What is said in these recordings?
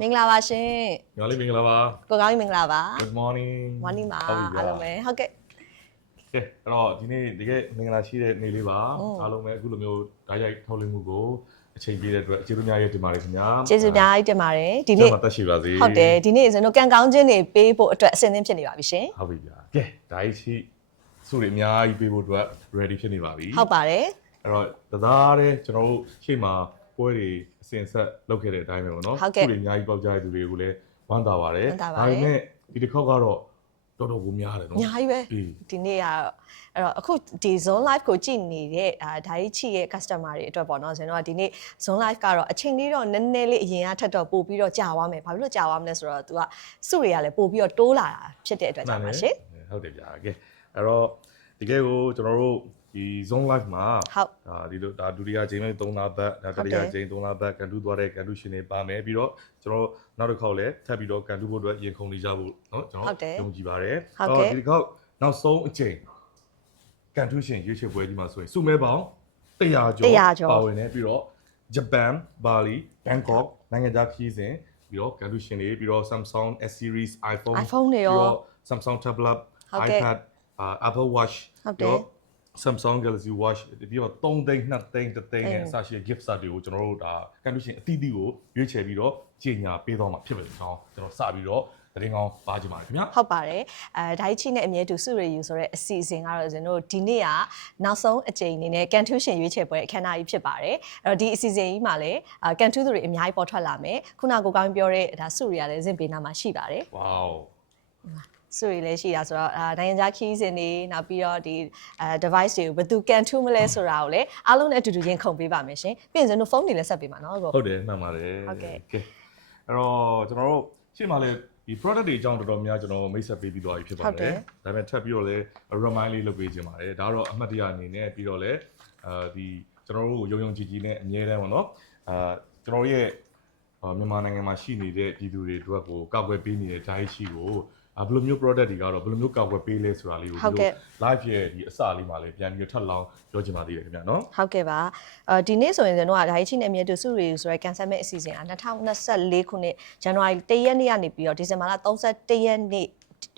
မင်္ဂလာပါရှင် ညီမလေးမင်္ဂလာပါ ကိုကောင်းကြီးမင်္ဂလာပါ Good morning morning ပါ ဟုတ်ပြီဗျာ အားလုံးပဲဟုတ်ကဲ့ ကဲအဲ့တော့ဒီနေ့တကယ်မင်္ဂလာရှိတဲ့နေ့လေးပါအားလုံးပဲအခုလိုမျိုးဓာတ်ရိုက်ထုတ်လွှင့်မှုကိုအချိန်ပေးတဲ့အတွက်ကျေးဇူးများရေးတင်ပါတယ်ခင်ဗျာ ကျေးဇူးများကြီးတင်ပါတယ်ဒီနေ့ တက်ရှိပါစေ ဟုတ်တယ်ဒီနေ့ကျွန်တော်ကန်ကောင်းခြင်းတွေပေးဖို့အတွက်အဆင်သင့်ဖြစ်နေပါပြီရှင် ဟုတ်ပြီဗျာကဲဓာတ်ရိုက်ရှိစုတွေအများကြီးပေးဖို့အတွက် ready ဖြစ်နေပါပြီ ဟုတ်ပါတယ် အဲ့တော့တသားတဲ့ကျွန်တော်တို့ရှေ့မှာပွဲတွေအစဉ်ဆက်လုပ်ခဲ့တဲ့အတိုင်းပဲပေါ့နော်စုတွေအများကြီးပေါက်ကြတဲ့သူတွေကိုလည်းဝမ်းသာပါတယ်ဒါပေမဲ့ဒီတစ်ခေါက်ကတော့တော်တော်ကိုများတယ်နော် အများကြီးပဲဒီနေ့ကတော့အဲ့တော့အခုဒီ zone live ကိုကြည့်နေတဲ့ဓာတ်ချီရဲ့ customer တွေအတွက်ပေါ့နော်ကျွန်တော်ကဒီနေ့ zone live ကတော့အချိန်လေးတော့နည်းနည်းလေးအရင်ကထက်တော့ပို့ပြီးတော့ကြာသွားမယ်ဘာဖြစ်လို့ကြာသွားမလဲဆိုတော့ तू ကစုတွေကလည်းပို့ပြီးတော့တိုးလာတာဖြစ်တဲ့အတွက်ကြောင့်ပါရှင် ဟုတ်တယ်ဗျာကဲအဲ့တော့ဒီကဲကိုကျွန်တော်တို့ဒီ zone live မှာ ဟုတ် ဒီလိုဒါဒုတိယချိန်လေး3လပတ်ဒါတတိယချိန်3လပတ်ကန်တူးသွားတဲ့ကန်တူးရှင်တွေပါမယ်ပြီးတော့ကျွန်တော်နောက်တစ်ခေါက်လည်းထပ်ပြီးတော့ကန်တူးဖို့အတွက်ရင်ခုန်နေကြဖို့เนาะကျွန်တော်ယုံကြည်ပါတယ်ဒီတစ်ခေါက်နောက်ဆုံးအချိန်ကန်တူးရှင်ရွေးချယ်ပွဲဒီမှာဆိုရင်စုမဲပေါင်း100ကျော်ပါဝင်နေပြီးတော့ဂျပန်ဘာလီဘန်ကောက်နိုင်ငံခြားခီးစဉ်ပြီးတော့ကန်တူးရှင်တွေပြီးတော့ Samsung S series iPhone တွေရော Samsung tablet iPad Apple Watch ဟုတ်တယ် Samsung Galaxy Watch ပြီးတော့3သိန်း2သိန်း3သိန်းနဲ့အစရှိတဲ့ gift set တွေကိုကျွန်တော်တို့ဒါကန်တူးရှင်အသီးသီးကိုရွေးချယ်ပြီးတော့ကြီးညာပေးတော့မှာဖြစ်ပါတယ်ကျွန်တော်စပြီးတော့တရင်ကောင်းပါကြပါမယ်ခင်ဗျာ ဟုတ်ပါတယ်ဓာတ်ချီနဲ့အမြဲတူစုရယူဆိုတဲ့အစီအစဉ်ကတော့ကျွန်တော်ဒီနေ့ကနောက်ဆုံးအကြိမ်အနေနဲ့ကန်ထူးရှင်ရွေးချယ်ပွဲအခမ်းအနားကြီးဖြစ်ပါတယ်အဲ့တော့ဒီအစီအစဉ်ကြီးမှာလည်းကန်ထူးသူတွေအများကြီးပေါ်ထွက်လာမယ်ခုနကကိုကောင်းပြောတဲ့ဒါစုရရလည်းဇင်ပေးနာမှာရှိပါတယ် Wow စုရလည်းရှိတာဆိုတော့နိုင်ငံခြားခီးစဉ်တွေနောက်ပြီးတော့ဒီ device တွေကိုဘယ်သူကန်ထူးမလဲဆိုတာကိုလည်းအားလုံးနဲ့အတူတူရင်ခုန်ပေးပါမယ်ရှင်ပြီးရင်ကျွန်တော်ဖုန်းတွေလည်းဆက်ပေးပါနော်ကို ဟုတ်တယ်မှန်ပါတယ်ကဲအဲ့တော့ကျွန်တော်တို့ရှေ့မှာလည်းဒီ product တွေအကြောင်းတော်တော်များကျွန်တော်မိတ်ဆက်ပေးပြီးသွားပြီဖြစ်ပါတယ်ဒါပေမဲ့ထပ်ပြီးတော့လည်း remind လေးလုပ်ပေးခြင်းပါတယ်ဒါတော့အမှတ်တရအနေနဲ့ပြီးတော့လည်းဒီကျွန်တော်တို့ရုံကြည်ကြည်နဲ့အမြဲတမ်းပေါ့နော်ကျွန်တော်ရဲ့မြန်မာနိုင်ငံမှာရှိနေတဲ့ပြည်သူတွေအတွက်ကိုကောက်ွယ်ပေးနေတဲ့ဓာတ်ရှိကိုဘယ်လိုမျိုး product တွေကတော့ဘယ်လိုမျိုးကောက်ွယ်ပေးလဲဆိုတာလေးကိုဒီလို live ရဲ့ဒီအစလေးမှာလည်းပြန်ပြီးထပ်လောင်းပြောချင်ပါသေးတယ်ခင်ဗျာနော်ဟုတ်ကဲ့ပါဒီနေ့ဆိုရင်ကျွန်တော်ကဓာတ်ချိနဲ့အမြဲတူစုရီဆိုရဲကန်ဆယ်မဲ့အစီအစဉ်က2024ခုနှစ်ဇန်နဝါရီ1ရက်နေ့ကနေပြီးတော့ဒီဇင်ဘာလ31ရက်နေ့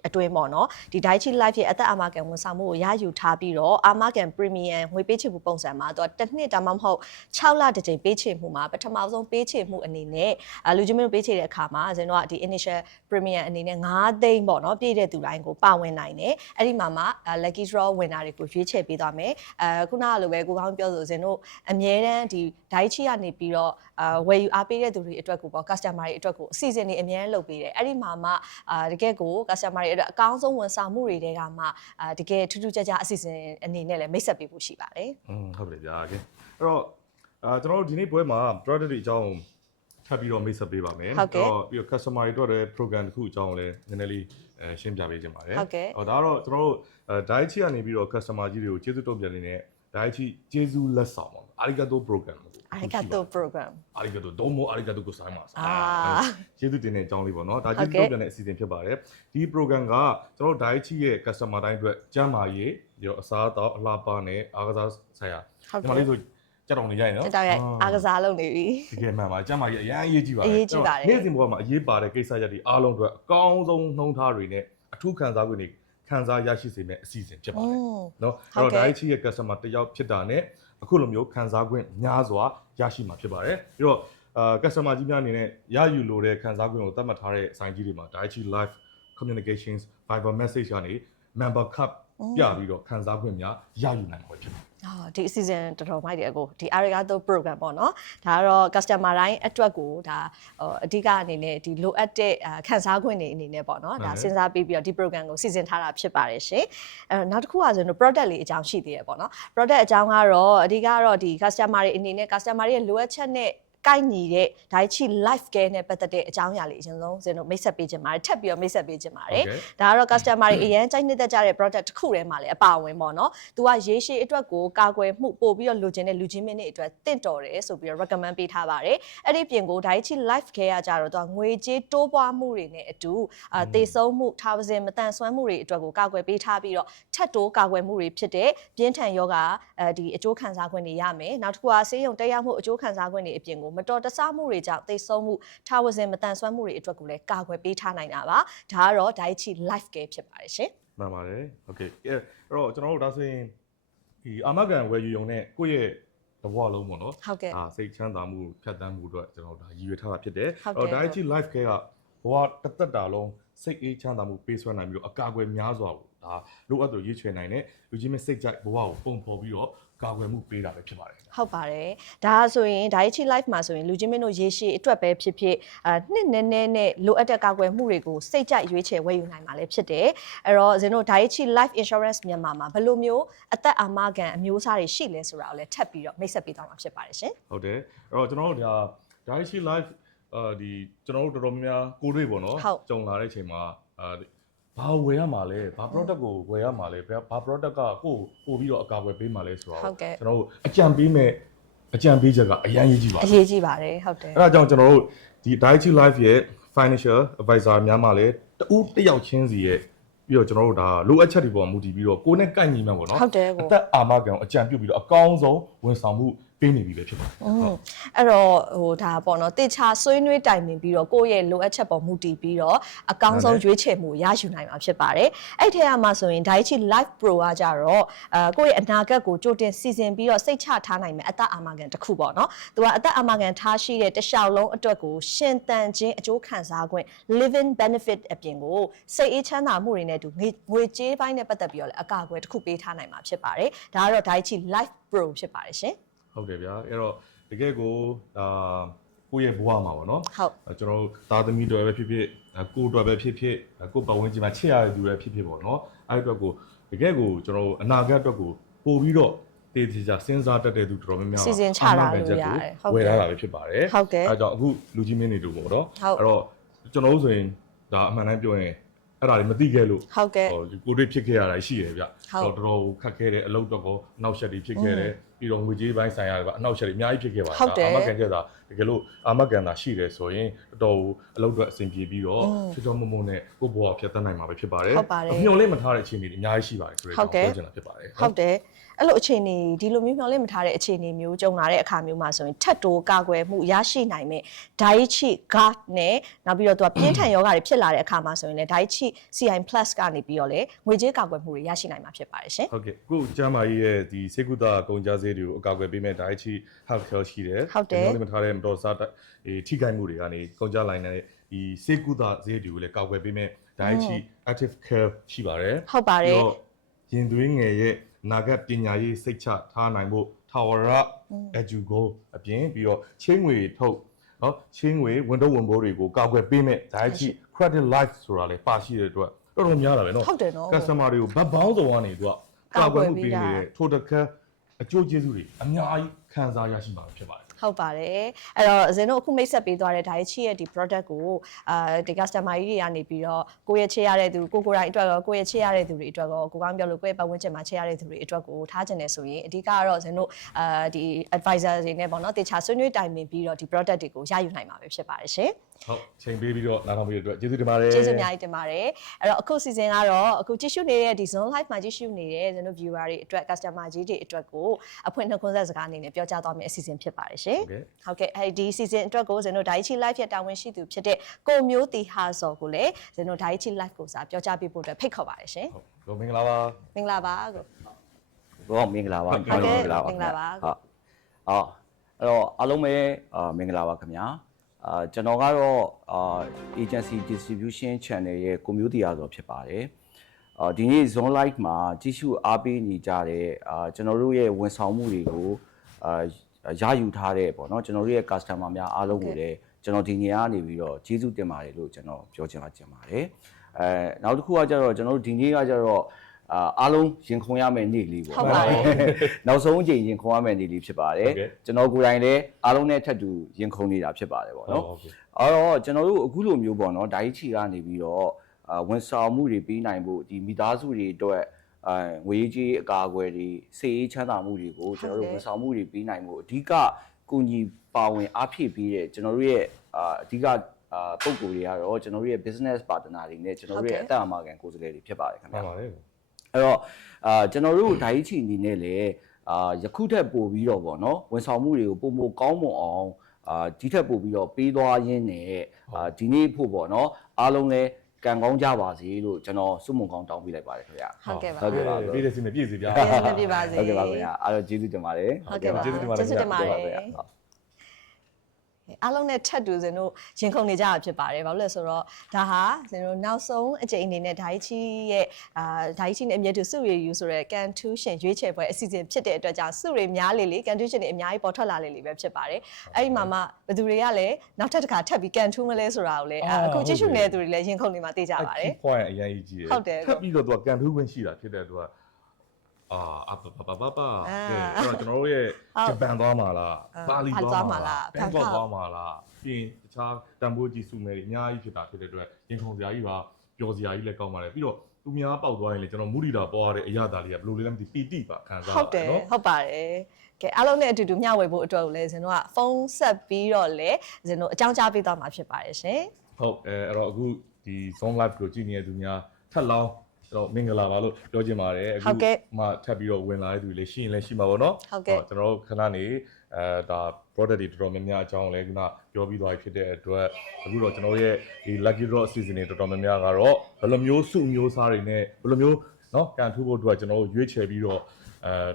အတွင်းပေါ့နော်ဒီ Daiichi Life ရဲ့အသက်အာမခံဝန်ဆောင်မှုကိုရယူထားပြီးတော့အာမခံ Premium ငွေပေးချေမှုပုံစံမှာတော့တစ်နှစ်ဒါမှမဟုတ်6လတစ်ကြိမ်ပေးချေမှုမှာပထမဆုံးပေးချေမှုအနေနဲ့လူချင်းမျိုးပေးချေတဲ့အခါမှာကျွန်တော်ကဒီ Initial Premium အနေနဲ့9သိန်းပေါ့နော်ပြည့်တဲ့သူတိုင်းကိုပါဝင်နိုင်တယ်အဲ့ဒီမှာမှ Lucky Draw winner တွေကိုရွေးချယ်ပေးသွားမယ်ခုနကလိုပဲကိုကောင်းပြောဆိုကျွန်တော်အမြဲတမ်းဒီ Daiichi ကနေပြီးတော့ဝယ်ယူအားပေးတဲ့သူတွေအတွက်ကိုပေါ့ customer တွေအတွက်ကိုအစီအစဉ်တွေအများကြီးလုပ်ပေးတယ်အဲ့ဒီမှာမှတကယ်ကို customer တွေအတွက်အကောင်းဆုံးဝန်ဆောင်မှုတွေတဲကမှတကယ်ထူးထူးခြားခြားအစီအစဉ်အနေနဲ့လည်းမိတ်ဆက်ပေးဖို့ရှိပါတယ်ဟုတ်ပြီဗျာကဲအဲ့တော့ကျွန်တော်တို့ဒီနေ့ပွဲမှာ product တွေအကြောင်းထပ်ပြီးတော့မိတ်ဆက်ပေးပါမယ်ပြီးတော့ customer တွေအတွက်လည်း program တစ်ခုအကြောင်းလည်းနည်းနည်းလေးရှင်းပြပေးခြင်းပါတယ်ဒါကတော့ကျွန်တော်တို့Daiichi ကနေပြီးတော့ customer ကြီးတွေကိုကျေးဇူးတုံ့ပြန်နေတဲ့ Daiichi ကျေးဇူးလက်ဆောင်ပါအာရီဂါတို program အာရီဂါတို program အာရီဂါတိုဒိုမိုအာရီဂါတိုကိုဆိုင်ပါကျေးဇူးတင်တဲ့အကြောင်းလေးပေါ့နော်ဒါကျေးဇူးတုံ့ပြန်တဲ့အစီအစဉ်ဖြစ်ပါတယ်ဒီ program ကကျွန်တော်တို့ Daiichi ရဲ့ customer တိုင်းအတွက်ကျန်းမာရေးပြီးတော့အစားအသောက်အလားပါနဲ့အားကစားဆိုင်ရာဒီမှာလေးဆိုကြက်တော်နေရိုက်နော်ကြက်တော်ရိုက်အားကစားလုပ်နေပြီတကယ်မှန်ပါကျမ်းမာရေးအရင်အရေးကြီးပါတယ်နေ့စဉ်ဘဝမှာအရေးပါတဲ့ကိစ္စရပ်တွေအားလုံးအတွက်အကောင်းဆုံးနှုံးထားတွေနဲ့အထူးခံစား권တွေခံစားရရှိစေမယ့်အစီအစဉ်ဖြစ်ပါတယ်နော်အဲ့တော့ Daiichi ရဲ့ customer တယောက်ဖြစ်တာနဲ့အခုလိုမျိုးခံစား권များစွာရရှိမှာဖြစ်ပါတယ်ပြီးတော့customer ကြီးများအနေနဲ့ရယူလိုတဲ့ခံစား권ကိုသတ်မှတ်ထားတဲ့ဆိုင်ကြီးတွေမှာ Daiichi Life Communications Viber Message ကနေ Member Cup ပြပြီးတော့ခံစား권များရယူနိုင်မှာဖြစ်ပါတယ်ဒီအစီအစဉ်တော်တော်မိုက်တယ်အခုဒီ Arigato program ပေါ့နော်ဒါကတော့ customer တိုင်းအတွက်ကိုဒါအဓိကအနေနဲ့ဒီလိုအပ်တဲ့ခံစား권တွေအနေနဲ့ပေါ့နော်ဒါစဉ်းစားပြီးတော့ဒီ program ကိုစီစဉ်ထားတာဖြစ်ပါတယ်ရှင်နောက်တစ်ခုကဆိုရင် product လေးအကြောင်းရှိသေးတယ်ပေါ့နော် product အကြောင်းကတော့အဓိကတော့ဒီ customer တွေအနေနဲ့ customer တွေရဲ့လိုအပ်ချက်နဲ့ကိုက်ညီတဲ့ Daiichi Life Care နဲ့ပတ်သက်တဲ့အကြောင်းအရာလေးအရင်ဆုံးကျွန်တော်မိတ်ဆက်ပေးခြင်းပါတယ်ထပ်ပြီးတော့မိတ်ဆက်ပေးခြင်းပါတယ်ဒါကတော့ customer တွေအရင်ကြိုက်နှစ်သက်ကြတဲ့ product တစ်ခုထဲမှာလည်းအပါအဝင်ပေါ့နော်သူကရေရှည်အတွက်ကိုကာကွယ်မှုပို့ပြီးတော့လိုချင်တဲ့လူချင်းမင်းတွေအတွက်တင့်တော်တယ်ဆိုပြီးတော့ recommend ပေးထားပါတယ်အဲ့ဒီပြင်ကို Daiichi Life Care ကကြတော့သူကငွေကြေးတိုးပွားမှုတွေနဲ့အတူသေဆုံးမှုထားပါစေမတန်ဆွမ်းမှုတွေအတွက်ကိုကာကွယ်ပေးထားပြီးတော့ထပ်တိုးကာကွယ်မှုတွေဖြစ်တဲ့ပြင်းထန်ယောဂဒီအကျိုးခံစား권တွေရမယ်နောက်တစ်ခုကဆေးရုံတက်ရောက်မှုအကျိုးခံစား권တွေအပြင်ကို မတော်တဆမှုတွေကြောင့်သိဆုံးမှုထာဝစဉ်မတန်ဆွမ်းမှုတွေအတွက်ကိုလည်းကာကွယ်ပေးထားနိုင်တာပါဒါကတော့ Daiichi Life Care ဖြစ်ပါတယ်ရှင်မှန်ပါတယ်โอเคအဲ့တော့ကျွန်တော်တို့ဒါဆိုရင်ဒီအာမခံဝယ်ယူရုံနဲ့ကိုယ့်ရဲ့ဘဝလုံးပေါ့နော်စိတ်ချမ်းသာမှုဖြတ်သန်းမှုအတွက်ကျွန်တော်ဒါရည်ရွယ်ထားတာဖြစ်တယ်အဲ့တော့ Daiichi Life Care ကဘဝတစ်သက်တာလုံးစိတ်အေးချမ်းသာမှုပေးစွမ်းနိုင်ပြီးတော့အကာအကွယ်များစွာကိုဒါလိုအပ်သူရွေးချယ်နိုင်တဲ့လူကြီးမစိတ်ကြိုက်ဘဝကိုပုံဖော်ပြီးတော့ကာကွယ်မှုပေးတာပဲဖြစ်ပါတယ်ဟုတ်ပါတယ်ဒါဆိုရင် Daiichi Life မှာဆိုရင်လူချင်းမင်းတို့ရေရှည်အတွက်ပဲဖြစ်ဖြစ်နှစ်နည်းနဲ့လိုအပ်တဲ့ကာကွယ်မှုတွေကိုစိတ်ကြိုက်ရွေးချယ်ဝယ်ယူနိုင်မှာလည်းဖြစ်တယ်အဲ့တော့ဇင်တို့ Daiichi Life Insurance မြန်မာမှာဘယ်လိုမျိုးအသက်အာမခံအမျိုးအစားတွေရှိလဲဆိုတာကိုလည်းထပ်ပြီးတော့မိတ်ဆက်ပေးသွားမှာဖြစ်ပါတယ်ရှင်ဟုတ်တယ်အဲ့တော့ကျွန်တော်တို့ဒါ Daiichi Life ဒီကျွန်တော်တို့တော်တော်များကိုတွေပေါ့နော်ကြုံလာတဲ့အချိန်မှာဘာဝယ်ရမှာလဲဘာ product ကိုဝယ်ရမှာလဲဘာ product ကကိုယ်ပို့ပြီးတော့အကာအကွယ်ပေးမှာလဲဆိုတော့ကျွန်တော်တို့အကြံပေးမဲ့အကြံပေးချက်ကအရင်ကြီးပါတယ်အရေးကြီးပါတယ်ဟုတ်တယ်အဲ့ဒါကြောင့်ကျွန်တော်တို့ဒီ Daiichi Life ရဲ့ financial advisor များမှာလည်းတူတယောက်ချင်းစီရဲ့ပြီးတော့ကျွန်တော်တို့ဒါလိုအပ်ချက်တွေပေါ်မူတည်ပြီးတော့ကိုယ်နဲ့ကိုက်ညီမှပေါ့နော်ဟုတ်တယ်အသက်အာမခံအကြံပြုပြီးတော့အကောင်းဆုံးဝန်ဆောင်မှုပေးနေပြီပဲဖြစ်ပါတယ်အဲ့တော့ဒါပေါ့နော်တေချာဆွေးနွေးတိုင်ပင်ပြီးတော့ကိုယ့်ရဲ့လိုအပ်ချက်ပေါ်မူတည်ပြီးတော့အကောင်းဆုံးရွေးချယ်မှုရယူနိုင်မှာဖြစ်ပါတယ်အဲ့ထက်ကမှဆိုရင် Daiichi Life Pro ကကြတော့ကိုယ့်ရဲ့အနာဂတ်ကိုကြိုတင်စီစဉ်ပြီးတော့စိတ်ချထားနိုင်မယ်အသက်အာမခံတစ်ခုပေါ့နော်သူကအသက်အာမခံထားရှိတဲ့တစ်လျှောက်လုံးအတွက်ကိုရှင်သန်ခြင်းအကျိုးခံစားခွင့် living benefit အပြင်ကိုစိတ်အေးချမ်းသာမှုတွေနဲ့တူငွေကြေးပိုင်းနဲ့ပတ်သက်ပြီးတော့လည်းအကာအကွယ်တစ်ခုပေးထားနိုင်မှာဖြစ်ပါတယ်ဒါကတော့ Daiichi Life Pro ဖြစ်ပါတယ်ရှင်ဟုတ်ကဲ့ဗျာအဲ့တော့တကယ်ကိုကိုယ့်ရဲ့ဘဝမှာပေါ့နော်ဟုတ်ကျွန်တော်တို့သားသမီးတွေပဲဖြစ်ဖြစ်ကိုယ်တွေပဲဖြစ်ဖြစ်ကိုယ်ပတ်ဝန်းကျင်မှာချစ်ရတဲ့သူတွေဖြစ်ဖြစ်ပေါ့နော်အဲ့အတွက်ကိုတကယ်ကိုကျွန်တော်တို့အနာဂတ်အတွက်ကိုပို့ပြီးတော့တည်တည်ကြစဉ်းစားတတ်တဲ့သူတော်တော်များများစီစဉ်ချလာလို့ရတယ်ဝယ်ထားတာပဲဖြစ်ပါတယ်ဟုတ်ကဲ့အဲ့ကြောင့်အခုလူကြီးမင်းတွေတို့ပေါ့နော်အဲ့တော့ကျွန်တော်တို့ဆိုရင်ဒါအမှန်တမ်းပြောရင်အဲ့ဒါတွေမသိခဲ့လို့ဟုတ်ကဲ့ကိုတွေဖြစ်ခဲ့ရတာရှိတယ်ဗျတော်တော်ခက်ခဲတဲ့အလုပ်တော့ကိုနောက်ဆက်တွေဖြစ်ခဲ့တယ်ပြီးတော့ငွေကြေးပိုင်းဆိုင်ရာကအနောက်ဆက်တွေအများကြီးဖြစ်ခဲ့ပါတယ်အာမခံချက်သာတကယ်လို့အာမခံသာရှိတယ်ဆိုရင်တော်တော်အလုပ်တော့အဆင်ပြေပြီးတော့ချေချောမုံမုံနဲ့ကိုဘွားဖြတ်သန်းနိုင်မှာပဲဖြစ်ပါတယ်မျှော်လင့်မထားတဲ့အခြေအနေတွေအများကြီးရှိပါတယ်ဆိုတော့ပြောချင်တာဖြစ်ပါတယ်ဟုတ်တယ်အဲ့လိုအခြေအနေဒီလိုမျိုးမျှော်လင့်မထားတဲ့အခြေအနေမျိုးကြုံလာတဲ့အခါမျိုးမှာဆိုရင်ထပ်တိုးကာကွယ်မှုရရှိနိုင်မဲ့ Daiichi Guard နဲ့နောက်ပြီးတော့သူကပြင်းထန်ယောဂတွေဖြစ်လာတဲ့အခါမှာဆိုရင်လည်း Daiichi CI Plus ကနေပြီးတော့လေငွေကြေးကာကွယ်မှုတွေရရှိနိုင်မှာဖြစ်ပါတယ်ရှင်ဟုတ်ကဲ့အခုကျမ်းမာရေးရဲ့ဒီစေကုသကုန်ကြမ်းဈေးတွေကိုအကာအကွယ်ပေးမဲ့ Daiichi Health Care ရှိတယ်မျှော်လင့်မထားတဲ့မတော်စားထိခိုက်မှုတွေကနေကုန်ကြလိုင်းတဲ့ဒီစေကုသဈေးတွေကိုလည်းကာကွယ်ပေးမဲ့ Daiichi Active Care ရှိပါတယ်ဟုတ်ပါတယ်ရင်သွေးငယ်ရဲ့နာဂတ်ပညာရေးစိတ်ချထားနိုင်ဖို့ထာဝရ Edugo အပြင်ပြီးတော့ချင်းငွေထုတ်နော်ချင်းငွေဝန်တော့ဝန်ဘိုးတွေကိုကာကွယ်ပေးမဲ့ Daiichi Credit Life ဆိုတာလေပါရှိတဲ့အတွက်တော်တော်များတာပဲနော်ဟုတ်တယ်နော် customer တွေကိုဗတ်ပေါင်းစုံကနေသူကကာကွယ်မှုပေးနေတဲ့ total care အကျိုးကျေးဇူးတွေအများကြီးခံစားရရှိမှာဖြစ်ပါတယ်ဟုတ်ပါတယ်အဲ့တော့ဇင်တို့အခုမိတ်ဆက်ပေးသွားတဲ့ Daiichi ရဲ့ဒီ product ကိုဒီ customer ကြီးတွေကနေပြီးတော့ကိုယ့်ရဲ့ချေရတဲ့သူကိုယ်တိုင်အတွက်ရောကိုယ့်ရဲ့ချေရတဲ့သူတွေအတွက်ရောကိုကောင်းပြောလို့ကိုယ့်ရဲ့ပတ်ဝန်းကျင်မှာချေရတဲ့သူတွေအတွက်ကိုထားကျင်တယ်ဆိုရင်အဓိကကတော့ဇင်တို့ဒီ advisor တွေနဲ့ပေါ့နော်တေချာဆွေးနွေးတိုင်ပင်ပြီးတော့ဒီ product တွေကိုရယူနိုင်မှာပဲဖြစ်ပါတယ်ရှင်ဟုတ်ချိန်ပေးပြီးတော့နားထောင်ပြီးတဲ့အတွက်ကျေးဇူးတင်ပါတယ်ကျေးဇူးအများကြီးတင်ပါတယ်အဲ့တော့အခု season ကတော့အခုကြည့်ရှုနေတဲ့ဒီ Zone Live မှာကြည့်ရှုနေတဲ့ဇင်တို့ viewer တွေအတွက် customer ကြီးတွေအတွက်ကိုအဖွင့်နှုတ်ခွန်းဆက်စကားအနေနဲ့ပြောကြားသွားမယ့်အစီအစဉ်ဖြစ်ပါတယ်ရှင်ဟုတ်ကဲ့အဲဒီ season အတွက်ကိုဇင်တို့ Daiichi Life ရဲ့တာဝန်ရှိသူဖြစ်တဲ့ကိုမျိုးတီဟာစော်ကိုလည်းဇင်တို့ Daiichi Life ကိုစာပြောကြားပေးဖို့အတွက်ဖိတ်ခေါ်ပါတယ်ရှင်ဟုတ်မင်္ဂလာပါမင်္ဂလာပါကိုမင်္ဂလာပါမင်္ဂလာပါဟုတ်အဲ့တော့အားလုံးပဲမင်္ဂလာပါခင်ဗျာကျွန်တော်ကတော့agency distribution channel ရဲ့ community အဆိုဖြစ်ပါတယ်ဒီနေ့ Zone Live မှာကြည့်ရှုအားပေးနေကြတဲ့ကျွန်တော်တို့ရဲ့ဝန်ဆောင်မှုတွေကိုရယူထားတဲ့ပေါ့နော်ကျွန်တော်တို့ရဲ့ customer များအားလုံးကိုလည်းကျွန်တော်ဒီနေ့ကနေပြီးတော့ကျေးဇူးတင်ပါတယ်လို့ကျွန်တော်ပြောချင်ပါတယ်နောက်တစ်ခုကကျတော့ကျွန်တော်တို့ဒီနေ့ကကျတော့အားလုံးရင်ခုန်ရမယ့်နေ့လေးပေါ့နောက်ဆုံးအချိန်ရင်ခုန်ရမယ့်နေ့လေးဖြစ်ပါတယ်ကျွန်တော်ကိုယ်တိုင်လည်းအားလုံးနဲ့ထပ်တူရင်ခုန်နေတာဖြစ်ပါတယ်ပေါ့နော်အဲ့တော့ကျွန်တော်တို့အခုလိုမျိုးပေါ့နော် Daiichi ကနေပြီးတော့ဝန်ဆောင်မှုတွေပေးနိုင်ဖို့ဒီမိသားစုတွေအတွက်ငွေကြေးအကာအကွယ်တွေစေရေးချမ်းသာမှုတွေကိုကျွန်တော်တို့ဝန်ဆောင်မှုတွေပေးနိုင်ဖို့အဓိကကူညီပါဝင်အားဖြည့်ပေးတဲ့ကျွန်တော်တို့ရဲ့အဓိကပုံကိုယ်တွေကတော့ကျွန်တော်တို့ရဲ့ business partner တွေနဲ့ကျွန်တော်တို့ရဲ့အသက်အမခံကိုယ်စားလှယ်တွေဖြစ်ပါတယ်ခင်ဗျာဟုတ်ပါတယ်အဲ့တော့ကျွန်တော်တို့ Daiichi အနေနဲ့လည်းယခုထက်ပိုပြီးတော့ပေါ့နော်ဝန်ဆောင်မှုတွေကိုပုံမကောင်းမွန်အောင် ဒီထက်ပို့ပြီးတော့ပေးသွားရင်းနဲ့ဒီနေ့ဖို့ပေါ့နော်အားလုံးလည်းကံကောင်းကြပါစေလို့ကျွန်တော်စွတ်မွန်ကောင်းတောင်းပေးလိုက်ပါတယ်ခင်ဗျာ ဟုတ်ကဲ့ပါ ဟုတ်ကဲ့ပါပေးတဲ့စီနဲ့ပြည့်စီဗျာ ကျေးဇူးတင်ပါစေ ဟုတ်ကဲ့ပါခင်ဗျာအားလုံးကျေးဇူးတင်ပါတယ် ဟုတ်ကဲ့ပါ ကျေးဇူးတင်ပါတယ် ကျေးဇူးတင်ပါတယ်အားလုံးနဲ့ထပ်တူစင်တို့ရင်ခုန်နေကြတာဖြစ်ပါတယ်ဘာလို့လဲဆိုတော့ဒါဟာစင်တို့နောက်ဆုံးအကြိမ်အနေနဲ့ဓာတ်ချီရဲ့ဓာတ်ချီနဲ့အမြဲတူစုရယူဆိုတဲ့ကန်ထူးရှင်ရွေးချယ်ပွဲအစီအစဉ်ဖြစ်တဲ့အတွက်ကြောင့်စုရများလေကန်ထူးရှင်တွေအများကြီးပေါ်ထွက်လာလေပဲဖြစ်ပါတယ်အဲ့ဒီမှာမှဘယ်သူတွေကလည်းနောက်ထပ်တစ်ခါထပ်ပြီးကန်ထူးမလဲဆိုတာကိုလည်းအခုကြည့်ရှုနေတဲ့သူတွေလည်းရင်ခုန်နေမှာသိကြပါတယ် point အရင်ကြီးတယ် ဟုတ်တယ် ထပ်ပြီးတော့သူကကန်ထူးခွင့်ရှိတာဖြစ်တဲ့သူကအပအဲ့တော့ကျွန်တော်တို့ရဲ့ဂျပန်သွားမှာလားပါလီသွားမှာလားဘန်ကောက်သွားမှာလားပြီးရင်တခြားတန်ဖိုးကြီးစုမယ်အများကြီးဖြစ်တာဖြစ်တဲ့အတွက်ရင်ခုန်စရာကြီးပါပျော်စရာကြီးလည်းကောင်းပါတယ်ပြီးတော့သူများပေါက်သွားရင်လေကျွန်တော်မူရီတာပေါ်ရတဲ့အရာသားလေးကဘယ်လိုလဲမသိပီတိပါခံစား ဟုတ်တယ်ဟုတ်ပါတယ်ကဲအားလုံးနဲ့အတူတူမျှဝေဖို့အတွက်ကိုလည်းဇင်တို့ကဖုန်းဆက်ပြီးတော့လည်းဇင်တို့အကြောင်းကြားပေးသွားမှာဖြစ်ပါတယ်ရှင်ဟုတ်အဲ့တော့အခုဒီ Zone Live ကိုကြည့်နေတဲ့သူများထပ်လောင်းတော့မင်္ဂလာပါလို့ပြောချင်ပါတယ်အခုမှထပ်ပြီးတော့ဝင်လာတဲ့သူတွေလည်းရှိရင်လည်းရှိမှာပေါ့နော်ကျွန်တော်တို့ခဏနေဒါ product တွေတော်တော်များများအကြောင်းလည်းခုနပြောပြီးသွားပြီဖြစ်တဲ့အတွက်အခုတော့ကျွန်တော်ရဲ့ဒီ lucky draw season တွေတော်တော်များများကတော့ဘယ်လိုမျိုးစုမျိုးစားတွေနဲ့ဘယ်လိုမျိုးเนาะကန်ထူးဖို့အတွက်ကျွန်တော်တို့ရွေးချယ်ပြီးတော့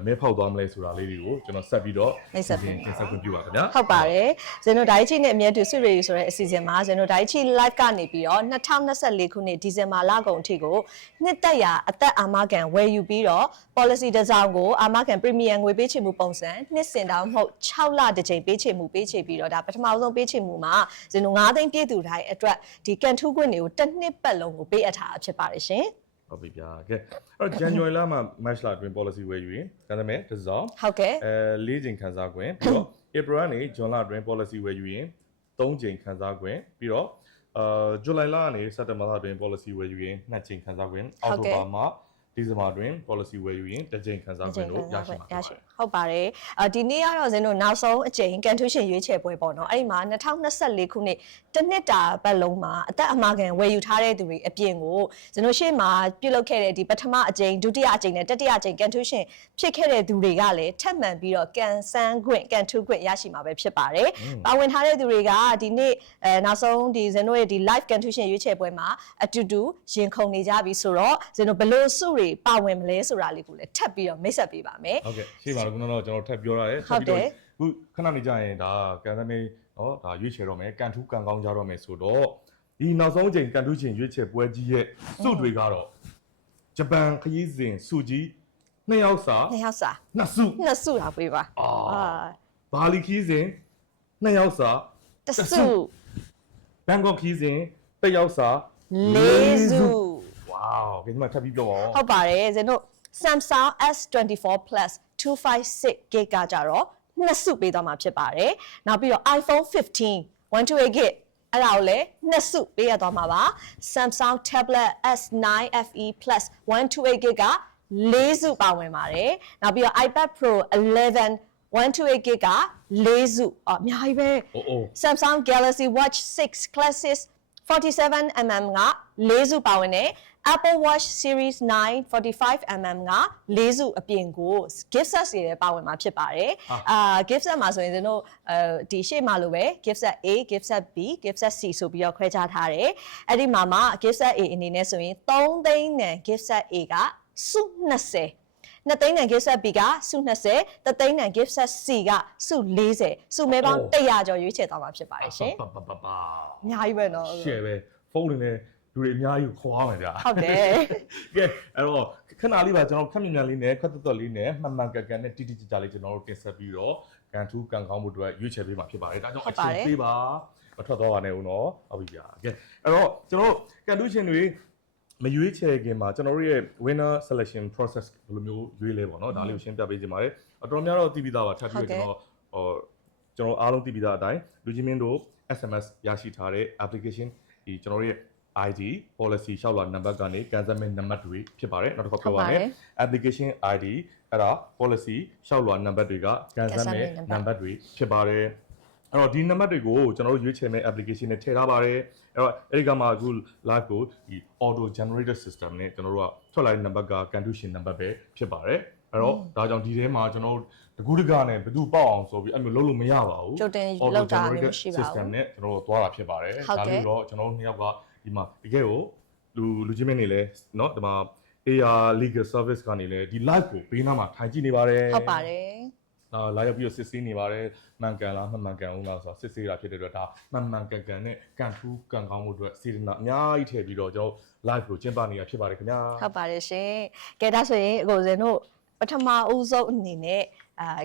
မဲဖောက်သွားမလဲဆိုတာလေးတွေကိုကျွန်တော်ဆက်ပြီးတော့တင်ဆက်ခွင့်ပြုပါခင်ဗျာဟုတ်ပါတယ်ဇင်တို့ဒိုင်ချီနဲ့အမြဲတူဆွေရီဆိုတဲ့အစီအစဉ်မှာဇင်တို့ဒိုင်ချီ live ကနေပြီးတော့2024ခုနှစ်ဒီဇင်ဘာလကုန်အထိကိုနှစ်သက်ရာအသက်အာမခံဝယ်ယူပြီးတော့ policy တစ်စောင်ကိုအာမခံ premium ငွေပေးချေမှုပုံစံနှစ်စင်တောင်မဟုတ်6လတစ်ချိန်ပေးချေမှုပေးချေပြီးတော့ဒါပထမဆုံးပေးချေမှုမှာဇင်တို့9သိန်းပြည့်သူတိုင်းအတွက်ဒီကန်ထူးခွင့်တွေကိုတစ်နှစ်ပတ်လုံးကိုပေးအပ်ထားဖြစ်ပါတယ်ရှင်ဟုတ်ပြီဗျာကဲအဲ့တော့ January လမှာ March လအတွင်း policy ဝယ်ယူရင်ကံသမဲတစ်စောင်းဟုတ်ကဲ့၄ချိန်ခန်းစားခွင့်ပြီးတော့ April ကနေ June လအတွင်း policy ဝယ်ယူရင်3ချိန်ခန်းစားခွင့်ပြီးတော့July လကနေ September လအတွင်း policy ဝယ်ယူရင်2ချိန်ခန်းစားခွင့် October မှာဒီဇင်ဘာတွင် policy ဝယ်ယူရင်တစ်ချိန်ခန်းစားခွင့်လို့ရရှိမှာဖြစ်ပါတယ်ဟုတ်ပါတယ်ဒီနေ့ကတော့ဇင်တို့နောက်ဆုံးအချိန်ကန်ထူးရှင်ရွေးချယ်ပွဲပေါ့နော်အဲ့ဒီမှာ2024ခုနှစ်တစ်နှစ်တာပတ်လုံးမှာအသက်အမှာခံဝယ်ယူထားတဲ့သူတွေအပြင်ကိုဇင်တို့ရှေ့မှာပြုလုပ်ခဲ့တဲ့ဒီပထမအချိန်ဒုတိယအချိန်နဲ့တတိယအချိန်ကန်ထူးရှင်ဖြစ်ခဲ့တဲ့သူတွေကလည်းထပ်မံပြီးတော့ကန်ဆန်းခွင့်ကန်ထူးခွင့်ရရှိမှာပဲဖြစ်ပါတယ်ပါဝင်ထားတဲ့သူတွေကဒီနေ့နောက်ဆုံးဒီဇင်တို့ရဲ့ဒီ live ကန်ထူးရှင်ရွေးချယ်ပွဲမှာအတူတူရင်ခုန်နေကြပြီဆိုတော့ဇင်တို့ဘလို့စုတွေပါဝင်မလဲဆိုတာလေးကိုလည်းထပ်ပြီးတော့မိတ်ဆက်ပေးပါမယ်ဟုတ်ကဲ့ရှေ့ပါတော့ကျွန်တော်ထပ်ပြောရတယ်ထပ်ပြီးတော့ခုခဏနေကြရင်ဒါကန်သမေးเนาะဒါရွေးချယ်တော့မယ်ကန်ထူးကန်ကောင်းကြတော့မယ်ဆိုတော့ဒီနောက်ဆုံးအချိန်ကန်ထူးချင်းရွေးချယ်ပွဲကြီးရဲ့စုတွေကတော့ဂျပန်ခရီးစဉ်စုကြီး2ယောက်စာ2စုတာပေးပါဘာလီခရီးစဉ်2ယောက်စာ1စုဘန်ကောက်ခရီးစဉ်1ယောက်စာ4စုဝေါဒီမှာထပ်ပြီးပြောပါဦးဟုတ်ပါတယ်ဇင်တို့ Samsung S24 Plus 256GB ကကြတော့2စုပေးသွားမှာဖြစ်ပါတယ်နောက်ပြီးတော့ iPhone 15 128GB အဲ့ဒါကိုလည်း2စုပေးရသွားမှာပါ Samsung Tablet S9 FE Plus 128GB က4စုပါဝင်ပါတယ်နောက်ပြီးတော့ iPad Pro 11 128GB က4စုအများကြီးပဲ Samsung Galaxy Watch 6 Classic 47mm က4စုပါဝင်တယ် Apple Watch Series 9 45mm က4စုအပြင်ကို gift set တွေလည်းပါဝင်မှာဖြစ်ပါတယ်gift set မှာဆိုရင်ကျွန်တော်ဒီရှေ့မှာလိုပဲ gift set A gift set B gift set C ဆိုပြီးတော့ခွဲခြားထားတယ်အဲ့ဒီမှာ gift set A အနေနဲ့ဆိုရင်3သိန်းနဲ့ gift set A ကစု20 2သိန်းနဲ့ gift set B ကစု20 3သိန်းနဲ့ gift set C ကစု40စုမဲပေါင်း100ကျော်ရွေးချယ်သွားမှာဖြစ်ပါတယ်ရှင်အများကြီးပဲနော်ရှယ်ပဲဖုန်းတွေနဲ့လူတွေအများကြီးခေါ်အောင်ဗျာဟုတ်တယ်ကဲအဲ့တော့ခဏလေးပါကျွန်တော်ခက်မြန်မြန်လေးနဲ့ခက်သွက်လေးနဲ့မှန်မှန်ကန်ကန်နဲ့တိတိကျကျလေးကျွန်တော်တို့တင်ဆက်ပြီးတော့ကန်ထူးကန်ကောင်းမှုတွေရွေးချယ်ပေးမှာဖြစ်ပါတယ်ဒါကြောင့်အချိန်ပေးပါမထွက်သွားပါနဲ့ဦးနော်ဟုတ်ပြီဗျာကဲအဲ့တော့ကျွန်တော်တို့ကန်ထူးရှင်တွေမရွေးချယ်ခင်မှာကျွန်တော်တို့ရဲ့ winner selection process ဘယ်လိုမျိုးရွေးလဲပေါ့နော်ဒါလေးကိုရှင်းပြပေးခြင်းပါတယ်အတော်များတော့သိပြီးသားပါထပ်ပြီးကျွန်တော်အားလုံးသိပြီးသားအတိုင်းလူချင်းမင်းတို့ SMS ရရှိထားတဲ့ application ဒီကျွန်တော်တို့ရဲ့ ID policy လျှောက်လွှာနံပါတ်ကနေကန်ဆယ်မဲ့နံပါတ်တွေဖြစ်ပါတယ်နောက်တစ်ခါပြောပါမယ် application ID အဲ့ဒါ policy လျှောက်လွှာနံပါတ်တွေကကန်ဆယ်မဲ့နံပါတ်တွေဖြစ်ပါတယ်အဲ့တော့ဒီနံပါတ်တွေကိုကျွန်တော်တို့ရွေးချယ်မဲ့ application နဲ့ထည့်ထားပါတယ်အဲ့တော့အဲ့ဒီကမှအခု live ကိုဒီ auto generated system နဲ့ကျွန်တော်တို့ကထွက်လာတဲ့နံပါတ်က condition နံပါတ်ပဲဖြစ်ပါတယ်အဲ့တော့ဒါကြောင့်ဒီထဲမှာကျွန်တော်တို့တ ကူးတကားနဲ့ဘယ်သူပေါက်အောင်ဆိုပြီးအဲ့လိုလုပ်လို့မရပါဘူး ကြိုတင်လောက်တာလည်းမရှိပါဘူး system နဲ့ကျွန်တော်တို့သွားတာဖြစ်ပါတယ်ဒါလို့တော့ကျွန်တော်တို့နှစ်ယောက်ကဒီမှာတကယ်ကိုလူချင်းမင်းနေလဲเนาะဒီမှာ AR legal service ကနေလဲဒီ live ကိုဘေးနားမှာထိုင်ကြည့်နေပါတယ် ဟုတ်ပါတယ် လာရောက်ပြီးတော့စစ်ဆေးနေပါတယ်မှန်ကန်လားမမှန်ကန်ဘူးလားဆိုတော့စစ်ဆေးတာဖြစ်တဲ့အတွက်ဒါမှန်မှန်ကန်ကန်နဲ့ကန်ထူးကန်ကောင်းမှုအတွက်စီဒနာအများကြီးထည့်ပြီးတော့ကျွန်တော် live ကိုကျင်းပနေတာဖြစ်ပါတယ်ခင်ဗျာ ဟုတ်ပါတယ်ရှင်ကဲဒါဆိုရင်ကိုစင်တို့ပထမဦးဆုံးအနေနဲ့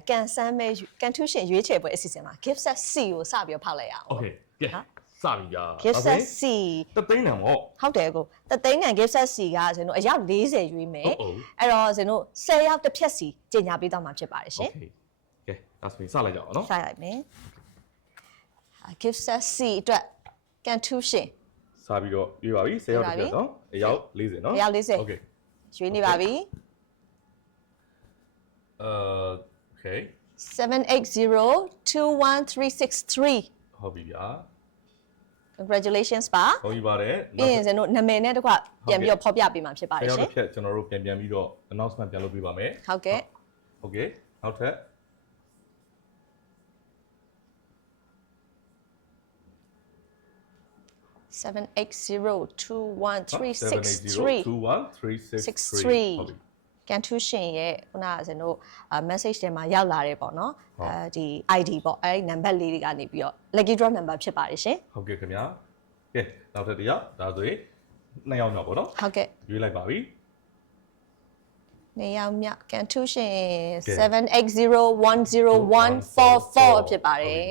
ကန်ဆန်းမဲ့ကန်ထူးရှင်ရွေးချယ်ပွဲအစီအစဉ်မှာ gift set C ကိုစပြီးတော့ဖောက်လိုက်ရအောင် Okay ကဲစပြီကြာ gift set C တသိန်းနံပေါ့ ဟုတ်တယ်ကိုတသိန်းငံ gift set C ကစင်တို့အယောက်40ရွေးမယ်အဲ့တော့စင်တို့10ယောက်တစ်ဖြက်စီကြီးညာပေးတော့မှာဖြစ်ပါတယ်ရှင် Okay ကဲဒါဆိုရင်စလိုက်ကြအောင်နော် စလိုက်မယ် gift set C အတွက်ကန်ထူးရှင် စပြီးတော့ပြေးပါပြီ10ရောက်တစ်ပြတ်နော်အယောက်40နော် အယောက်40 Okay ရွေးနေပါပြီ Okay 7802133 ဟုတ်ပြီဗျာ congratulations ပါ ဟုတ်ပြီပါတယ် ပြီးရင်စင်တို့နာမည်နဲ့တကွပြန်ပြီးတော့ဖော်ပြပေးမှာဖြစ်ပါတယ် 10ရောက် ရှ တစ် င် ဖြတ်ကျွန်တော်တို့ပြန်ပြီးတော့ announcement ပြန်လုပ်ပေးပါမယ် ဟုတ်ကဲ့ Okay နောက်ထပ် 7802133 2136 ကန်ထူးရှင်ရဲ့ခုနကစင်တို့ message ထဲမှာရောက်လာတယ်ပေါ့နော်ဒီ ID ပေါ့အဲဒီ number လေးတွေကနေပြီးတော့ lucky draw number ဖြစ်ပါတယ်ရှင် ဟုတ်ကဲ့ခင်ဗျာကဲနောက်ထပ်တစ်ယောက်ဒါဆိုရင်2ယောက်မြောက်ပေါ့နော် ဟုတ်ကဲ့ ရွေးလိုက်ပါပြီ နေရောက်မြကန်ထူးရှင်780101144ဖြစ်ပါတယ်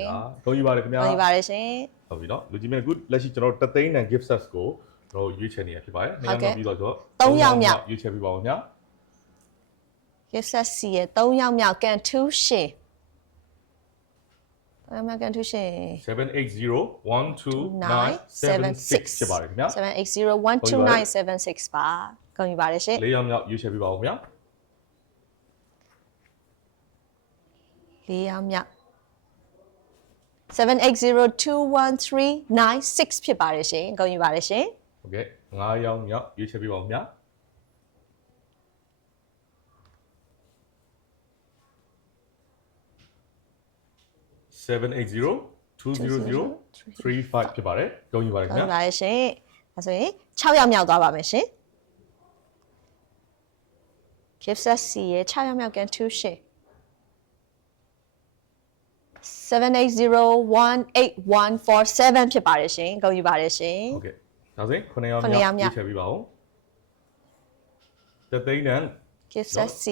ဟုတ်ပြီပါတယ်ခင်ဗျာ ဟုတ်ပါတယ်ရှင် ဟုတ်ပြီနော်လူကြီးမြတ် good လက်ရှိကျွန်တော်တသိန်းနဲ့ gift sets ကိုကျွန်တော်ရွေးချယ်နေရဖြစ်ပါတယ်2ယောက်မြောက်ပြီးတော့3ယောက်မြောက် ရွေးချယ်ပြပါဦးခင်ဗျာ gift set C ရဲ့3ယောက်မြောက်ကန်ထူးရှင်ကန်ထူးရှင် 7801296ဖြစ်ပါတယ်ခင်ဗျာ 7801296ပါကောင်းပြီပါတယ်ရှင် 4ယောက်မြောက်ရွေးချယ်ပြပါဦးခင်ဗျာ 4ယောက်မြောက်780213396ဖြစ်ပါတယ်ရှင်ကောင်းပြီပါတယ်ရှင် ဟုတ်ကဲ့5ယောက်မြောက်ရွေးချယ်ပြပါဦးခင်ဗျာ7802035ဖြစ်ပါတယ်ကောင်းပြီပါတယ်ခင် ကောင်း ဗျာ ပြီပါတယ်ရှင်ဒါဆိုရင်6ယောက်မြောက်သွားပါမယ်ရှင် gift set C ရဲ့6ယောက်မြောက်ကန်ထူးရှင်7801847ဖြစ်ပါတယ်ရှင်ကောင်းပြီပါတယ်ရှင် ဟုတ်ကဲ့ဒါဆိုရင်9ယောက်မြောက်ရွေးချယ်ပြပါဦးတသိန်းနဲ့ gift set C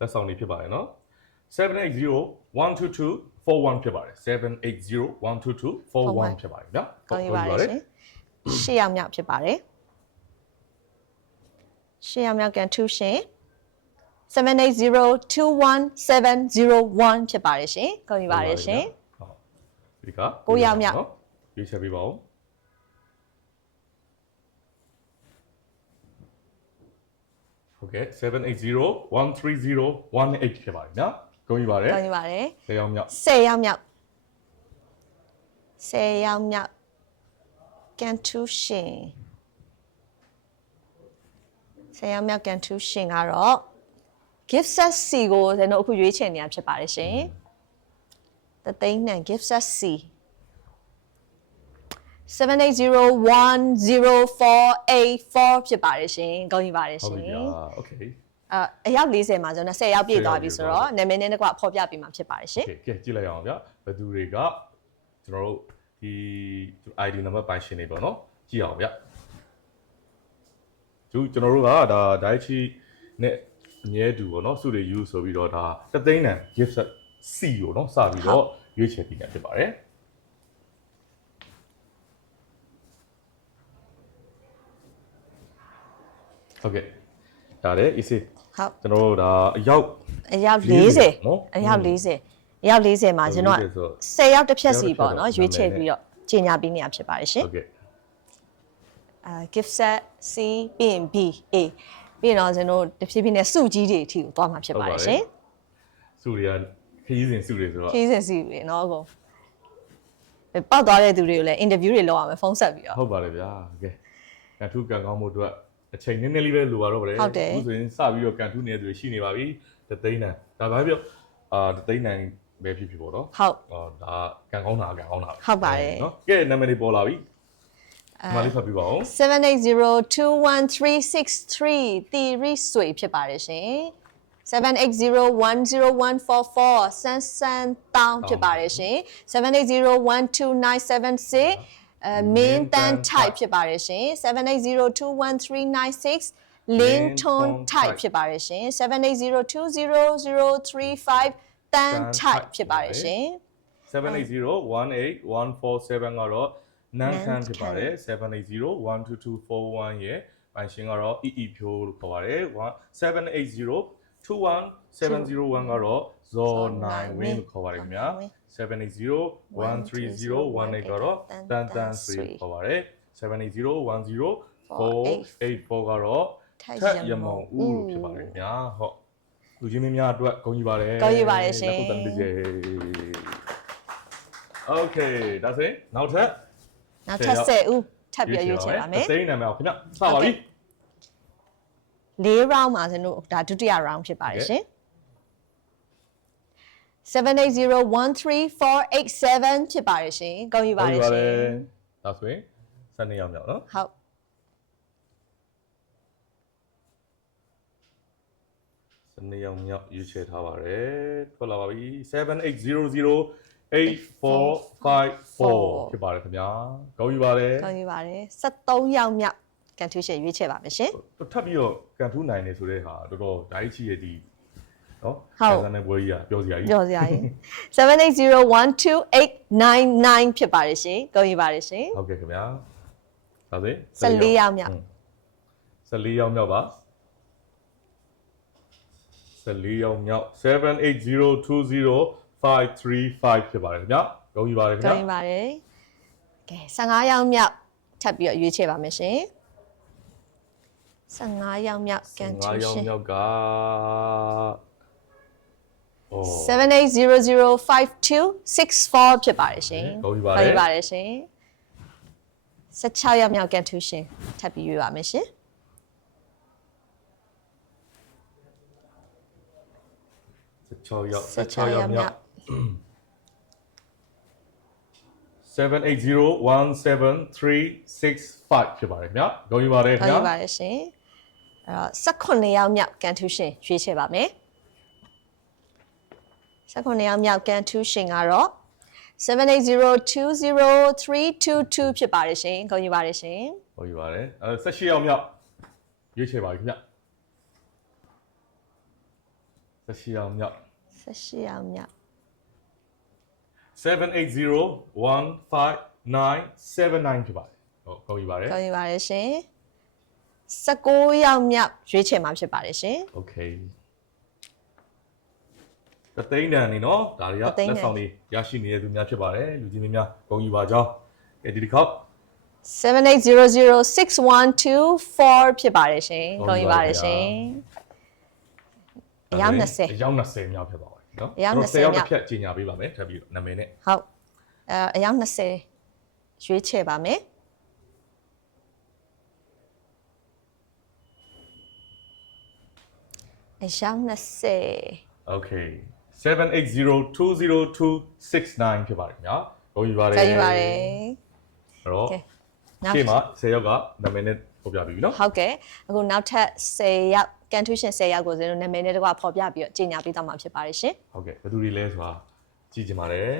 လက်ဆောင်လေးဖြစ်ပါတယ်နော်780122441ဖြစ်ပါတယ်780122441ဖြစ်ပါတယ်ဗျာ ကောင်းပြီပါတယ်ရှင်8ယောက်မြောက်ဖြစ်ပါတယ်8ယောက်မြောက်ကန်ထူးရှင်7802171ဖြစ်ပါတယ်ရှင်ကောင်းပြီပါတယ်ရှင် ဒီက 9ယောက်မြောက် ရွေးချယ်ပြပါဦးဟုတ်ကဲ့780130118ဖြစ်ပါတယ်နော်ကောင်းပြီပါတယ် ကောင်းပြီပါတယ် 10ယောက်မြောက် 10ယောက်မြောက်10ယောက်မြောက်ကန်ထူးရှင်10ယောက်မြောက်ကန်ထူးရှင်ကတော့ gift set C ကိုကျွန်တော်အခုရွေးချယ်နေရဖြစ်ပါတယ်ရှင်တသိန်းနဲ့ gift set C 7801048ဖြစ်ပါတယ်ရှင်ကောင်းပြီပါတယ်ရှင် ဟုတ်ပြီဗျာ okay အယောက်40မှာကျွန်တော်10ယောက်ပြည့်သွားပြီဆိုတော့နာမည်နဲ့တကွဖော်ပြပေးမှာဖြစ်ပါတယ်ရှင် okay ကဲကြည့်လိုက်အောင်ဗျာဘယ်သူတွေကကျွန်တော်တို့ဒီ ID number ပိုင်ရှင်တွေပေါ့နော်ကြည့်အောင်ဗျာကျွန်တော်တို့ကဒါဒိုင်ချီနဲ့အမြဲတူပေါ့နော်စုတွေယူဆိုပြီးတော့ဒါတသိန်းတန် gift set C ကိုနော်စပြီးတော့ရွေးချယ်ပြီးနေဖြစ်ပါတယ်ဟုတ်ကဲ့ဒါလည်း easy ဟုတ် ကျွန်တော်တို့ဒါအယောက် အယောက်40 နော် အယောက်40အယောက်40မှာကျွန်တော်10ယောက်တစ်ဖြက်စီပေါ့နော်ရွေးချယ်ပြီးတော့ကြီးညာပေးနေရဖြစ်ပါတယ်ရှင် ဟုတ်ကဲ့ gift set C ပြီးရင် B A ပြီးတော့ကျွန်တော်တဖြည်းဖြည်းနဲ့စုကြီးတွေအထိကိုသွားမှာဖြစ်ပါတယ်ရှင် စုတွေကခရီးစဉ်စုတွေဆိုတော့ ခီးစဉ်စီတွေနော်ကိုပောက်သွားတဲ့သူတွေကိုလည်း interview တွေလုပ်ရမယ်ဖုန်းဆက်ပြီးတော့ ဟုတ်ပါတယ်ဗျာကဲကန်ထူးကန်ကောင်းမှုအတွက်အချိန်နည်းနည်းလေးပဲလိုပါတော့ပါတယ် ဟုတ်တယ် အခုဆိုရင်စပြီးတော့ကန်ထူးနေတဲ့သူတွေရှိနေပါပြီတသိန်းတန်ဒါဘာပြော သိန်းနိုင်ပဲဖြစ်ဖြစ်ပေါ့နော် ဟုတ် ဒါကန်ကောင်းတာကန်ကောင်းတာ ဟုတ်ပါတယ် နော်ကဲနာမည်လေးပေါ်လာပြီဒီမှာလေးဖတ်ပြပါဦး 780213663 theory ဆွေဖြစ်ပါတယ်ရှင်780101144ဆန်းဆန်းတောင်းဖြစ်ပါတယ်ရှင်7801296မင်းတန်း type ဖြစ်ပါတယ်ရှင်780213996 lin tone type ဖြစ်ပါတယ်ရှင်780200035တန်း type ဖြစ်ပါတယ်ရှင် 780181471ကတော့နန်းခမ်းဖြစ်ပါတယ်780122441ရဲ့ပိုင်ရှင်ကတော့ EE ဖြိုးလို့ခေါ်ပါတယ်780217001ကတော့ဇော်နိုင်ဝင်းလို့ခေါ်ပါတယ်ခင်ဗျာ7801301ကတော့တန်တန်ဆွေခေါ်ပါတယ်780104884ကတော့ထက်ရမုံဦးလို့ဖြစ်ပါတယ်ခင်ဗျာဟုတ်လူချင်းမင်းများအတွက်ဂုဏ်ယူပါတယ် ဂုဏ်ယူပါတယ်ရှင် လက်ခုပ်တန်းပေးကြโอเคဒါဆိုရင်နောက်ထပ် နောက်ထပ်10ဦးထပ်ပြီးရွေးချယ်ပါမယ် သိန်းနာမည်ခင်ဗျစပါပြီ 4 round မှာကျွန်တော်ဒါဒုတိယ round ဖြစ်ပါတယ်ရှင်780134887ဖြစ်ပါတယ်ရှင်ဂုဏ်ယူပါတယ်ရှင် ဒါဆိုရင်12ရောက်မြောက်နော် ဟုတ် 12ရောက်မြောက်ရွေးချယ်ထားပါတယ်ထွက်လာပါပြီ780084554ဖြစ်ပါတယ်ခင်ဗျာဂုဏ်ယူပါတယ် ဂုဏ်ယူပါတယ်73ရောက်မြောက်ကန်ထူးရှယ်ရွေးချယ်ပါမယ်ရှင် ထပ်ပြီးတော့ကန်ထူးနိုင်နေဆိုတဲ့ဟာတော်တော်ဓာတ်ချီရဲ့ဒီနော် ဟုတ် ကန်တဲ့ဘွဲကြီးကပြောစရာကြီး ပြောစရာကြီး780128999ဖြစ်ပါတယ်ရှင်ဂုဏ်ယူပါတယ်ရှင် ဟုတ်ကဲ့ခင်ဗျာဒါဆိုရင် 14ရောက်မြောက် 14ရောက်မြောက်ပါ14ရောက်မြောက်7802053ဖြစ်ပါတယ်ခင်ဗျာဂုဏ်ယူပါတယ်ခင် ဂုဏ် ဗျာ ယူပါတယ်ကဲ15ရောက်မြောက်ထပ်ပြီးတော့ရွေးချယ်ပါမယ်ရှင်15ရောက်မြောက်ကန်ထူး 5ရောက် ရှင် မြောက်က780052664ဖြစ်ပါတယ်ရှင် ဂုဏ်ယူပါ ဂုဏ် တယ် ယူပါတယ်ရှင်16ရောက်မြောက်ကန်ထူးရှင်ထပ်ပြီးရွေးပါမယ်ရှင် 16ရောက် 16ရောက်မြောက် 7801735ဖြစ်ပါတယ်ခင်ဗျာဂုဏ်ယူပါတယ်ခင် ဂုဏ် ဗျာ ယူပါတယ်ရှင်အဲ့တော့18ရောက်မြောက်ကန်ထူးရှင်ရွေးချယ်ပါမယ်18ရောက်မြောက်ကန်ထူးရှင်ကတော့780203222ဖြစ်ပါတယ်ရှင်ဂုဏ်ယူပါတယ်ရှင် ဂုဏ်ယူပါတယ်18ရောက်မြောက်ရွေးချယ်ပါခင်ဗျာ18ရောက်မြောက် 18ရောက်မြောက် 780157979ဖြစ်ပါတယ်ဟုတ်ဂုဏ်ယူပါတယ် ဂုဏ်ယူပါတယ်ရှင်19ရောက်မြောက်ရွေးချယ်မှာဖြစ်ပါတယ်ရှင် โอเคတသိန်းတန်နေနော်ဒါတွေက တသိန်းတန် လက်ဆောင်တွေရရှိနေတဲ့သူများဖြစ်ပါတယ်လူကြီးမင်းများဂုဏ်ယူပါကြောင်းဒီတစ်ခေါက် 7800612 ဖြစ်ပါတယ်ရှင်ဂုဏ်ယူပါတယ်ရှင်အယောက်20 အယောက်20မြောက်ဖြစ်သွားပါပြီနော် အယောက်20 10ရောက် မြော တစ် က် ဖြတ်ကြီးညာပေးပါမယ်ထပ်ပြီးနာမည်နဲ့ ဟုတ်အယောက်20ရွေးချယ်ပါမယ်အယောက်20 โอเค780202269ဖြစ်ပါတယ်ခင်ဗျာဂုဏ်ယူပါတယ် ဂုဏ်ယူပါတယ် အဲ့တော့ ကဲနောက် ရှေ့မှာ10ယောက်ကနာမည်နဲ့ပေါ်ပြပြီးပြီနော် ဟုတ်ကဲ့အခုနောက်ထပ်10ယောက်ကန်ထူးရှင်10ယောက်ကိုဇင်းတို့နာမည်နဲ့တကွာဖော်ပြပြီးတော့ကြီးညာပေးတော့မှာဖြစ်ပါတယ်ရှင် ဟုတ်ကဲ့ဘယ်သူတွေလဲဆိုတာကြည့်ကြပါတယ်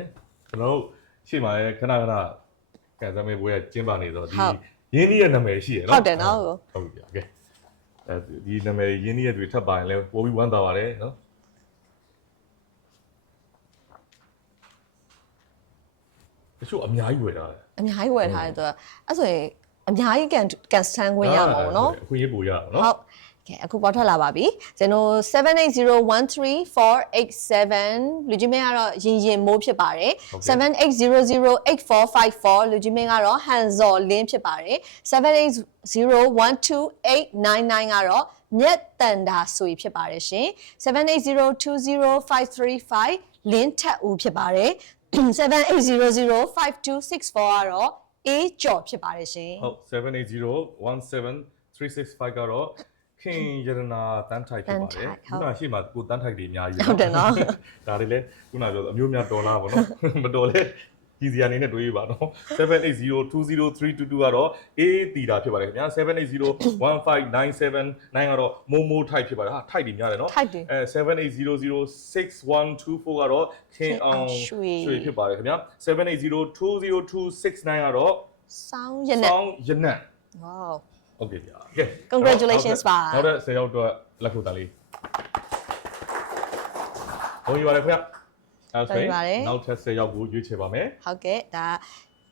ကျွန်တော်တို့ရှေ့မှာခဏခဏကန်ဆယ်မေးပွဲကျင်းပနေတော့ဒီရင်းနှီးရဲ့နာမည်ရှိရနော် ဟုတ်တယ်နော် ဟုတ်ပြီโอเคဒီနာမည်ရင်းနှီးရဲ့တွေထပ်ပါရင်လဲပို့ပြီးဝမ်းသာပါတယ်နော်တချို့အများကြီးဝယ်တာ အများကြီးဝယ်ထားတယ်သူကအဲ့ဆိုရင်အများကြီးကန်စတန်ခွင့်ရမှာပေါ့နော် အခွင့်အရေးပို့ရအောင်နော် ဟုတ်ကဲအခုပေါ်ထွက်လာပါပြီကျွန်တော်780134887လူကြီးမင်းကတော့ရင်မိုးဖြစ်ပါတယ်780084454လူကြီးမင်းကတော့ဟန်ဇော်လင်းဖြစ်ပါတယ်780128999ကတော့မြက်တန်တာဆွေဖြစ်ပါတယ်ရှင်780205335လင်းထက်ဦးဖြစ်ပါတယ်780052664ကတော့အေးကျော်ဖြစ်ပါတယ်ရှင် ဟုတ်7801735ကတော့ ခင်ရတနာတန်းထိုက်ဖြစ်ပါတယ်ခုနရှေ့မှာကိုတန်းထိုက်တွေအများကြီး ဟုတ်တယ်နော် ဒါတွေလည်းခုနပြောအမျိုးများဒေါ်လာပေါ့နော်မတော်လဲကြီးစီအနေနဲ့တွေးပါနော်780203222ကတော့ A တီတာဖြစ်ပါတယ်ခင်ဗျာ7801597ကတော့မိုမိုထိုက်ဖြစ်ပါတယ်ဟာထိုက်တွေများတယ်နော် ထိုက်တယ် 7800612ကတော့ခင်အောင်ရွှေဖြစ်ပါတယ်ခင်ဗျာ780202669ကတော့ ဆောင်းရနက် ဆောင်းရနက် wow ဟုတ်ကဲ့ဗျာကဲ Congratulations ပါ နောက်တဲ့10ယောက်အတွက်လက်ခုတန်းလေးဟိုယူပါလေခင်ဗျာအဲ့ဆိုရင်နောက်ထပ်10ယောက်ကိုရွေးချယ်ပါမယ် ဟုတ်ကဲ့ဒါ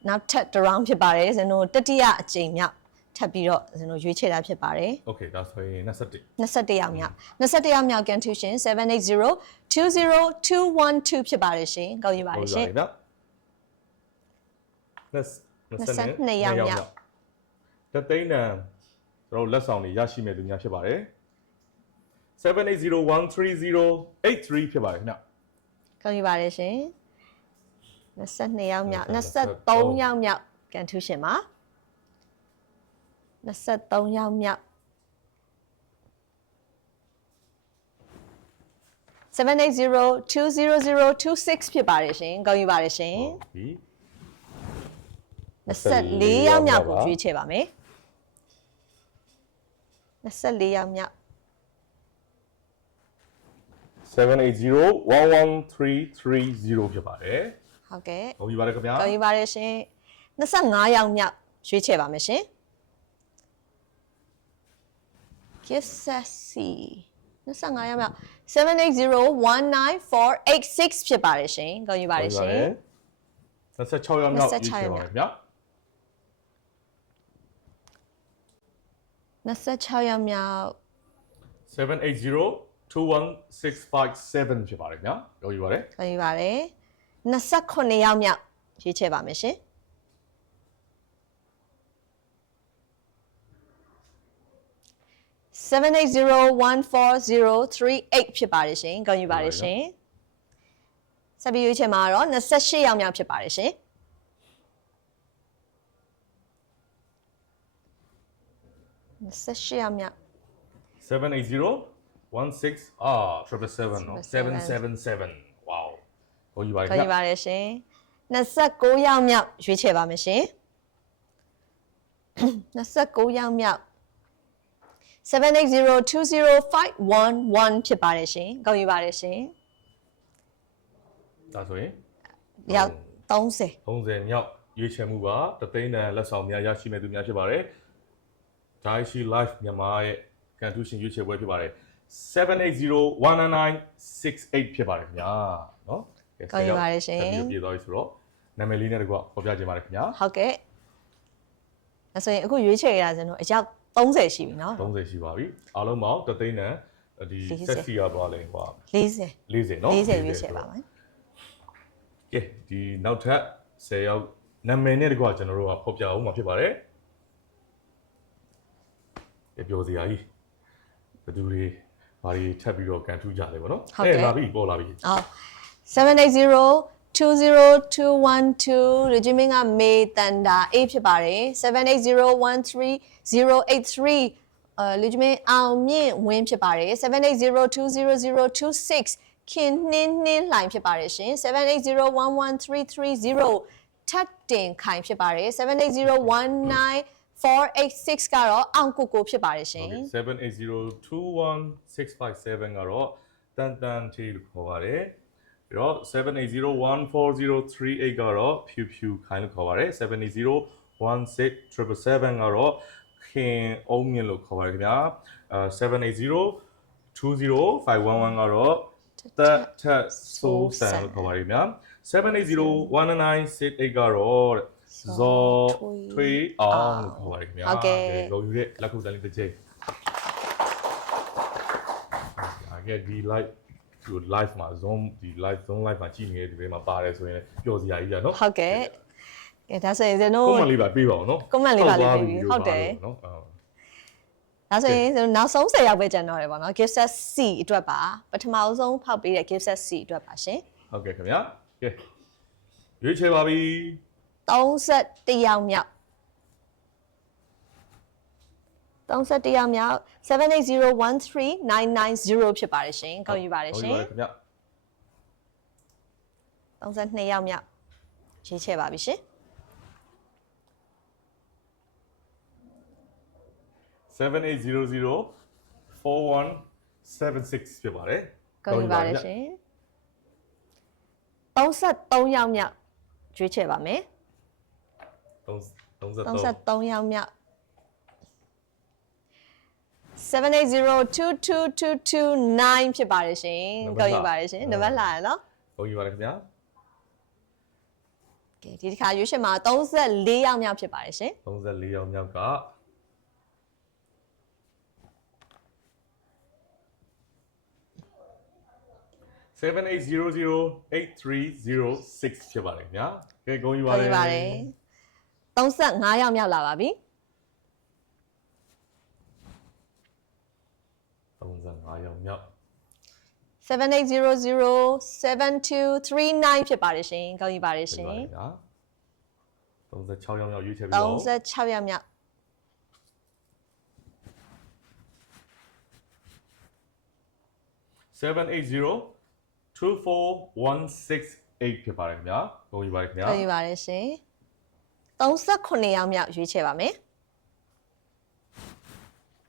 နောက်ထပ်တစ် round ဖြစ်ပါတယ်ဇင်တို့တတိယအကြိမ်မြောက်ထပ်ပြီးတော့ဇင်တို့ရွေးချယ်တာဖြစ်ပါတယ် โอเคဒါဆိုရင်21 21ယောက်မြောက်21ယောက်မြောက် Contusion 780202212ဖြစ်ပါတယ်ရှင်ကောင်းယူပါတယ်ရှင် ဗျာ22ယောက်မြောက်တသိန်းတန်ကျွန်တော်လက်ဆောင်တွေရရှိမဲ့သူများဖြစ်ပါတယ်780130383ဖြစ်ပါတယ်ခင်ဗျာ ကောင်းယူပါတယ်ရှင်22ယောက်မြောက်23ယောက်မြောက် Contusion ပါ23ယောက်မြောက်780200026ဖြစ်ပါတယ်ရှင်ကောင်းယူပါတယ်ရှင် ဒီ 24ယောက်မြောက်ကိုရွေးချယ်ပါမယ်24ယောက်မြောက် 780113330ဖြစ်ပါတယ် ဟုတ်ကဲ့ ဟောပြီးပါတယ်ခင်ဗျာ ကောင်းယူပါတယ်ရှင်25ယောက်မြောက်ရွေးချယ်ပါမယ်ရှင် Kissasi 25ယောက်မြောက်780194886ဖြစ်ပါတယ်ရှင်ကောင်းယူပါတယ်ရှင် 26ယောက်မြောက်ရွေးချယ်ပါမယ်ခင်ဗျာ 26ယောက်မြောက် 7802165 ဖြစ်ပါတယ်ခင်ဗျာဟောပြီးပါတယ် ကောင်းယူပါတယ်29ယောက်မြောက်ရွေးချယ်ပါမယ်ရှင်780140338ဖြစ်ပါတယ်ရှင်ကောင်းယူပါတယ်ရှင်ဆက်ပြီးရွေးချယ်မှာတော့28ယောက်မြောက်ဖြစ်ပါတယ်ရှင်28ယောက်မြောက် 7801677နော်777 wow ဟောယူပါတယ် ကောင်း ခင် ယူ ဗျာ ပါတယ်ရှင်29ယောက်မြောက်ရွေးချယ်ပါမယ်ရှင်29ယောက်မြောက်780205111ဖြစ်ပါတယ်ရှင်ကောင်းယူပါတယ်ရှင် ဒါဆိုရင် ရောက်30 30မြောက်ရွေးချယ်မှုပါတသိန်းတန်လက်ဆောင်များရရှိမဲ့သူများဖြစ်ပါတယ် Daiichi Life မြန်မာရဲ့ကန်ထူးရှင်ရွေးချယ်ပွဲဖြစ်ပါတယ်7801968ဖြစ်ပါတယ်ခင်ဗျာเนาะ ကောင်းယူပါတယ်ရှင် ပြေသွားပြီဆိုတော့နာမည်လေးနဲ့တကွပေါ်ပြခြင်းပါတယ်ခင်ဗျာ ဟုတ်ကဲ့ဒါဆိုရင်အခုရွေးချယ်ရတာဆိုတော့အယောက်30ရှိပြီเนาะ30ရှိပါပြီအားလုံးပေါင်းတသိန်းတန်ဒီဆက်စီရပါလဲဟွာ 40 40เนาะ 40ရွေးချယ်ပါမယ် ကဲဒီနောက်ထပ်10ယောက်နာမည်နဲ့တကွကျွန်တော်တို့ကဖော်ပြအောင်မှာဖြစ်ပါတယ်ပြောစရာကြီးဘယ်သူတွေဘာတွေထပ်ပြီးတော့ကန်ထူးကြလဲဗောနော်လာပြီပေါ်လာပြီ အော်780202212 Regiment ကမေတန်တာ A ဖြစ်ပါတယ်780130830 Regiment အောင်မြင့်ဝင်းဖြစ်ပါတယ်780200026ခင်နှင်းနှင်းလှိုင်ဖြစ်ပါတယ်ရှင်780113330ထပ်တင်ခိုင်ဖြစ်ပါတယ်780194886ကတော့အောင်ကိုကိုဖြစ်ပါတယ်ရှင်7802165 ကတော့တန်တန်ချီလို့ခေါ်ပါတယ်ပြီးတော့780140338ကတော့ဖြူဖြူခိုင်လို့ခေါ်ပါတယ်7801677ကတော့ခင်အုံးမြင့်လို့ခေါ်ပါတယ်ခင်ဗျာ780205111ကတော့တက်တက်ဆိုးဆန်လို့ခေါ်ပါတယ်ခင်ဗျာ7801968ကတော့ဇော်ထွေးအောင်လို့ခေါ်ပါတယ်ခင်ဗျာဂုဏ်ယူတဲ့လက်ခုပ်တန်းလေးတစ်ချိန်ဒီ live မှာ zoom ဒီ live မှာကြည့်နေတဲ့ဒီထဲမှာပါတယ်ဆိုရင်ပျော်စရာကြီးอ่ะเนาะဟုတ်ကဲ့ကဲဒါဆိုရင်ကျွန်တော် comment လေးပါပေးပါဦးเนาะ comment လေးပါလေးပေးပြီးဟုတ်တယ်เนาะဒါဆိုရင်ကျွန်တော်နောက်ဆုံး10ရောက်ပဲကျန်တော့တယ်ပေါ့နော် gift set C အတွက်ပါပထမဆုံးဖောက်ပေးတဲ့ gift set C အတွက်ပါရှင်ဟုတ်ကဲ့ခင်ဗျာကဲရွေးချယ်ပါပြီ31ယောက်မြောက် 31ယောက်မြောက်780139990ဖြစ်ပါတယ်ရှင်ကောင်းယူပါတယ်ရှင် ခင်ဗျ 32ယောက်မြောက်ရွေးချယ်ပါပြီရှင် 78004176ဖြစ်ပါတယ် ကောင်းယူပါတယ်ရှင်33ယောက်မြောက်ရွေးချယ်ပါမယ် 33ယောက်မြောက်780222229ဖြစ်ပါတယ်ရှင်ကောင်းယူပါတယ်ရှင်နံပါတ်လာရနော် ကောင်းယူပါတယ်ခင်ဗျာ ကဲဒီတစ်ခါရွေးချယ်မှာ34ယောက်မြောက်ဖြစ်ပါတယ်ရှင် 34ယောက်မြောက်က780083006ဖြစ်ပါတယ်ခင်ဗျာကဲကောင်းယူပါ ကောင်း တယ် ယူပါတယ်35ယောက်မြောက်လာပါပြီ 35ယောက်မြောက် 780072399ဖြစ်ပါတယ်ရှင်ကောင်းယူပါတယ်ရှင် 36ယောက်မြောက်ရွေးချယ်ပြီးတော့ 36ယောက်မြောက် 7802416 ဖြစ်ပါတယ်ခင်ဗျာကောင်းယူပါတယ်ခင်ဗျာ ကောင်းယူပါတယ်ရှင်39ယောက်မြောက်ရွေးချယ်ပါမယ်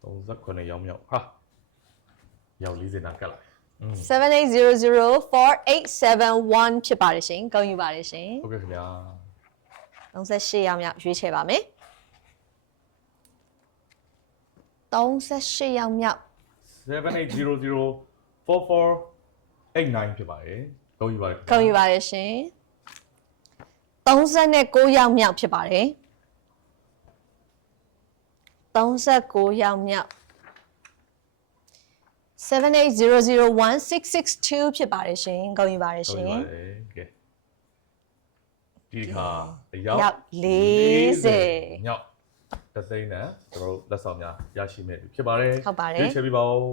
39ယောက်မြောက်ဟာယောက်40နာကတ်လာ 7800487 ဖြစ်ပါတယ်ရှင်ကောင်းယူပါတယ်ရှင် ဟုတ်ကဲ့ခင်ဗျာ 38ယောက်မြောက်ရွေးချယ်ပါမယ်38ယောက်မြောက် 780044889ဖြစ်ပါတယ်ကောင်းယူပါတယ် ကောင်းယူပါတယ်ရှင်39ယောက်မြောက်ဖြစ်ပါတယ်39ယောက်မြောက်7800166ဖြစ်ပါတယ်ရှင်ကောင်းယူပါတယ်ရှင် ကဲဒီခါရောက် ရောက်40 မြောက်တသိန်းနဲ့ကျွန်တော်တို့လက်ဆောင်များရရှိမဲ့ဖြစ်ပါတယ် ဟုတ်ပါတယ် ရွေးချယ်ပြီးပါဦး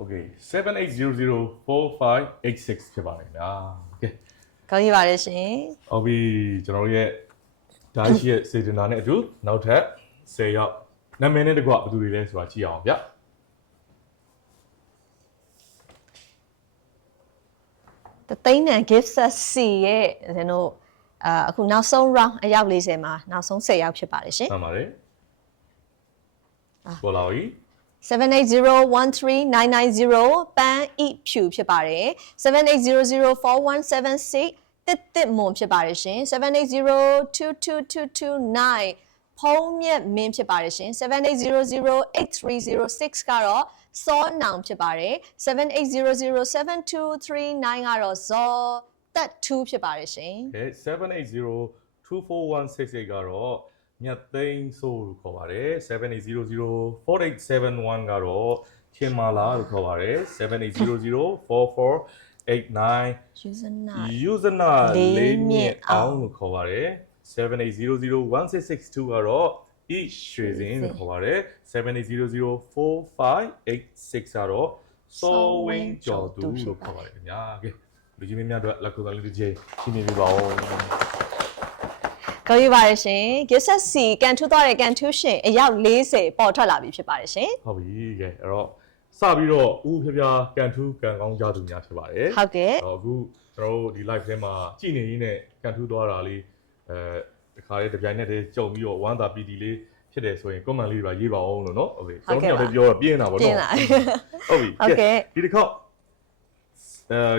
Okay 7800456ဖြစ်ပါတယ်ဗျာကဲ ကောင်းယူပါတယ်ရှင် ဟုတ်ပြီကျွန်တော်တို့ရဲ့ဓာတ်ရှိရဲ့စေတနာနဲ့အတူနောက်ထပ်10ရောက်နာမည်နဲ့တကွဘယ်သူတွေလဲဆိုတာကြည့်အောင်ဗျ တသိန်းတန် gift set C ရဲ့ကျွန်တော်အခုနောက်ဆုံး round အယောက်40မှာနောက်ဆုံး10ယောက်ဖြစ်ပါတယ်ရှင် မှန်ပါတယ်ပေါ်လာပြီ 780139990ပန်းဤဖြူဖြစ်ပါတယ်780041761တစ်မွန်ဖြစ်ပါတယ်ရှင်780222229ဖုံးမြက်မင်းဖြစ်ပါတယ်ရှင်780083006ကတော့စောနောင်ဖြစ်ပါတယ်780072399ကတော့ဇော်တက်2ဖြစ်ပါတယ်ရှင် ကဲ7802416ကတော့မြတ်သိန်းဆိုလို့ခေါ်ပါတယ်780048711ကတော့ခင်မာလာလို့ခေါ်ပါတယ်780044889 userလေးမြင့်အောင်လို့ခေါ်ပါတယ်7800166ကတော့ဤရွှေစင်လို့ခေါ်ပါတယ်7800456ကတော့စောဝင်းကျော်သူလို့ခေါ်ပါတယ်ခင်ဗျာကဲလူကြီးမင်းများတို့လက်ခုပ်တော်လေးတစ်ချိန်ရှင်းပြပေးပါဦး ကောင်းယူပါတယ်ရှင် gift set C ကန်ထူးသွားတဲ့ကန်ထူးရှင်အယောက်40ပေါ်ထွက်လာပြီဖြစ်ပါတယ်ရှင် ဟုတ်ပြီကဲအဲ့တော့စပြီးတော့ဦးဖျားကန်ထူးကန်ကောင်းကြသူများဖြစ်ပါတယ် ဟုတ်ကဲ့ အခုကျွန်တော်တို့ဒီ live ထဲမှာကြည်နေရင်းနဲ့ကန်ထူးသွားတာလေးတခါလေးတစ်ပြိုင်နက်တည်းကြုံပြီးတော့ဝမ်းသာပီတီလေးဖြစ်တယ်ဆိုရင် comment လေးပါရေးပါအောင်လို့เนาะโอเคကျွန်တော်တို့ပြောတော့ပြင်းနေတာပေါ့ ပြ เนาะ င်းလာ ဟုတ်ပြီ ဟုတ်ကဲ့ ဒီတစ်ခေါက်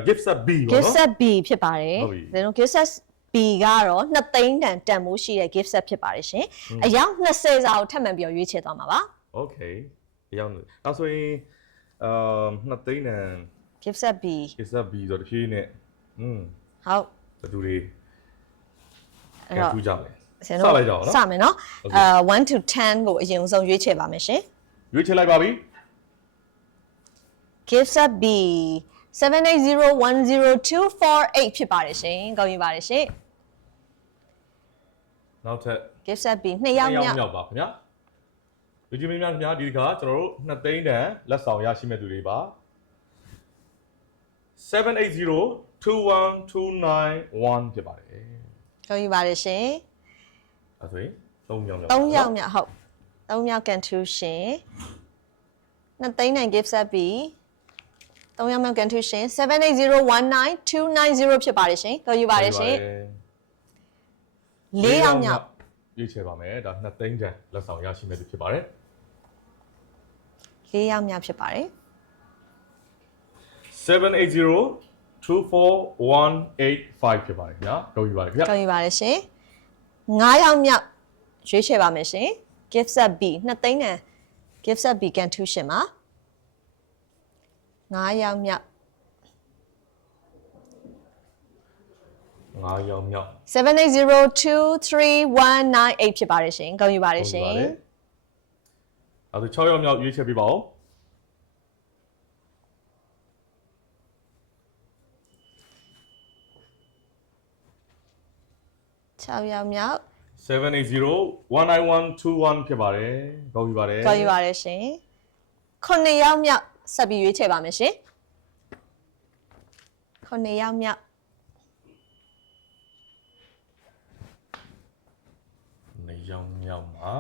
gift set B ပေါ့ gift เนาะ set B ဖြစ်ပါတယ် ဟုတ်ပြီ ဒါတော့ gift set B ကတော့2သိန်းတန်တန်မိုးရှိတဲ့ gift set ဖြစ်ပါတယ်ရှင်အယောက်20စာကိုထပ်မံပြီးတော့ရွေးချယ်သွားမှာပါ okay ရောက်နေအဲဆိုရင်နှစ်သိန်းနဲ့ gift set B gift set B ဆိုတော့တစ်ဖြည်းနဲ့ဟုတ် ဘယ်သူတွေ အဲ့ ကန် တော့ ထူးကြမယ် ဆင် စ တော့ လိုက်ကြအောင်နော် စမယ်နော်1 to 10ကိုအရင်ဆုံးရွေးချယ်ပါမယ်ရှင် ရွေးချယ်လိုက်ပါပြီ gift set B 780102448ဖြစ်ပါတယ်ရှင်ကောင်းယူပါတယ်ရှင် နောက်ထပ် gift set B 2ယောက်မြောက် မြောက်ပါခင်ဗျာလူကြီးမင်းများခင်ဗျာဒီခါကျွန်တော်တို့2သိန်းတန်လက်ဆောင်ရရှိမဲ့သူတွေပါ7802129 ဖြစ်ပါတယ် ဂုဏ်ယူပါတယ်ရှင် အဲ့ဆိုရင်3မြောက်မြောက် 3ယောက်မြောက်ဟုတ်3ယောက်ကန်ထူးရှင်2သိန်းနိုင် gift set ပြီး3ယောက်မြောက်ကန်ထူးရှင်78019290ဖြစ်ပါတယ်ရှင်ဂုဏ်ယူပါတယ်ရှင်4ယောက်မြောက် ရွေးချယ်ပါမယ်ဒါ2သိန်းကျန်လက်ဆောင်ရရှိမဲ့သူဖြစ်ပါတယ်4ယောက်မြောက်ဖြစ်ပါတယ်7802418ဖြစ်ပါတယ်ခင်ဗျာဂုဏ်ယူပါတယ်ခင်ဗျာ ဂုဏ်ယူပါတယ်ရှင်9ယောက်မြောက်ရွေးချယ်ပါမယ်ရှင် gift set B 2သိန်းတန် gift set B ကန်ထူးရှင်ပါ9ယောက်မြောက်9ယောက်မြောက် 78023198ဖြစ်ပါတယ်ရှင်ဂုဏ်ယူပါတယ်ရှင် အဲ့ဒါ6ယောက်မြောက်ရွေးချယ်ပေးပါဦး6ယောက်မြောက် 7801921ဖြစ်ပါတယ်ဂုဏ်ယူပါတယ် ဂုဏ်ယူပါတယ်ရှင်9ယောက်မြောက်ဆက်ပြီးရွေးချယ်ပါမယ်ရှင်9ယောက်မြောက်2ယောက်မြောက်မှာ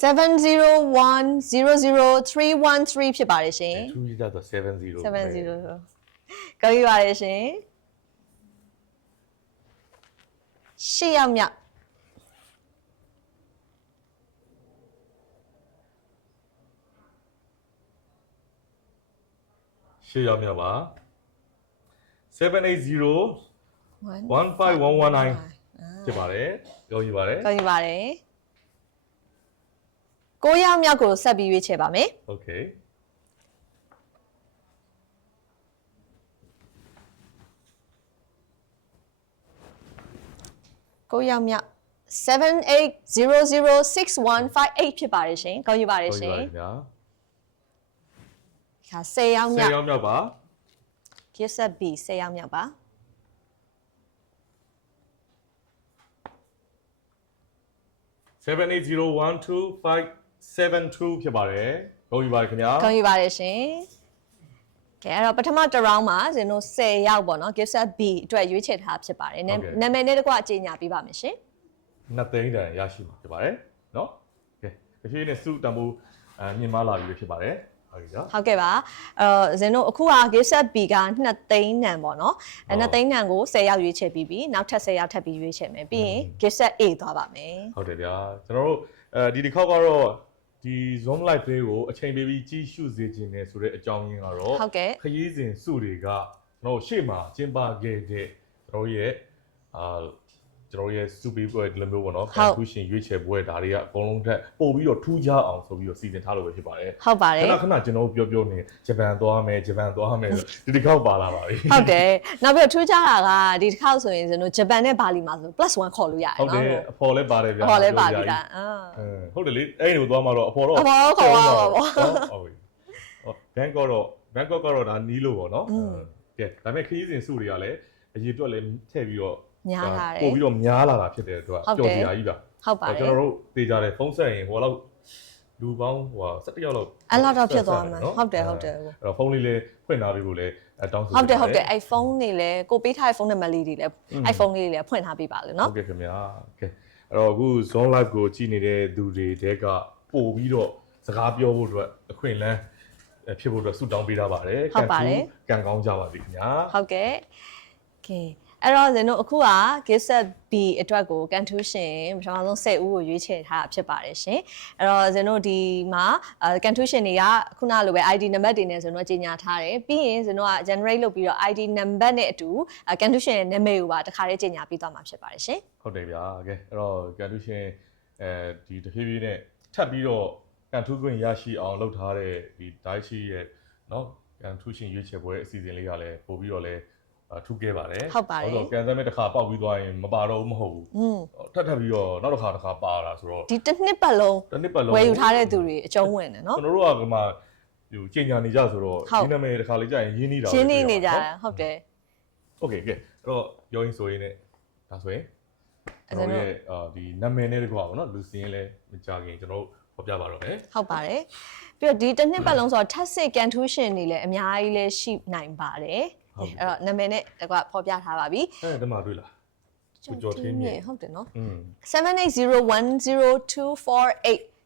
701003113ဖြစ်ပါတယ်ရှင် 2ရတော့70 70ဂုဏ်ယူပါတယ်ရှင်10ယောက်မြောက်8ယောက်မြောက်ပါ780151119ဖြစ်ပါတယ်ဂုဏ်ယူပါတယ် ဂုဏ်ယူပါတယ်9ယောက်မြောက်ကိုဆက်ပြီးရွေးချယ်ပါမယ် โอเค9ယောက်မြောက်78006158ဖြစ်ပါတယ်ရှင်ဂုဏ်ယူပါတယ်ရှင် ဗျာ ခါ10ယောက်မြောက် 10ယောက်မြောက်ပါ gift set B 10ယောက်မြောက်ပါ7801252ဖြစ်ပါတယ်ဂုဏ်ယူပါတယ်ခင်ဗျာ ဂုဏ်ယူပါတယ်ရှင်ကဲအဲ့တော့ပထမတစ် round မှာဇင်တို့10ယောက်ပေါ့နော် gift set B အတွက်ရွေးချယ်ထားဖြစ်ပါတယ်နာမည်နဲ့တကွအကြေညာပေးပါမယ်ရှင်2သိန်းတန်ရရှိမှာဖြစ်ပါတယ်เนาะကဲတစ်ဖြည်းနဲ့စုတံပိုးမြင်မလာပြီဖြစ်ပါတယ်ဟုတ်ကဲ့ဟုတ်ကဲ့ပါဇင်တို့အခုက gift set B က2သိန်းတန်ပေါ့နော်2သိန်းတန်ကို10ယောက်ရွေးချယ်ပြီးပြီနောက်ထပ်10ယောက်ထပ်ပြီးရွေးချယ်မယ်ပြီးရင် gift set A သွားပါမယ်ဟုတ်တယ်ဗျာကျွန်တော်တို့ဒီတစ်ခေါက်ကတော့ဒီ Zoom Live လေးကိုအချိန်ပေးပြီးကြီးရှုစေခြင်းနဲ့ဆိုတဲ့အကြောင်းရင်းကတော့ဟုတ်ကဲ့ခရီးစဉ်စုတွေကကျွန်တော်ရှေ့မှာကျင်းပခဲ့တဲ့ကျွန်တော်ရဲ့ကျွန်တော်ရဲ့စုပေးပွဲဒီလိုမျိုးပေါ့နော်ကန်ထူးရှင်ရွေးချယ်ပွဲဒါတွေကအကုန်လုံးထက်ပို့ပြီးတော့ထူးခြားအောင်ဆိုပြီးတော့စီစဉ်ထားလို့ပဲဖြစ်ပါတယ်ဟုတ်ပါတယ်ခဏကျွန်တော်ပြောနေဂျပန်သွားမယ်ဂျပန်သွားမယ်ဒီတစ်ခေါက်ပါလာပါပြီဟုတ်တယ်နောက်ပြီးတော့ထူးခြားတာကဒီတစ်ခေါက်ဆိုရင်ကျွန်တော်ဂျပန်နဲ့ဘာလီမှာဆို +1 ခေါ်လို့ရတယ်နော်ဟုတ်တယ်အဖော်လည်းပါတယ်ဗျာအဖော်လည်းပါပြီလားဟုတ်တယ်လေအဲ့ဒီကိုသွားမှာတော့အဖော်တော့ခေါ်ပါပေါ့ဟုတ်ပြီဘန်ကောက်ကတော့ဒါနီးလို့ပေါ့နော်ကဲဒါပေမဲ့ခရီးစဉ်စုတွေကလည်းအရေးအတွက်လည်းထည့်ပြီးတော့များလာတယ်ပို့ပြီးတော့များလာတာဖြစ်တဲ့အတွက်ပျော်စရာကြီးပါဟုတ်ပါတယ်ကျွန်တော်တို့တေးကြတယ်ဖုန်းဆက်ရင်ဟိုလောက်လူပေါင်း17ယောက်လောက်အဲ့လောက်တော့ဖြစ်သွားမှာဟုတ်တယ်အဲ့တော့ဖုန်းလေးလည်းဖွင့်ထားပြီးကိုလည်းတောင်းဆိုဟုတ်တယ်အဲ့ဖုန်းတွေလည်းကိုပေးထားတဲ့ဖုန်းနံပါတ်လေးတွေလည်းအဲ့ဖုန်းလေးတွေလည်းဖွင့်ထားပေးပါလို့နော်ဟုတ်ကဲ့ခင်ဗျာကဲအဲ့တော့အခု Zone Live ကိုကြည့်နေတဲ့သူတွေတဲကပို့ပြီးတော့စကားပြောဖို့အတွက်အခွင့်အလမ်းဖြစ်ဖို့အတွက်ဆုတောင်းပေးထားပါတယ်ကံကောင်းကြပါစေခင်ဗျာဟုတ်ကဲ့ကဲအဲ့တော့ဇင်တို့အခုက gift set B အတွက်ကိုကန်ထူးရှင်ပထမဆုံး10ဦးကိုရွေးချယ်ထားတာဖြစ်ပါတယ်ရှင်အဲ့တော့ဇင်တို့ဒီမှာကန်ထူးရှင်တွေကခုနလိုပဲ ID နံပါတ်တွေနဲ့ဇင်တို့ကြီးညာထားတယ်ပြီးရင်ဇင်တို့က generate လုပ်ပြီးတော့ ID နံပါတ်နဲ့အတူကန်ထူးရှင်ရဲ့နာမည်ကိုပါတခါလေးကြီးညာပြီးသွားမှာဖြစ်ပါတယ်ရှင်ဟုတ်တယ်ဗျာကဲအဲ့တော့ကန်ထူးရှင်ဒီတဖြည်းဖြည်းနဲ့ထပ်ပြီးတော့ကန်ထူးခွင့်ရရှိအောင်လုပ်ထားတဲ့ဒီဒိုင်းရှိရဲ့เนาะကန်ထူးရှင်ရွေးချယ်ပွဲအစီအစဉ်လေးကလည်းပို့ပြီးတော့လဲထူးခဲ့ပါတယ်ဟုတ်ပါတယ်ဆိုတော့ကန်ဆယ်မဲ့တစ်ခါပေါက်ပြီးသွားရင်မပါတော့ဘူးမဟုတ်ဘူးထပ်ပြီးတော့နောက်တစ်ခါပါလာဆိုတော့ဒီတစ်နှစ်ပတ်လုံးဝယ်ယူထားတဲ့သူတွေအကျုံးဝင်တယ်နော်ကျွန်တော်တို့ကဒီမှာဟိုကျင်ညာနေကြဆိုတော့ဒီနာမည်တစ်ခါလေးကြာရင်ရင်းနေတာရင်းနေကြတာဟုတ်တယ်โอเคကဲအဲ့တော့ပြောရင်းဆိုရင်ねဒါဆိုရင်ကျွန်တော်ရဲ့ဒီနာမည်နဲ့တကွာပေါ့နော်လူစင်းလဲမကြခင်ကျွန်တော်တို့ဖော်ပြပါတော့မယ်ဟုတ်ပါတယ်ပြီးတော့ဒီတစ်နှစ်ပတ်လုံးဆိုတော့ထပ်စစ်ကန်ထူးရှင်တွေလည်းအများကြီးလဲရှိနိုင်ပါတယ်အဲ့တော့နာမည်နဲ့တကွဖော်ပြထားပါပြီဒီမှာတွေ့လား ကိုကျော်ထင်းမြင့် ဟုတ်တယ်နော် 78010248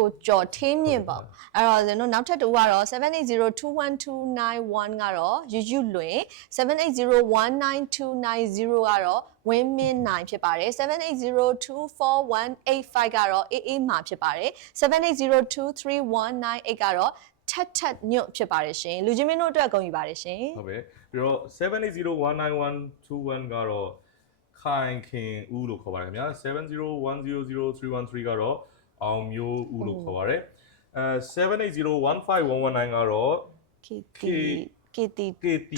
ကိုကျော်ထင်းမြင့်ပေါ့အဲ့တော့ကျွန်တော်နောက်ထပ်တူကတော့78021291ကတော့ယူယူလွင်78019290ကတော့ဝင်းမင်းနိုင်ဖြစ်ပါတယ်78024185ကတော့အေးအေးမှာဖြစ်ပါတယ်78023198ကတော့ထက်ထက်ညွတ်ဖြစ်ပါတယ်ရှင်လူချင်းမင်းတို့အတွက်အကုန်ယူပါတယ်ရှင် ဟုတ်ပဲပြီးတော့78019121ကတော့ခိုင်ခင်ဦးလို့ခေါ်ပါတယ်ခင်ဗျာ70100313ကတော့အောင်မျိုးဦးလို့ခေါ်ပါတယ်78015119ကတော့ KT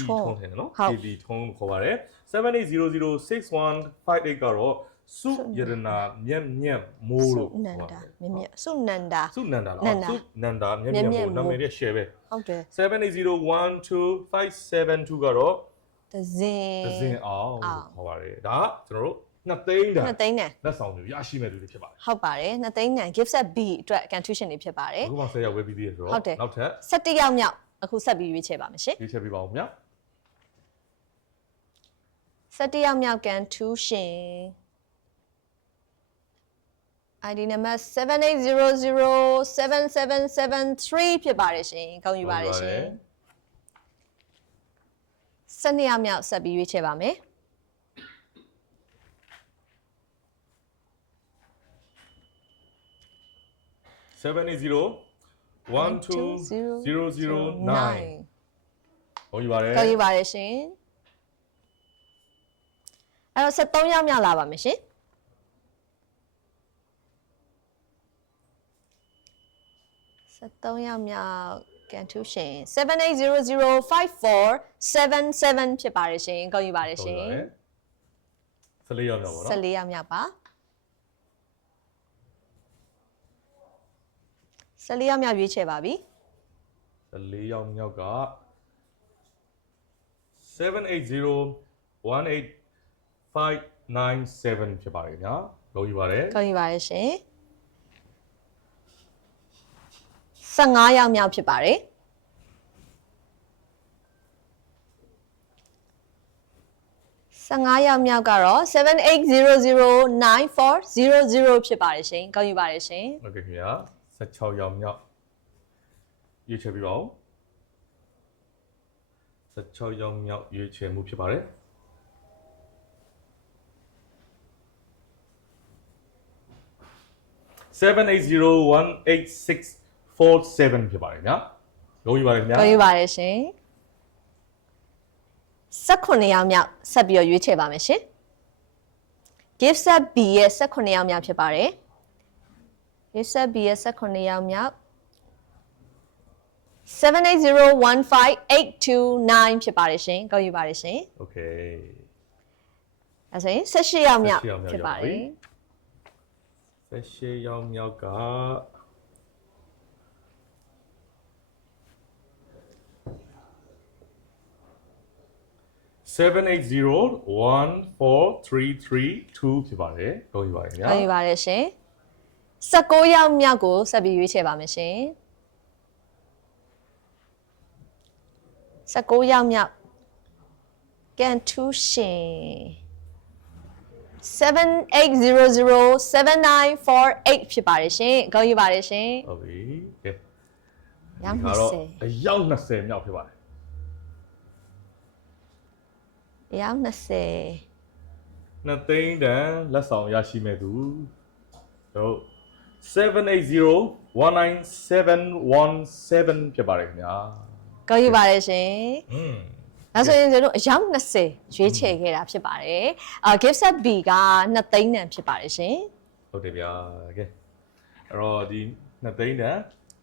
ထုံးတယ်နော် KT ထုံးခေါ်ပါတယ်78006158ကတော့စုယရနာမြက်မြက်မိုးလို့ခေါ်ပါတယ်စုနန္ဒာ စုနန္ဒာလားစုနန္ဒာမြက်မြက်မိုးနာမည်နဲ့ share ပဲ ဟုတ်တယ်78012572ကတော့ သဇင်အောင်ခေါ်ပါတယ်ဒါကကျွန်တော်တို့2သိန်းတန်လက်ဆောင်မျိုးရရှိမဲ့သူတွေဖြစ်ပါတယ်ဟုတ်ပါတယ်2သိန်းတန် gift set B အတွက် contribution တွေဖြစ်ပါတယ်အခုမှ10ရောက်ဝယ်ပြီးသေးတယ်ဆိုတော့နောက်ထပ်17ရောက်မြောက်အခုဆက်ပြီးရွေးချယ်ပါမယ်ရှင်ရွေးချယ်ပေးပါဦးခင်ဗျာ17ရောက်မြောက် contribution ID number 78007773ဖြစ်ပါတယ်ရှင်ကောင်းယူပါတယ်ရှင်12ရောက်မြောက်ဆက်ပြီးရွေးချယ်ပါမယ်78012009ဟောယူပါတယ်ကောင်းယူပါတယ်ရှင်အဲ့တော့73ရောက်မြောက်လာပါမယ်ရှင်73ရောက်မြောက်ကန်ထူးရှင်78005477ဖြစ်ပါတယ်ရှင်ကောင်းယူပါတယ်ရှင်14ရောက်မြောက်ပါနော်14ရောက်မြောက်ပါ14ရောက်မြောက်ရွေးချယ်ပါပြီ14ရောက်မြောက်က78018597ဖြစ်ပါတယ်ခင်ဗျာလုံးယူပါတယ်ကောင်းယူပါတယ်ရှင်15ရောက်မြောက်ဖြစ်ပါတယ်15ရောက်မြောက်ကတော့78009400ဖြစ်ပါတယ်ရှင်ကောင်းယူပါတယ်ရှင်ဟုတ်ကဲ့ခင်ဗျာ16ရောက်မြောက်ရွေးချယ်ပြီးပါဦး16ရောက်မြောက်ရွေးချယ်မှုဖြစ်ပါတယ်78018647ဖြစ်ပါတယ်ညာလုံးယူပါတယ်ခင်ဗျာလုံးယူပါတယ်ရှင်18ရောက်မြောက်ဆက်ပြီးတော့ရွေးချယ်ပါမယ်ရှင် gift set B ရဲ့18ရောက်မြောက်ဖြစ်ပါတယ် gift set B ရဲ့18ရောက်မြောက်78015829ဖြစ်ပါတယ်ရှင်ကောက်ယူပါတယ်ရှင် Okay အဲဆိုရင်18ရောက်မြောက်ဖြစ်ပါတယ်18ရောက်မြောက်က78014332ဖြစ်ပါတယ်ကောက်ယူပါတယ်ညာကောက်ယူပါတယ်ရှင်19ရောက်မြောက်ကိုဆက်ပြီးရွေးချယ်ပါမယ်ရှင်19ရောက်မြောက်ကန်ထူးရှင်78007948ဖြစ်ပါတယ်ရှင်ကောင်းယူပါတယ်ရှင်ဟုတ်ပြီကဲရောက်20အယောက်20မြောက်ဖြစ်ပါတယ်ရောက်20နှစ်သိန်းတန်လက်ဆောင်ရရှိမဲ့သူတို့78019717ဖြစ်ပါတယ်ခင်ဗျာကောင်းယူပါတယ်ရှင်အဲဆိုရင်ကျွန်တော်အယောက်20ရွေးချယ်ခဲ့တာဖြစ်ပါတယ်gift set B က2သိန်းတန်ဖြစ်ပါတယ်ရှင်ဟုတ်တယ်ဗျာကဲအဲ့တော့ဒီ2သိန်းတန်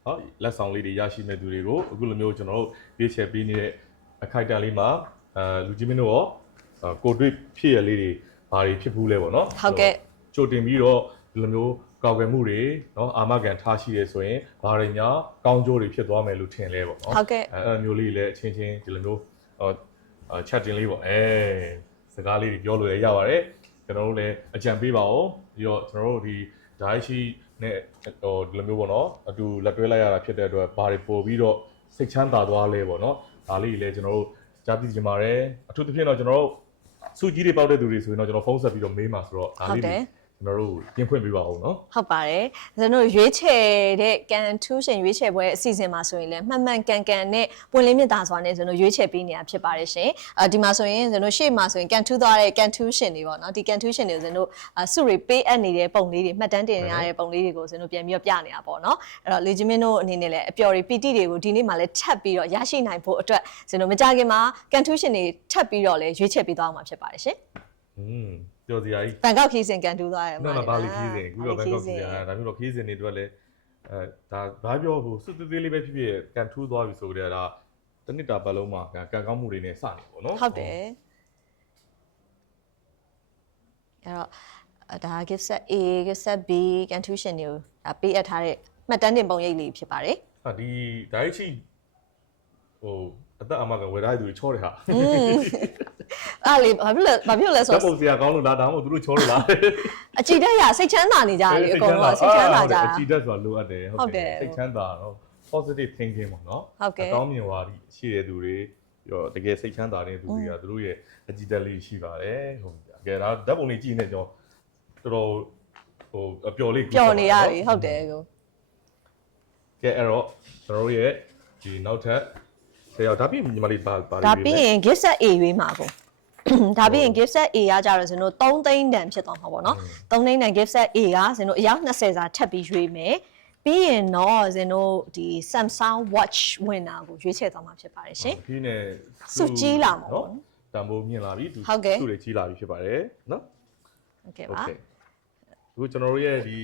ဟောလက်ဆောင်လေးတွေရရှိမဲ့သူတွေကိုအခုလိုမျိုးကျွန်တော်တို့ရွေးချယ်ပေးနေတဲ့အခိုက်အတန့်လေးမှာလူကြီးမင်းတို့ရောကိုတွေ့ဖြစ်ရလေးတွေဘာတွေဖြစ်ဘူးလဲပေါ့နော်ဟုတ်ကဲ့ကြိုတင်ပြီးတော့ဒီလိုမျိုးကောက်ွယ်မှုတွေเนาะအာမခံထားရှိရဲဆိုရင်ဘာတွေညာကောင်းကျိုးတွေဖြစ်သွားမယ်လို့ထင်လဲပေါ့เนาะဟုတ်ကဲ့အဲ့မျိုးလေးလည်းအချင်းချင်းဒီလိုမျိုးchat တင်လေးပေါ့စကားလေးတွေပြောလို့ရပါတယ်ကျွန်တော်တို့လည်းအကြံပေးပါဦးပြီးတော့ကျွန်တော်တို့ဒီဓာတ်ရှိနဲ့ဒီလိုမျိုးပေါ့เนาะအတူလက်တွဲလိုက်ရတာဖြစ်တဲ့အတွက်ဘာတွေပို့ပြီးတော့စိတ်ချမ်းသာသွားလဲပေါ့เนาะဒါလေးလည်းကျွန်တော်တို့ကြားသိကြပါတယ်အထူးသဖြင့်တော့ကျွန်တော်တို့ စုကြီးတွေပေါက်တဲ့သူတွေဆိုရင်တော့ကျွန်တော်ဖုန်းဆက်ပြီးတော့မေးမှာဆိုတော့ဒါလေးတွေကျွန်တော်တို့ပြင်ဖွင့်ပေးပါဦးနော်ဟုတ်ပါတယ်ကျွန်တော်ရွေးချယ်တဲ့ကန်ထူးရှင်ရွေးချယ်ပွဲအစီအစဉ်မှာဆိုရင်လည်းမှန်မှန်ကန်ကန်နဲ့ပွင့်လင်းမြတ်သားစွာနဲ့ကျွန်တော်ရွေးချယ်ပေးနေတာဖြစ်ပါတယ်ရှင်ဒီမှာဆိုရင်ကျွန်တော်ရှေ့မှာဆိုရင်ကန်ထူးသွားတဲ့ကန်ထူးရှင်တွေပေါ့နော်ဒီကန်ထူးရှင်တွေကိုကျွန်တော်စုတွေပေးအပ်နေတဲ့ပုံလေးတွေမှတ်တမ်းတင်ရတဲ့ပုံလေးတွေကိုကျွန်တော်ပြန်ပြီးတော့ပြနေတာပေါ့နော်အဲ့တော့လေဂျီမင်းတို့အနေနဲ့လည်းအပျော်တွေပီတိတွေကိုဒီနေ့မှလည်းထပ်ပြီးတော့ရရှိနိုင်ဖို့အတွက်ကျွန်တော်မကြခင်မှာကန်ထူးရှင်တွေထပ်ပြီးတော့လည်းရွေးချယ်ပေးသွားမှာဖြစ်ပါတယ်ရှင်ပြောစရာကြီးဘန်ကောက်ခီးစဉ်ကန်ထူးသွားတယ်နော်ဘာလီခီးစဉ်အခုတော့ဘန်ကောက်ခီးစဉ်ဒါမျိုးတော့ခီးစဉ်တွေအတွက်လည်းဒါဘာပြောဟိုစွတ်သေးသေးလေးပဲဖြစ်ဖြစ်ကန်ထူးသွားပြီဆိုကြတဲ့ဒါတနစ်တာပတ်လုံးမှာကန်ကောင်းမှုတွေနဲ့စနေပေါ့နော်ဟုတ်တယ်အဲ့တော့ဒါ gift set A gift set B ကန်ထူးရှင်တွေကိုဒါပေးအပ်ထားတဲ့မှတ်တမ်းတင်ပုံရိပ်လေးဖြစ်ပါတယ်ဟာဒီဒါ ချိဟိုအသက်အမကဝယ်ထားသူချောတယ်ဟာအဲ့လေဘာဖြစ်လဲဆိုတော့ပုံစရာကောင်းလို့ဒါမှမဟုတ်သူတို့ချောလို့လားအကြည့်တက်ရစိတ်ချမ်းသာနေကြတယ်လေအကုန်လုံးစိတ်ချမ်းသာကြတာအကြည့်တက်ဆိုတာလိုအပ်တယ်ဟုတ်တယ်စိတ်ချမ်းသာတော့ positive thinking ပေါ့နော်အကောင်းမြင်ဝါဒီရှိတဲ့သူတွေပြီးတော့တကယ်စိတ်ချမ်းသာတဲ့သူတွေကသူတို့ရဲ့အကြည့်တက်လေးရှိပါတယ်ဟုတ်ကဲ့ဒါဓာတ်ပုံလေးကြည့်နေကြောတော်တော်ဟိုအပျော်လေးပျော်နေရပြီဟုတ်တယ်ကိုကဲအဲ့တော့ကျွန်တော်တို့ရဲ့ဒီနောက်ထပ်ဒါပြီးညီမလေးပါဒါပြီးရင် gift set A ရွေးမှာကိုဒါပြီးရင် gift set A ကကြတော့ကျွန်တော်3သိန်းတန်ဖြစ်သွားမှာပေါ့နော်3သိန်းတန် gift set A ကကျွန်တော်အယောက်20စာထပ်ပြီးရွေးမယ်ပြီးရင်တော့ကျွန်တော်ဒီ Samsung Watch winner ကိုရွေးချယ်သွားမှာဖြစ်ပါတယ်ရှင်ပြီးနေစုကြီးလာမှာပေါ့တန်ဖိုးမြင့်လာပြီသူတွေကြီးလာပြီဖြစ်ပါတယ်နော်ဟုတ်ကဲ့ပါအခုကျွန်တော်တို့ရဲ့ဒီ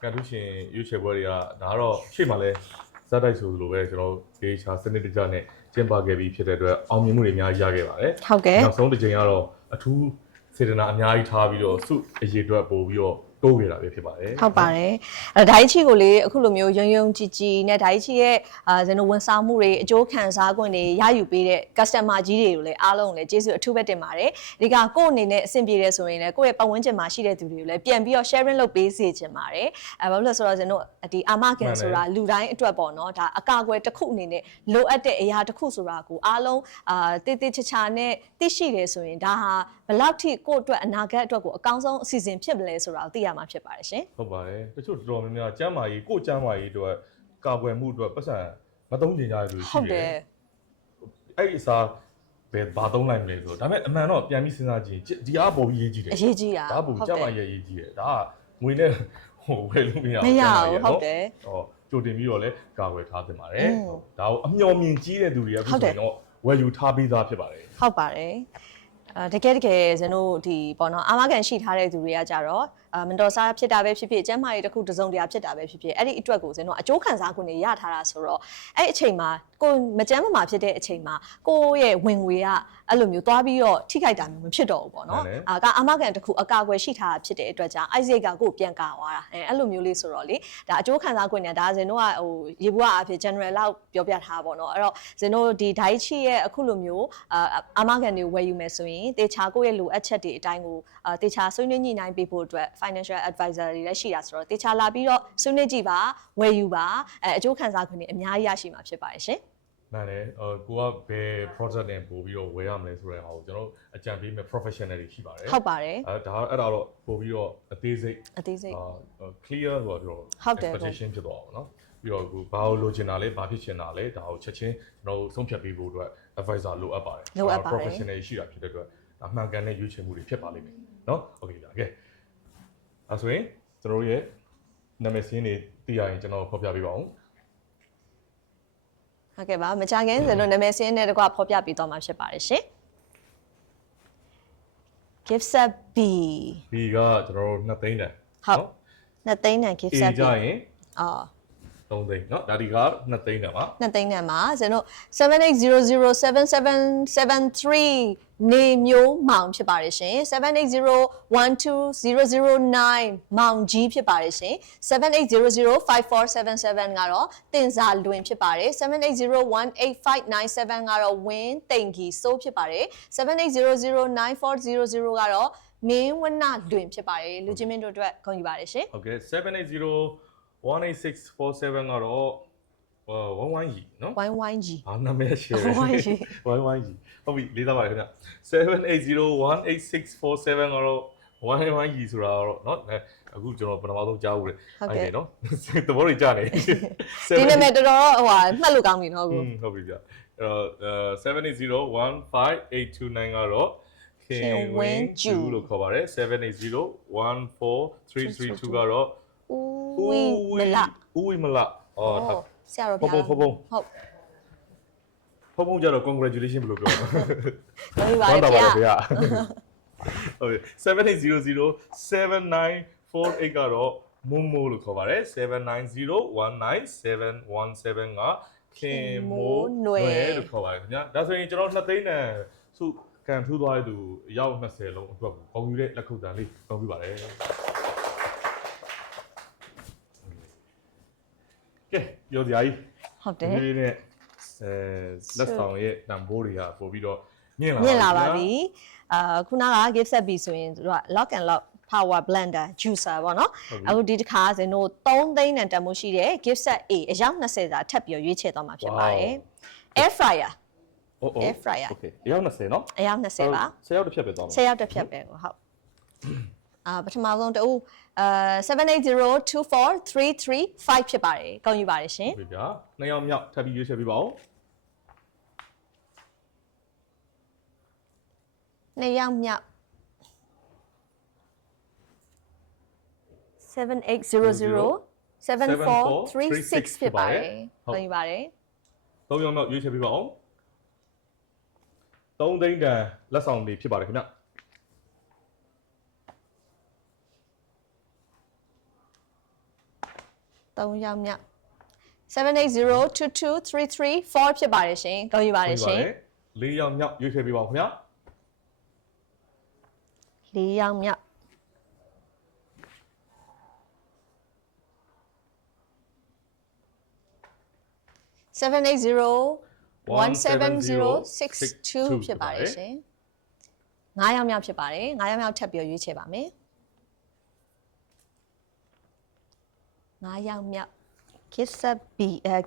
ကန်ထူးရှင်ရွေးချယ်ပွဲတွေကဒါကတော့ရှေ့မှာလဲဇာတ်တိုက်ဆိုလိုပဲကျွန်တော်ဒေချာစနစ်တကျနဲ့ကျင်းပခဲ့ပြီးဖြစ်တဲ့အတွက်အောင်မြင်မှုတွေအများကြီးရခဲ့ပါတယ်ဟုတ်ကဲ့နောက်ဆုံးတစ်ချိန်ကတော့အထူးစေတနာအများကြီးထားပြီးတော့စုအရေးအတွက်ပို့ပြီးတော့တိုးခဲ့တာပဲဖြစ်ပါတယ်ဟုတ်ပါတယ်အဲဒိုင်းချီကိုလေအခုလိုမျိုးယုံကြည်နဲ့ဒိုင်းချီရဲ့ကျွန်တော်ဝန်ဆောင်မှုတွေအကျိုးခံစား권တွေရယူပေးတဲ့ customer ကြီးတွေကိုလည်းအားလုံးလည်းကျေးဇူးအထူးပဲတင်ပါတယ်ဒီကကိုယ့်အနေနဲ့အဆင်ပြေတယ်ဆိုရင်လည်းကိုယ့်ရဲ့ပတ်ဝန်းကျင်မှာရှိတဲ့သူတွေကိုလည်းပြန်ပြီးတော့ sharing လုပ်ပေးစေချင်ပါတယ်ဘာလို့လဲဆိုတော့ကျွန်တော်ဒီအာမခံဆိုတာလူတိုင်းအတွက်ပေါ့နော်ဒါအကာအကွယ်တစ်ခုအနေနဲ့လိုအပ်တဲ့အရာတစ်ခုဆိုတာကိုအားလုံးတေးချာနဲ့သိရှိတယ်ဆိုရင်ဒါဟာဘယ်လောက်ထိကိုယ့်အတွက်အနာဂတ်အတွက်ကိုအကောင်းဆုံးအစီအစဉ်ဖြစ်မလဲဆိုတာကိုသိရမှာဖြစ်ပါတယ်ရှင်ဟုတ်ပါတယ်တချို့တော်တော်များများကျမ်းမာရေးကိုကျမ်းမာရေးအတွက်ကာကွယ်မှုအတွက်ပတ်စံမသုံးကျင်ကြရလို့ရှိတယ်အဲ့ဒီအစားဘယ်ဘာသုံးလိုက်မလဲဆိုတော့ဒါပေမဲ့အမှန်တော့ပြန်ပြီးစဉ်းစားကြည့်ဒီအားပေါ်ပြီးရေးကြည့်တယ်အရေးကြီးတာဒါပုံကျမ်းမာရေးရေးကြည့်တယ်ဒါကငွေနဲ့ဟိုဝယ်လို့မရဘူးမရဘူးဟုတ်တယ်ဟောကြိုတင်ပြီးတော့လဲကာကွယ်ထားတင်ပါတယ်ဒါကိုအမျှော်မြင်ကြီးတဲ့သူတွေကအခုဆိုရင်တော့ဝယ်ယူထားပြီးသားဖြစ်ပါတယ်ဟုတ်ပါတယ်တကယ်ကျွန်တော်ဒီပေါ့နော်အာမခံရှိထားတဲ့သူတွေကကြတော့မတော်စားဖြစ်တာပဲဖြစ်ဖြစ်ကျမ်းမာရေးတစ်ခုတစုံတရာဖြစ်တာပဲဖြစ်ဖြစ်အဲ့ဒီအတွက်ကိုကျွန်တော်အကျိုးခံစား권တွေရထားတာဆိုတော့အဲ့အချိန်မှာကိုမကျမ်းမာဖြစ်တဲ့အချိန်မှာကိုရဲ့ဝင်ငွေကအဲ့လိုမျိုးသွားပြီးတော့ထိခိုက်တာမျိုးမဖြစ်တော့ဘူးပေါ့နော်အာမခံတစ်ခုအကာအကွယ်ရှိထားတာဖြစ်တဲ့အတွက်ကြောင့် Isaac ကကိုပြန်ကာသွားတာအဲ့လိုမျိုးလေးဆိုတော့လေဒါအကျိုးခံစား권တွေဒါကျွန်တော်ကဟိုရေဘူးအဖြစ် general လောက်ပြောပြထားပါတော့အဲ့တော့ကျွန်တော်ဒီ diet ချီရဲ့အခုလိုမျိုးအာမခံတွေဝယ်ယူမယ်ဆိုရင်တေချာကိုရဲ့လိုအပ်ချက်တွေအတိုင်းကိုတေချာဆွေးနွေးညှိနှိုင်းပေးဖို့အတွက် financial advisor တွေလည်းရှိတာဆိုတော့တေချာလာပြီးတော့ဆွေးနွေးကြည့်ပါဝယ်ယူပါအကျိုးခံစား권တွေအများကြီးရရှိမှာဖြစ်ပါတယ်ရှင်မှန်တယ်ကိုကဘယ် project နဲ့ပို့ပြီးတော့ဝယ်ရမလဲဆိုတဲ့ဟာကိုကျွန်တော်အကြံပေးမဲ့ professional တွေရှိပါတယ်ဟုတ်ပါတယ်ဒါအဲ့ဒါတော့ပို့ပြီးတော့အသေးစိတ် clear ဆိုတော့ expectation ဖြစ်သွားပါတော့เนาะပြီးတော့ကိုဘာလို့လိုချင်တာလဲဘာဖြစ်ချင်တာလဲဒါကိုချက်ချင်းကျွန်တော်ဆုံးဖြတ်ပေးဖို့အတွက် advisor လိုအပ်ပါတယ် professional ရှိတာဖြစ်တဲ့အတွက်အမှန်ကန်တဲ့ရွေးချယ်မှုတွေဖြစ်ပါလိမ့်မယ်เนาะโอเคပါကဲအဲ့ဆိုရင်ကျွန်တော်ရဲ့နာမည်စင်းတွေသိရရင်ကျွန်တော်ဖော်ပြပေးပါဦးဟုတ်ကဲ့ပါမကြခင်ကျွန်တော်နာမည်စင်းနဲ့တကွဖော်ပြပေးသွားမှာဖြစ်ပါတယ်ရှင် gift set B ကကျွန်တော်တို့2သိန်းတန်ဟုတ်2သိန်းတန် gift set B ကြရင်3သိန်းเนาะဒါဒီက2သိန်းတန်ပါ2သိန်းတန်ပါကျွန်တော်78007773နေမျိုးမောင်ဖြစ်ပါတယ်ရှင်78012009မောင်ကြီးဖြစ်ပါတယ်ရှင်78005477ကတော့တင်စာလွင်ဖြစ်ပါတယ်78018597ကတော့ဝင်းတိန်ကြီးစိုးဖြစ်ပါတယ်78009400ကတော့မင်းဝနလွင်ဖြစ်ပါတယ်လူချင်းမင်းတို့အတွက်ဂုဏ်ယူပါတယ်ရှင်ဟုတ်ကဲ့78018647ကတော့ ဝိုင်းကြီးနော် ဝိုင်းဝိုင်းကြီး ဟာနာမည်ရှယ် ဝိုင်းကြီး ဝိုင်းကြီးဟုတ်ပြီလေးသားပါခင်ဗျ78018647ကတော့ဝိုင်းကြီးဆိုတာတော့เนาะအခုကျွန်တော်ပထမဆုံးကြားဦးတယ်အဲ့เนาะသဘောတွေကြားနေ ဒီနာမည်တော်တော်ဟိုဟာမှတ်လို့ကောင်းပြီနော်ကို ဟုတ်ပြီဗျအဲ့တော့78015829ကတော့ခင်ဝင်းကျူလို့ခေါ်ပါတယ်78014332ကတော့ ဦးဝီမလ ဦးဝီမလအော် ဆရာတော်ဗျာဟုတ် ဖုံကြတော့ congratulation ဘယ်လိုပြောလဲ တော်ပြီပါလေဗျာ ဟုတ်ပြီ78007948ကတော့မုံမိုလို့ခေါ်ပါတယ်79019717ကခင်မိုးနွယ်လို့ခေါ်ပါတယ်ခင်ဗျာဒါဆိုရင်ကျွန်တော်2သိန်းတန်စုကန်ထူးသွားတဲ့သူအယောက်20လုံးအတွက်ကိုဂုဏ်ယူတဲ့လက်ခုပ်တန်လေးဂုဏ်ပြုပါတယ်ကဲပြောစရာကြီး ဟုတ်တယ် ဒီနေ့လက်ဆောင်ရဲ့တန်ဖိုးတွေကပို့ပြီးတော့မြင့်လာ ပါပြီခုနက gift set ပြီဆိုရင်တို့က lock and lock power blender juicer ပေါ့နော်အခုဒီတစ်ခါဇင်တို့3သိန်းနဲ့တန်ဖိုးရှိတဲ့ gift set A အယောက်20စာထပ်ပြီးရွေးချယ်သွားမှာဖြစ်ပါတယ် air fryer air fryer โอเคအယောက်20เนาะ အယောက်20ပါ 10ယောက်တစ်ဖြတ်ပဲသွားမှာ 10ယောက်တစ်ဖြတ်ပဲကိုဟုတ်ပထမဆုံးတူ78024335ဖြစ်ပါတယ်ကောင်းယူပါတယ်ရှင် ဟုတ်ပြီဗျာ2ယောက်မြောက်ထပ်ပြီးရွေးချယ်ပြပါဦး 2ယောက်မြောက်78007436ဖြစ်ပါတယ်ကောင်းယူပါတယ် 3ယောက်မြောက်ရွေးချယ်ပြပါဦး3သိန်းတန်လက်ဆောင်တွေဖြစ်ပါတယ်ခင်ဗျ3ယောက်မြောက်78022334ဖြစ်ပါတယ်ရှင်ကောင်းယူပါတယ်ရှင်4ယောက်မြောက်ရွေးချယ်ပြပါဦးခင်ဗျာ4ယောက်မြောက်78017062ဖြစ်ပါတယ်ရှင်9ယောက်မြောက်ဖြစ်ပါတယ်9ယောက်မြောက်ထပ်ပြီးရွေးချယ်ပါမယ်9ယောက်မြောက် gift set B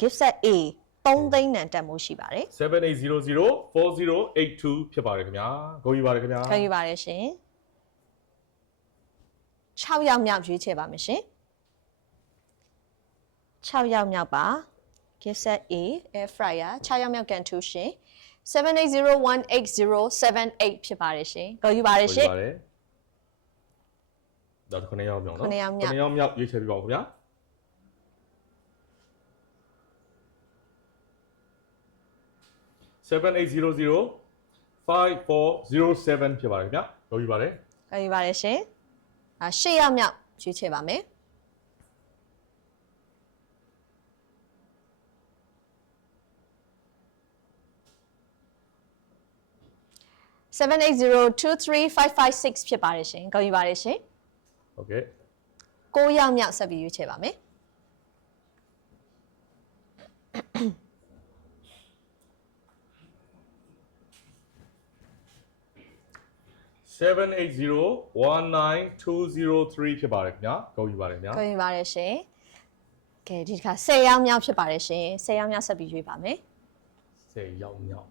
gift set A 3သိန်းတန်တက်မိုးရှိပါတယ်78004082ဖြစ်ပါတယ်ခင်ဗျာဂုဏ်ယူပါတယ်ခင်ဗျာဂုဏ်ယူပါတယ်ရှင်6ယောက်မြောက်ရွေးချယ်ပါမယ်ရှင်6ယောက်မြောက်ပါ gift set A air fryer 6ယောက်မြောက်ကန်ထူးရှင်78018078ဖြစ်ပါတယ်ရှင်ဂုဏ်ယူပါတယ်ရှင်ဒါ9ယောက်မြောက်နော်9ယောက်မြောက် 9ယောက်မြောက်ရွေးချယ်ပြပါဦးခင်ဗျာ78005407ဖြစ်ပါတယ်ခင်ဗျာဂုဏ်ယူပါတယ်ဂုဏ်ယူပါတယ်ရှင်8ယောက်မြောက်ရွေးချယ်ပါမယ်78023556ဖြစ်ပါတယ်ရှင်ဂုဏ်ယူပါတယ်ရှင်ဟုတ်ကဲ့9ယောက်မြောက်ဆက်ပြီးရွေးချယ်ပါမယ်78019203ဖြစ်ပါတယ်ခင်ဗျာဂုဏ်ယူပါတယ်ခင်ဗျာဂုဏ်ယူပါတယ်ရှင်ကဲဒီတစ်ခါ10ယောက်မြောက်ဖြစ်ပါတယ်ရှင်10ယောက်မြောက်ဆက်ပြီးရွေးပါမယ်10ယောက်မြောက်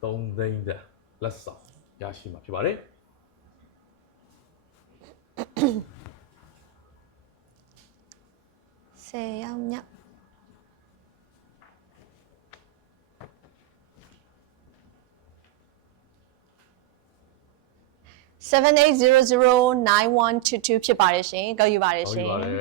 3သိန်းတန်လက်ဆောင်ရရှိမှာဖြစ်ပါတယ်10ယောက်မြောက်78009122ဖြစ်ပါတယ်ရှင်ဂုဏ်ယူပါတယ်ရှင်ဟုတ်ပါတယ်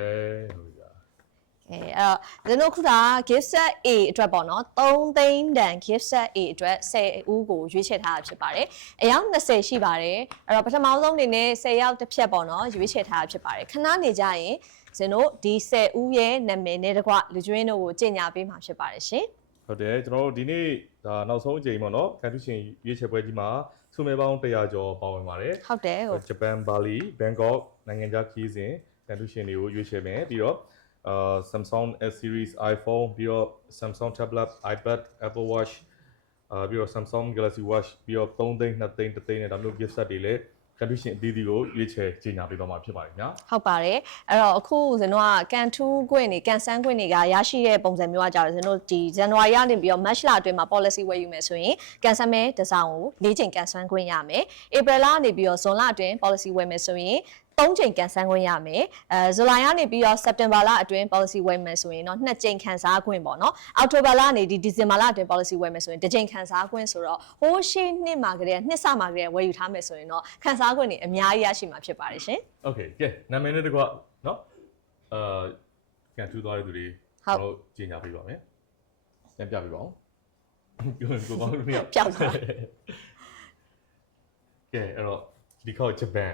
အဲ့တော့ဇင်တို့ခုက gift set A အတွက်ပေါ့နော်3သိန်းတန် gift set A အတွက်10ဦးကိုရွေးချယ်ထားတာဖြစ်ပါတယ်အယောက်20ရှိပါတယ်အဲ့တော့ပထမဆုံးအနေနဲ့10ယောက်တစ်ဖြတ်ပေါ့နော်ရွေးချယ်ထားတာဖြစ်ပါတယ်ခဏနေကြရင်ဇင်တို့ဒီ10ဦးရဲ့နာမည်နဲ့တကွလူကျွင်းတို့ကိုကြေညာပေးမှာဖြစ်ပါတယ်ရှင်ဟုတ်တယ်ကျွန်တော်တို့ဒီနေ့ဒါနောက်ဆုံးအကြိမ်ပေါ့နော်ကန်ထူးရှင်ရွေးချယ်ပွဲကြီးမှာစုမဲပေါင်း100ကျော်ပါဝင်ပါတယ်ဟုတ်တယ်ဟုတ်ဂျပန်ဘာလီဘန်ကောက်နိုင်ငံခြားခီးစဉ်ကန်ထူးရှင်တွေကိုရွေးချယ်မယ်ပြီးတော့Samsung S series iPhone ပြီးတော့ Samsung tablet iPad Apple Watch ပြီးတော့ Samsung Galaxy Watch ပြီးတော့3သိန်း2သိန်း1သိန်းနဲ့ဒါမျိုး gift set တွေလည်း ကန်တူးရှင်အသီးသီးကိုရွေးချယ်ကြီးညာပေးတော့မှာဖြစ်ပါတယ်ညာ ဟုတ်ပါတယ်အဲ့တော့အခုဇင်တို့ကကန်ထူးခွင့်တွေကန်ဆန်းခွင့်တွေကရရှိတဲ့ပုံစံမျိုးကကြောက်ဇင်တို့ဒီဇန်နဝါရီကနေပြီးတော့ March လအတွင်းမှာ policy ဝယ်ယူမယ်ဆိုရင်ကန်ဆန်းမဲတစ်စောင်ကို၄ချိန်ကန်ဆန်းခွင့်ရမယ် April လကနေပြီးတော့ဇွန်လအတွင်း policy ဝယ်မယ်ဆိုရင်3ချိန်ကန်ဆန်းခွင့်ရမယ်ဇူလိုင်ကနေပြီးတော့ September လအတွင်း policy ဝယ်မယ်ဆိုရင်တော့2ချိန်ခန်းစားခွင့်ပေါ့နော် October လကနေဒီ December လအတွင်း policy ဝယ်မယ်ဆိုရင်1ချိန်ခန်းစားခွင့်ဆိုတော့ဟိုးရှေ့နှစ်မှာကတည်းကနှစ်စမှာကတည်းကဝယ်ယူထားမယ်ဆိုရင်တော့ခန်းစားခွင့်တွေအများကြီးရရှိမှာဖြစ်ပါတယ်ရှင် โอเคကဲနာမည်နဲ့တကွเนาะကန်ထူးသွားတဲ့သူတွေကျွန်တော်ကြီးညာပေးပါမယ်ပြန်ပြပေးပါဦးကိုကောင်းလို့မရ ပြောက်သွား ကဲအဲ့တော့ဒီခေါက်ဂျပန်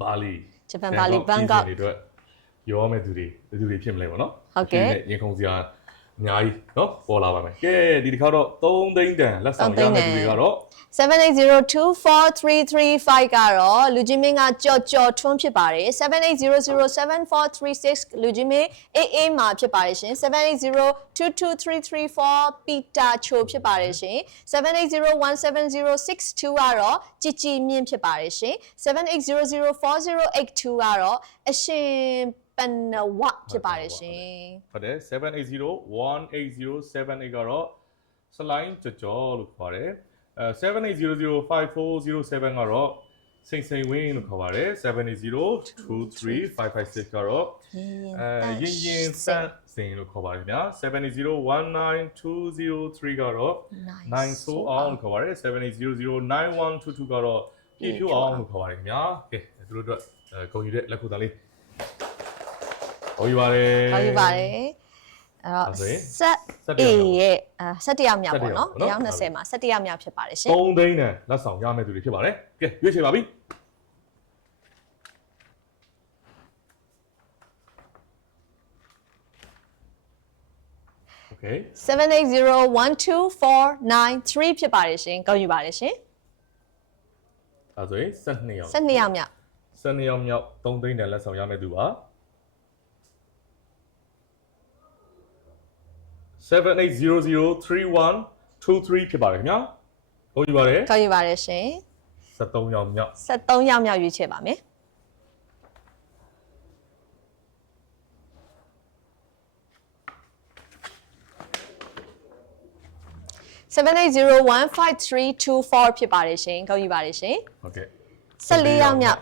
ဘာလီ ဂျပန်ဘာလီဘန်ကောက် တွေအတွက်ရောမဲ့သူတွေဘယ်သူတွေဖြစ်မလဲပေါ့နော် ဟုတ်ကဲ့ ရင်ခုန်စရာအများကြီးเนาะပေါ်လာပါမယ်ကဲဒီတစ်ခါတော့3သိန်းတန်လက်ဆောင်ရမယ့်သူတွေကတော့ 780243335ကတော့လူကြီးမင်းကကြော်ထွန်းဖြစ်ပါတယ်780074336လူကြီးမင်းAAမှာဖြစ်ပါတယ်ရှင်780223334ပီတာချိုဖြစ်ပါတယ်ရှင်780170662ကတော့ជីជីမြင့်ဖြစ်ပါတယ်ရှင်780040882ကတော့အရှင်ပနဝဖြစ်ပါတယ်ရှင် ဟုတ်တယ်7801807ကတော့စလိုင်းကြော်လို့ခေါ်တယ်780054007ကတော့စိန်စိန်ဝင်းလို့ခေါ်ပါတယ်780235556ကတော့ရင်ရင်စန့်စင်လို့ခေါ်ပါတယ်ခင်ဗျာ780192003ကတော့နိုင်ဆိုးအောင်လို့ခေါ်ပါတယ်780091122ကတော့ပြည့်ဖြိုးအောင်လို့ခေါ်ပါတယ်ခင်ဗျာကဲသူတို့အတွက်ဂုဏ်ယူတဲ့လက်ခုပ်သားလေးဟောယူပါတယ် ဟောယူပါတယ်အဲ့တော့ဆက်အေးရဲ့17ရောက်မြောက်ပေါ့နော်အယောက်20မှာ17ရောက်မြောက်ဖြစ်ပါတယ်ရှင်3သိန်းနဲ့လက်ဆောင်ရမယ့်သူတွေဖြစ်ပါတယ်ကဲရွေးချယ်ပါပြီโอเค780124993ဖြစ်ပါတယ်ရှင်ကောက်ယူပါတယ်ရှင်ဒါဆိုရင်12ရောက် 12ရောက်မြောက်12ရောက်မြောက်3သိန်းနဲ့လက်ဆောင်ရမယ့်သူပါ7800312ဖြစ်ပါတယ်ခင်ဗျာဟုတ်ပြီပါတယ် ကောက်ယူပါတယ်ရှင်73ရောက်မြောက်73ရောက်မြောက်ရွေးချယ်ပါမယ်7801532 ဖြစ်ပါတယ်ရှင်ကောက်ယူပါတယ်ရှင်ဟုတ်ကဲ့14ရောက်မြောက်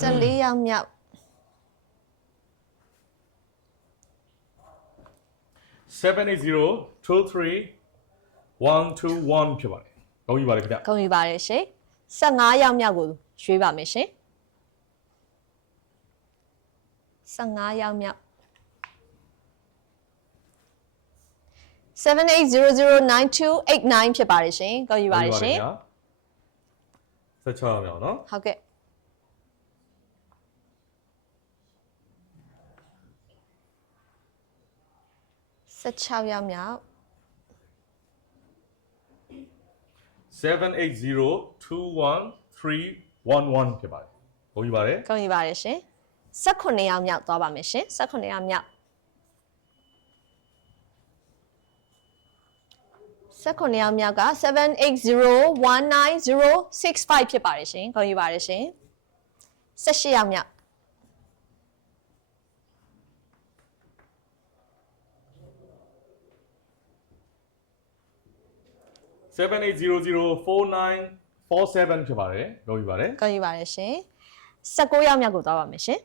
14ရောက်မြောက်7802321ဖြစ်ပါတယ်ကောင်းပြီပါတယ်ခင်ဗျ ကောင်းပြီပါတယ်ရှင်15ရောက်မြောက်ကိုရွေးပါမယ်ရှင်15ရောက်မြောက်780092889ဖြစ်ပါတယ်ရှင်ကောင်းပြီပါတယ်ရှင်16ရောက်မြောက်နော်ဟုတ်ကဲ့16ရောက်မြောက်7802111ဖြစ်ပါတယ်။ဟုတ်ပြီပါတယ်။ကောင်းပြီပါတယ်ရှင်။18ရောက်မြောက်သွားပါမယ်ရှင်။18ရောက်မြောက်18ရောက်မြောက်က7801965ဖြစ်ပါတယ်ရှင်။ကောင်းပြီပါတယ်ရှင်။18ရောက်မြောက်780049447ဖြစ်ပါတယ်။ကောင်းပြီပါတယ်။ကောင်းပြီပါတယ်ရှင်။19ရောက်မြောက်ကိုသွားပါမယ်ရှင်။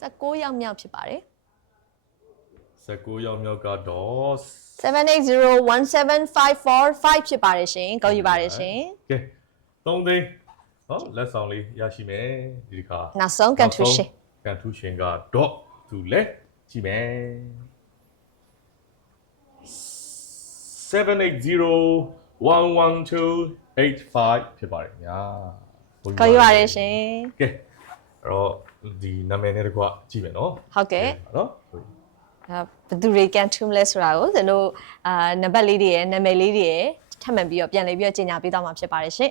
19ရောက်မြောက်ဖြစ်ပါတယ်19ရောက်မြောက်ကတော့7801754ဖြစ်ပါတယ်ရှင်။ကောင်းပြီပါတယ်ရှင်။ကဲ3သိန်းဟောလက်ဆောင်လေးရရှိမယ်ဒီတစ်ခါနောက်ဆုံးကန်ထူးရှင်ကန်ထူးရှင်ကတော့သူလဲကြည့်မယ်780112885ဖြစ်ပါတယ်ညာကောင်းပြီပါတယ်ရှင်ကဲအဲ့တော့ဒီနာမည်နဲ့တကွကြည့်မယ်နော်ဟုတ်ကဲ့နော်ဘယ်သူတွေကန်ထူးမလဲဆိုတာကိုကျွန်တော်နံပါတ်လေးတွေရယ်နာမည်လေးတွေရယ်ထပ်မံပြီးတော့ပြန်လည်ပြီးတော့ကြေညာပေးသွားမှာဖြစ်ပါတယ်ရှင်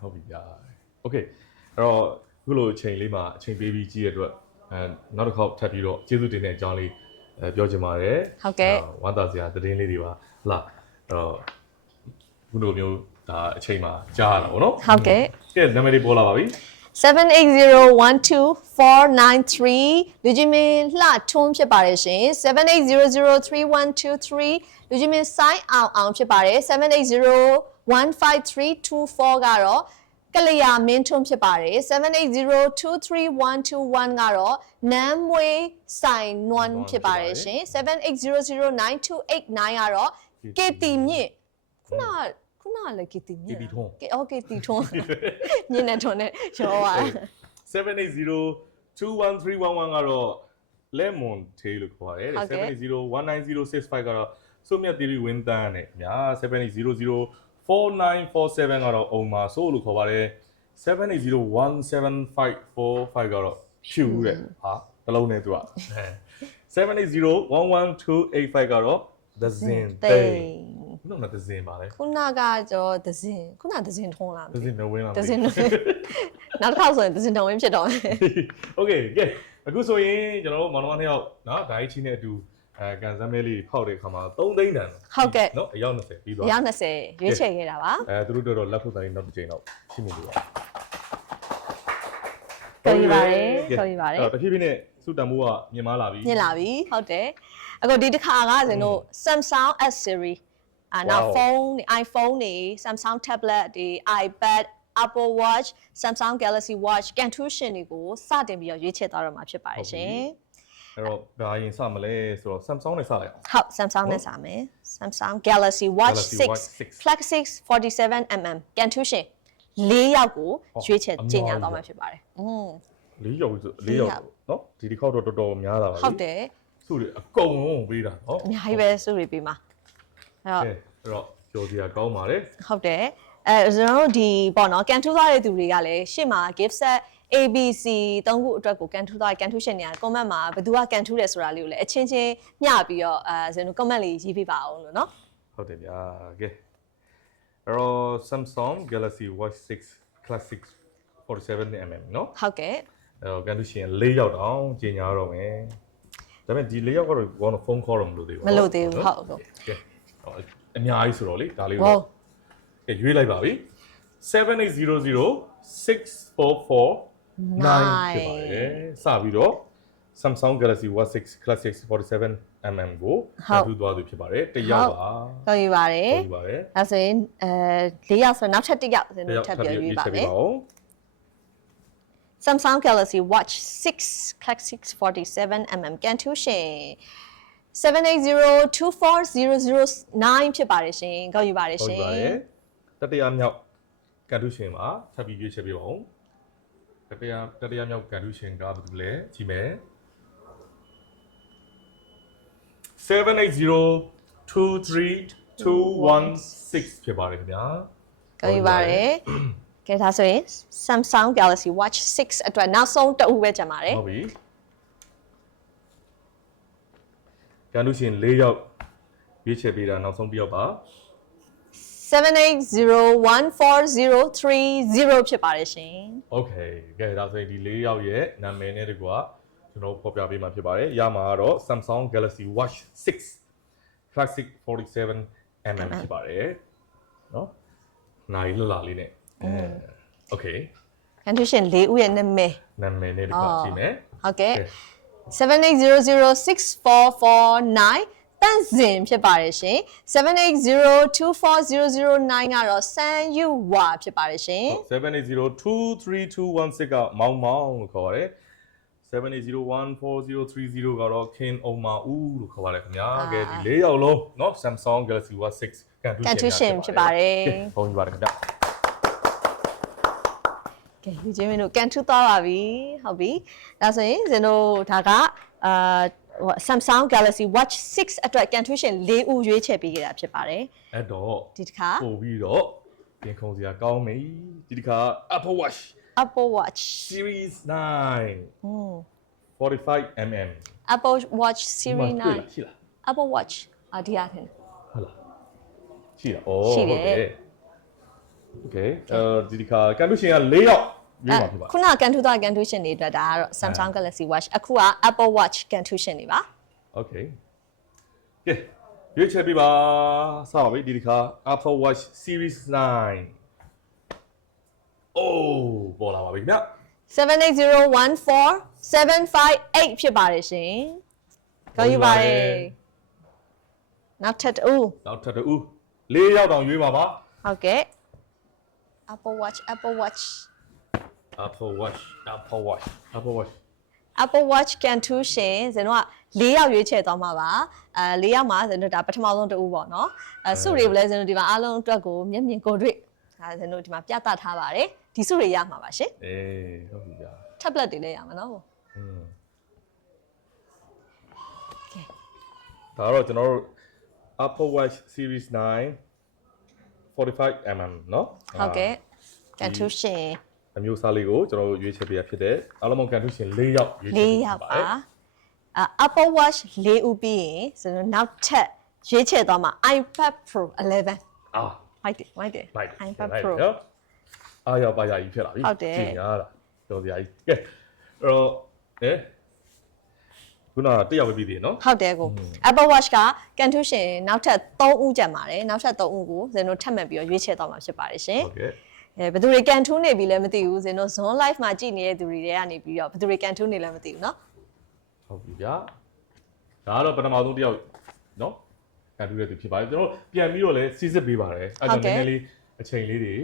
ဟုတ်ပြီဗျာโอเคအဲ့တော့ခုလိုအချိန်လေးမှာအချိန်ပေးပြီးကြည့်ရတဲ့အတွက်နောက်တစ်ခေါက်ထပ်ပြီးတော့ကျေးဇူးတင်တဲ့အကြောင်းလေး ပြောချင်ပါတယ် ဟုတ်ကဲ့ ဝမ်းသာစရာသတင်းလေးတွေပါဟုတ်လားအဲ့တော့ခုလိုမျိုးဒါအချိန်မှာကြားရတာပေါ့နော် ဟုတ်ကဲ့ ကဲနာမည်လေးပေါ်လာပါပြီ 780124993 လူကြီးမင်းလှထွန်းဖြစ်ပါတယ်ရှင်780031223လူကြီးမင်းစိုင်းအောင်ဖြစ်ပါတယ်780153224ကတော့ကလျာမင်းထွန်းဖြစ်ပါတယ်780231221ကတော့နမ်းမွေးဆိုင်နွမ်းဖြစ်ပါတယ်ရှင်780092889ကတော့ကေတီမြင့်ခုနလည်းကေတီမြင့် ကေတီထွန်း ကေတီထွန်းမြင့်နဲ့ထွန်းနဲ့ရောပါ 780213111ကတော့ lemon tea လို့ခေါ်ပါတယ် 780190665ကတော့စုမြတ်တီဗီဝင်းတန်းနဲ့ခင်ဗျာ7804947ကတော့အုံမာဆိုလို့ခေါ်ပါတယ်780175545ကတော့ဖြူတဲ့ဟာတလုံးနဲ့သူက780112885ကတော့ the zin တိတ်ခုနက the zin ပါလေ ခုနကကျော်သဇင်ခုနသဇင်ထုံးလား the zin မဝင်လာ သဇင်နောက်တစ်ခါဆိုရင်သဇင်ထုံးဝင်းဖြစ်တော့မယ် Okay ကဲအခုဆိုရင်ကျွန်တော်တို့မောင်နှမနှစ်ယောက်နော်ဒိုင်းချင်းနဲ့အတူကန်စမ်းမဲလေးဖောက်တဲ့အခါမှာ3သိန်းတန်နော်အယောက်20ပြီးသွား ရောက်20ရွေးချယ်ခဲ့တာပါ သူတို့တော့လက်ဖုတ်တိုင်းနောက်တစ်ချိန်တော့ဖြစ်မိလို့ပါ တော်ပြီပါတယ်တော်ပြီပါတယ် အဲ့တော့တဖြည်းဖြည်းနဲ့စုတန်မိုးကမြင်မာလာပြီ မြင်လာပြီဟုတ်တယ်အခုဒီတစ်ခါကဇင်တို့ Samsung S series နောက်ဖုန်း iPhone တွေ Samsung tablet တွေ iPad Apple Watch Samsung Galaxy Watch ကန်ထူးရှင်တွေကိုစတင်ပြီးတော့ရွေးချယ်သွားတော့မှာဖြစ်ပါတယ်ရှင်အဲ့တော့ဒါရင်စမလဲဆိုတော့ Samsung နဲ့စလိုက်အောင် ဟုတ် Samsung နဲ့စမယ် Samsung Galaxy Watch 6 Flagship 47mm ကန်ထူးရှင်4ယောက်ကိုရွေးချယ်ကြေညာသွားမှာဖြစ်ပါတယ်4ယောက်ဆို4ယောက်နော်ဒီတစ်ခေါက်တော့တော်တော်များတာပါ ဟုတ်တယ် စုတွေအကုန်လုံးပေးတာနော် အများကြီးပဲစုတွေပေးမှာအဲ့တော့ကြော်စရာကောင်းပါတယ် ဟုတ်တယ်ကျွန်တော်တို့ဒီပေါ့နော်ကန်ထူးသွားတဲ့သူတွေကလည်းရှေ့မှာ gift set ABC 3ခုအတွက်ကိုကန်ထူးသွားကန်ထူးရှင်တွေက comment မှာဘယ်သူကကန်ထူးတယ်ဆိုတာလေးကိုလည်းအချင်းချင်းမျှပြီးတော့ကျွန်တော် comment လေးရေးပေးပါအောင်လို့နော်ဟုတ်တယ်ဗျာကဲအဲ့တော့ Samsung Galaxy Watch 6 Classic 47mm နော်ဟုတ်ကဲ့အဲ့တော့ကန်ထူးရှင်4ယောက်တောင်ကျင်ညာတော့မယ်ဒါပေမဲ့ဒီ4ယောက်ကတော့ဘောနော်ဖုန်းခေါ်တော့မလို့သေးဘူး မလို့သေးဘူးဟုတ်ဟုတ်ကဲအများကြီးဆိုတော့လေဒါလေးတော့ကဲရွေးလိုက်ပါပြီ7800644 9ဖြစ်ပါတယ်စပြီးတော့ Samsung Galaxy Watch 6 Classic 47mm ကိုထပ်သွားသူဖြစ်ပါတယ်တယောက်ပါတော်ပြီပါတယ်တော်ပြီပါတယ်အဲဆိုရင်4ယောက်ဆိုနောက်ထပ်1ယောက်ကျွန်တော်ထပ်ပြောရွေးပါမယ် Samsung Galaxy Watch 6 Classic 47mm ကန်ထူးရှင်780240009ဖြစ်ပါတယ်ရှင်ကောက်ယူပါတယ်ရှင်တတိယမြောက်ကန်ထူးရှင်ပါထပ်ပြီးရွေးချယ်ပေးပါဦးတတိယမြောက်ကန်ထူးရှင်ကဘာလို့လဲကြည့်မယ်780232116ဖြစ်ပါတယ်ခင်ဗျာကောက်ယူပါတယ်ကဲဒါဆိုရင် Samsung Galaxy Watch 6အတွက်နောက်ဆုံးတစ်ဦးပဲကျန်ပါတယ်ဟုတ်ပြီကန်ထူးရှင်4ယောက်ရွေးချယ်ပေးတာနောက်ဆုံးတစ်ယောက်ပါ780140030ဖြစ်ပါတယ်ရှင် Okay ကဲဒါဆိုရင်ဒီ4ယောက်ရဲ့နာမည်နဲ့တကွာကျွန်တော်ဖော်ပြပေးမှာဖြစ်ပါတယ်ရမှာကတော့ Samsung Galaxy Watch 6 Classic 47mm ဖြစ်ပါတယ်เนาะနိုင်လှလေးနဲ့Okay ကန်ထူးရှင်4ဦးရဲ့နာမည်နဲ့တကွာကြည့်မယ်ဟုတ်ကဲ့780064449တန့်စင်ဖြစ်ပါတယ်ရှင်780240009ကတော့စန်ယူဝါဖြစ်ပါတယ်ရှင်780232116ကမောင်မောင်လို့ခေါ်ပါတယ်780140030ကတော့ခင်အောင်မာဦးလို့ခေါ်ပါတယ်ခင်ဗျာကဲဒီ၄ယောက်လုံးเนาะ Samsung Galaxy Watch 6ကန်ထူးရှင်ဖြစ်ပါတယ်ဘုန်းကြီးပါတယ်ခင်ဗျာကဲဒီချင်းမင်းတို့ကန်ထူးသွားပါပြီဟုတ်ပြီဒါဆိုရင်ဇင်တို့ဒါကSamsung Galaxy Watch 6အတွက်ကန်ထူးရှင်4ဦးရွေးချယ်ပေးခဲ့တာဖြစ်ပါတယ်အဲ့တော့ဒီတစ်ခါပို့ပြီးတော့ပြင်ခုံစရာကောင်းပြီဒီတစ်ခါ Apple Watch Series 9 45mm Apple Watch Series 9ရှိလား Apple Watch ဒီရထင်ဟုတ်လားရှိလားရှိတယ် Okay ဒီတစ်ခါကန်ထူးရှင်က4ယောက်ခုနကန်ထူးသွားကန်ထူးရှင်တွေအတွက်ဒါကတော့ Samsung Galaxy Watch အခုက Apple Watch ကန်ထူးရှင်တွေပါ Okay ကဲရွေးချယ်ပြပါစပါပြီဒီတစ်ခါ Apple Watch Series 9 ပေါ်လာပါပြီခင်ဗျ 78014758ဖြစ်ပါတယ်ရှင်။ကောင်းယူပါတယ်။နောက်ထပ်တူ နောက်ထပ်တူ4ယောက်တောင်ရွေးပါပါ ဟုတ်ကဲ့ Apple Watch Apple Watch Apple Watch can 2ရှင်ဇင်တို့က4ယောက်ရွေးချယ်သွားမှာပါ4ယောက်မှာဇင်တို့ဒါပထမဆုံးတူပေါ့နော်စုတွေလည်းဇင်တို့ဒီမှာအားလုံးအတွက်ကိုမျက်မြင်ကိုယ်တွေ့ဒါဇင်တို့ဒီမှာပြသထားပါတယ်ဒီစုတွေရမှာပါရှင်ဟုတ်ပြီဗျာ tablet တွေလည်းရမှာနော်ဒါတော့ကျွန်တော်တို့ Apple Watch Series 9 45mm เนาะဟုတ်ကဲ့ can 2ရှင်အမျိုးအစားလေးကိုကျွန်တော်တို့ရွေးချယ်ပေးရဖြစ်တဲ့အားလုံးကန်တူရှင်4ယောက်ရွေးချယ်4ယောက်ပါ Apple Watch 4ဦးပြီးရင်ဆိုတော့နောက်ထပ်ရွေးချယ်သွားမှာ iPad Pro 11ဟုတ်တယ် iPad Pro အားရောက်ပါရကြီးဖြစ်လာပြီကြည့်ရတာတော်စရာကြီးကဲအဲ့တော့ခုနတစ်ယောက်ပဲပြီးသေးနော်ဟုတ်တယ်ကို Apple Watch ကကန်ထူးရှင်နောက်ထပ်3ဦးကျန်ပါတယ်နောက်ထပ်3ဦးကိုဇင်တို့ထပ်မှတ်ပြီးတော့ရွေးချယ်သွားမှာဖြစ်ပါတယ်ရှင်ဟုတ်ကဲ့ဘယ်သူတွေကန်ထူးနေပြီလဲမသိဘူးဇင်တို့ Zone Live မှာကြည့်နေတဲ့သူတွေကနေပြီးတော့ဘယ်သူတွေကန်ထူးနေလဲမသိဘူးเนาะဟုတ်ပြီဗျာဒါကတော့ပထမဆုံးတစ်ယောက်เนาะကန်ထူးတဲ့သူဖြစ်ပါတယ်ကျွန်တော်ပြန်ပြီးတော့လည်းစီစစ်ပေးပါတယ်အဲ့ဒါနည်းနည်းလေးအချိန်လေးတွေ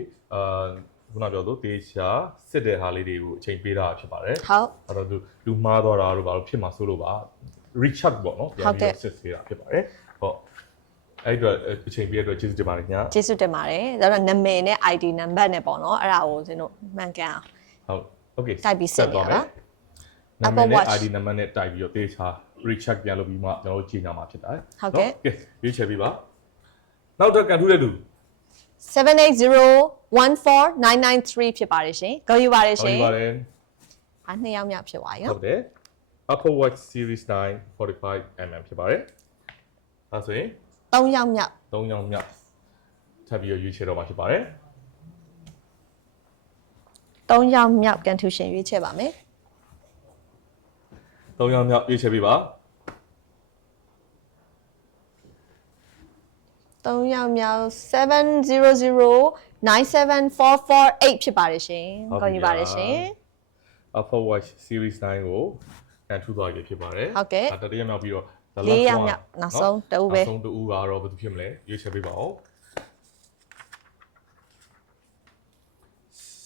ခုနပြောလို့တေချာစစ်တဲ့ဟာလေးတွေကိုအချိန်ပေးတာဖြစ်ပါတယ်ဟုတ်အဲ့တော့လူမှားသွားတာတို့ဘာလို့ဖြစ်မှာဆိုလို့ပါ Richard ပေါ့เนาะပြန်ပြီးစစ်ဆေးတာဖြစ်ပါတယ်ဟုတ်အဲ့တော့အချိန်ပေးရတော့ကျေးဇူးတင်ပါတယ်ခင်ဗျာကျေးဇူးတင်ပါတယ်ဒါတော့နာမည်နဲ့ ID number နဲ့ပေါ့နော်အဲ့ဒါကိုကျွန်တော်မှန်ကန်အောင်ဟုတ် okay တိုက်ပြီးစစ်ရပါနာမည်နဲ့ ID number နဲ့တိုက်ပြီးတော့တေချာ recheck ပြန်လုပ်ပြီးမှကျွန်တော်တို့ကြီးညာမှာဖြစ်တယ်ဟုတ်ကဲ့ကဲရွေးချယ်ပြီးပါနောက်တော့ကန်ထူးတဲ့လူ78014993ဖြစ်ပါတယ်ရှင်ဂုဏ်ယူပါတယ်ရှင်ဂုဏ်ယူပါတယ်2ယောက်မြောက်ဖြစ်ပါရောဟုတ်တယ် Apple Watch Series 9 45mm ဖြစ်ပါတယ်အဲဆိုရင်3ယောက်မြောက်ထပ်ပြီးရွေးချယ်တော့မှာဖြစ်ပါတယ်3ယောက်မြောက်ကန်ထူးရှင်ရွေးချယ်ပါမယ်3ယောက်မြောက်ရွေးချယ်ပြီးပါ3ယောက်မြောက်70097448ဖြစ်ပါတယ်ရှင်။ကောင်းပါတယ်ရှင် Apple Watch Series 9ကိုကန်ထူးသွားပြီဖြစ်ပါတယ်။ဟုတ်ကဲ့။တတိယမြောက်ပြီးတော့4ယောက်မြောက်နောက်ဆုံးတူပဲ။နောက်ဆုံးတူကတော့ဘယ်သူဖြစ်မလဲရွေးချယ်ပေးပါဦး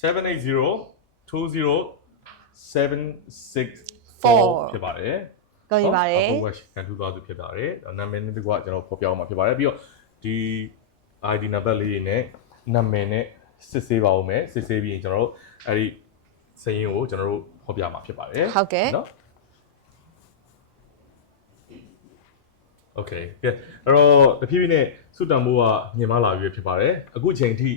7802076ဖြစ်ပါတယ်။ကောင်းပါတယ် Apple Watch ကန်ထူးသွားသူဖြစ်ပါတယ်။နာမည်နဲ့တကွကျွန်တော်ဖော်ပြအောင်မှာဖြစ်ပါတယ်ပြီးတော့ဒီ ID number လေးနဲ့နာမည်နဲ့စစ်ဆေးပါဦးမယ်စစ်ဆေးပြီးရင်ကျွန်တော်တို့အဲ့ဒီစာရင်းကိုကျွန်တော်တို့ဖော်ပြမှာဖြစ်ပါတယ်ဟုတ်ကဲ့နော် Okay ကဲအဲ့တော့တဖြည်းဖြည်းနဲ့စုတံမိုးကမြင်မလာပြီဖြစ်ပါတယ်အခုချိန်ထိ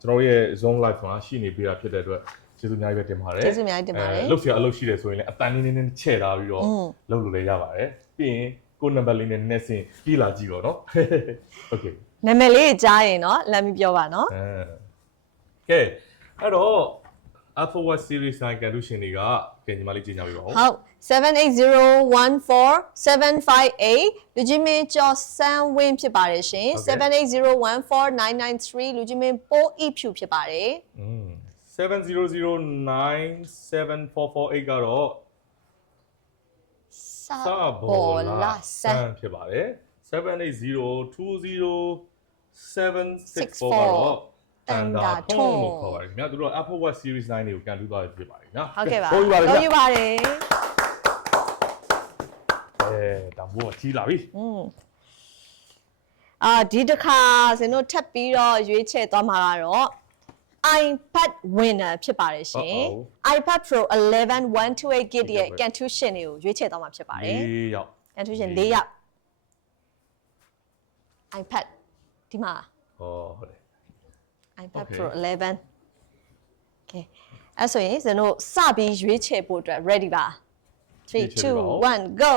ကျွန်တော်ရဲ့ Zone Live မှာရှိနေပြီးတာဖြစ်တဲ့အတွက်ကျေးဇူးအများကြီးပဲတင်ပါတယ်ကျေးဇူးအများကြီးတင်ပါတယ်လုပ်စရာအလုပ်ရှိတယ်ဆိုရင်လည်းအတန်နည်းနည်းချဲ့ထားပြီးတော့လုပ်လို့လည်းရပါတယ်ပြီးရင်ကိုနံပါတ်လေးနဲ့နည်းစင်ပြေးလာကြည့်တော့เนาะ Okayနာမည်လေးကြားရင်เนาะလမ်းပြီးပြောပါเนาะကဲအဲ့တော့ Apple Watch Series 9ကန်တူရှင်တွေကကဲညီမလေးကြီးညာပြပါဦးဟုတ်78014758လူကြီးမင်းကျော်စန်းဝင်းဖြစ်ပါတယ်ရှင်78014993လူကြီးမင်းပိုးဤဖြူဖြစ်ပါတယ်700974448ကတော့စာဘောလာဆန်ဖြစ်ပါတယ်7802076ကတော့တန်တာထုံးလို့ခေါ်ပါတယ်ခင်ဗျာသူတို့ Apple Watch Series 9တွေကိုကန်ထူးသွားဖြစ်ပါတယ်နော်ဟုတ်ကဲ့ပါကိုယူပါတယ်ဒါမို့ကြီးလာပြီဒီတစ်ခါဇင်တို့ထပ်ပြီးတော့ရွေးချယ်သွားမှာကတော့ iPad winner ဖြစ်ပါတယ်ရှင် iPad Pro 11 128GB ရဲ့ကန်ထူးရှင်တွေကိုရွေးချယ်သွားမှာဖြစ်ပါတယ်4ယောက်ကန်ထူးရှင်4ယောက် iPad ဒီမှာဟုတ်တယ်iPad Pro 11 Okay အဲ့ဆိုရင်ဇင်တို့စပြီးရွေးချယ်ဖို့အတွက် ready ပါ3 2 1 go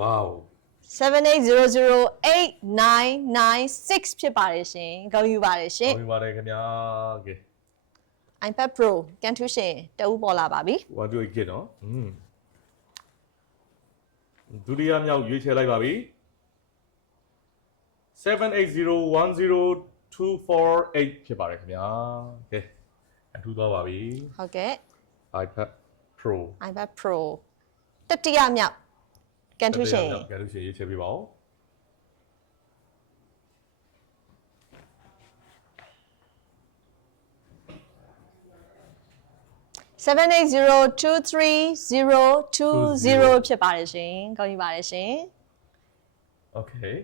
Wow 78008996ဖြစ်ပါတယ်ရှင်ဂုဏ်ယူပါတယ်ရှင်ဂုဏ်ယူပါတယ်ခင်ဗျာ Okay iPad Pro ကန်ထူးရှင်တအူးပေါ်လာပါပြီ 1 2 8 gig နော်ဒုတိယမြောက်ရွေးချယ်လိုက်ပါပြီ7801024 ဖြစ်ပါတယ်ခင်ဗျာကဲအထူးသွားပါပြီ ဟုတ်ကဲ့ iPad Pro iPad Pro တတိယမြောက်ကန်ထူးရှင် ကန်ထူးရှင်ရွေးချယ်ပေးပါဦး7802320ဖြစ်ပါတယ်ရှင်ကောင်းပြီပါတယ်ရှင် Okay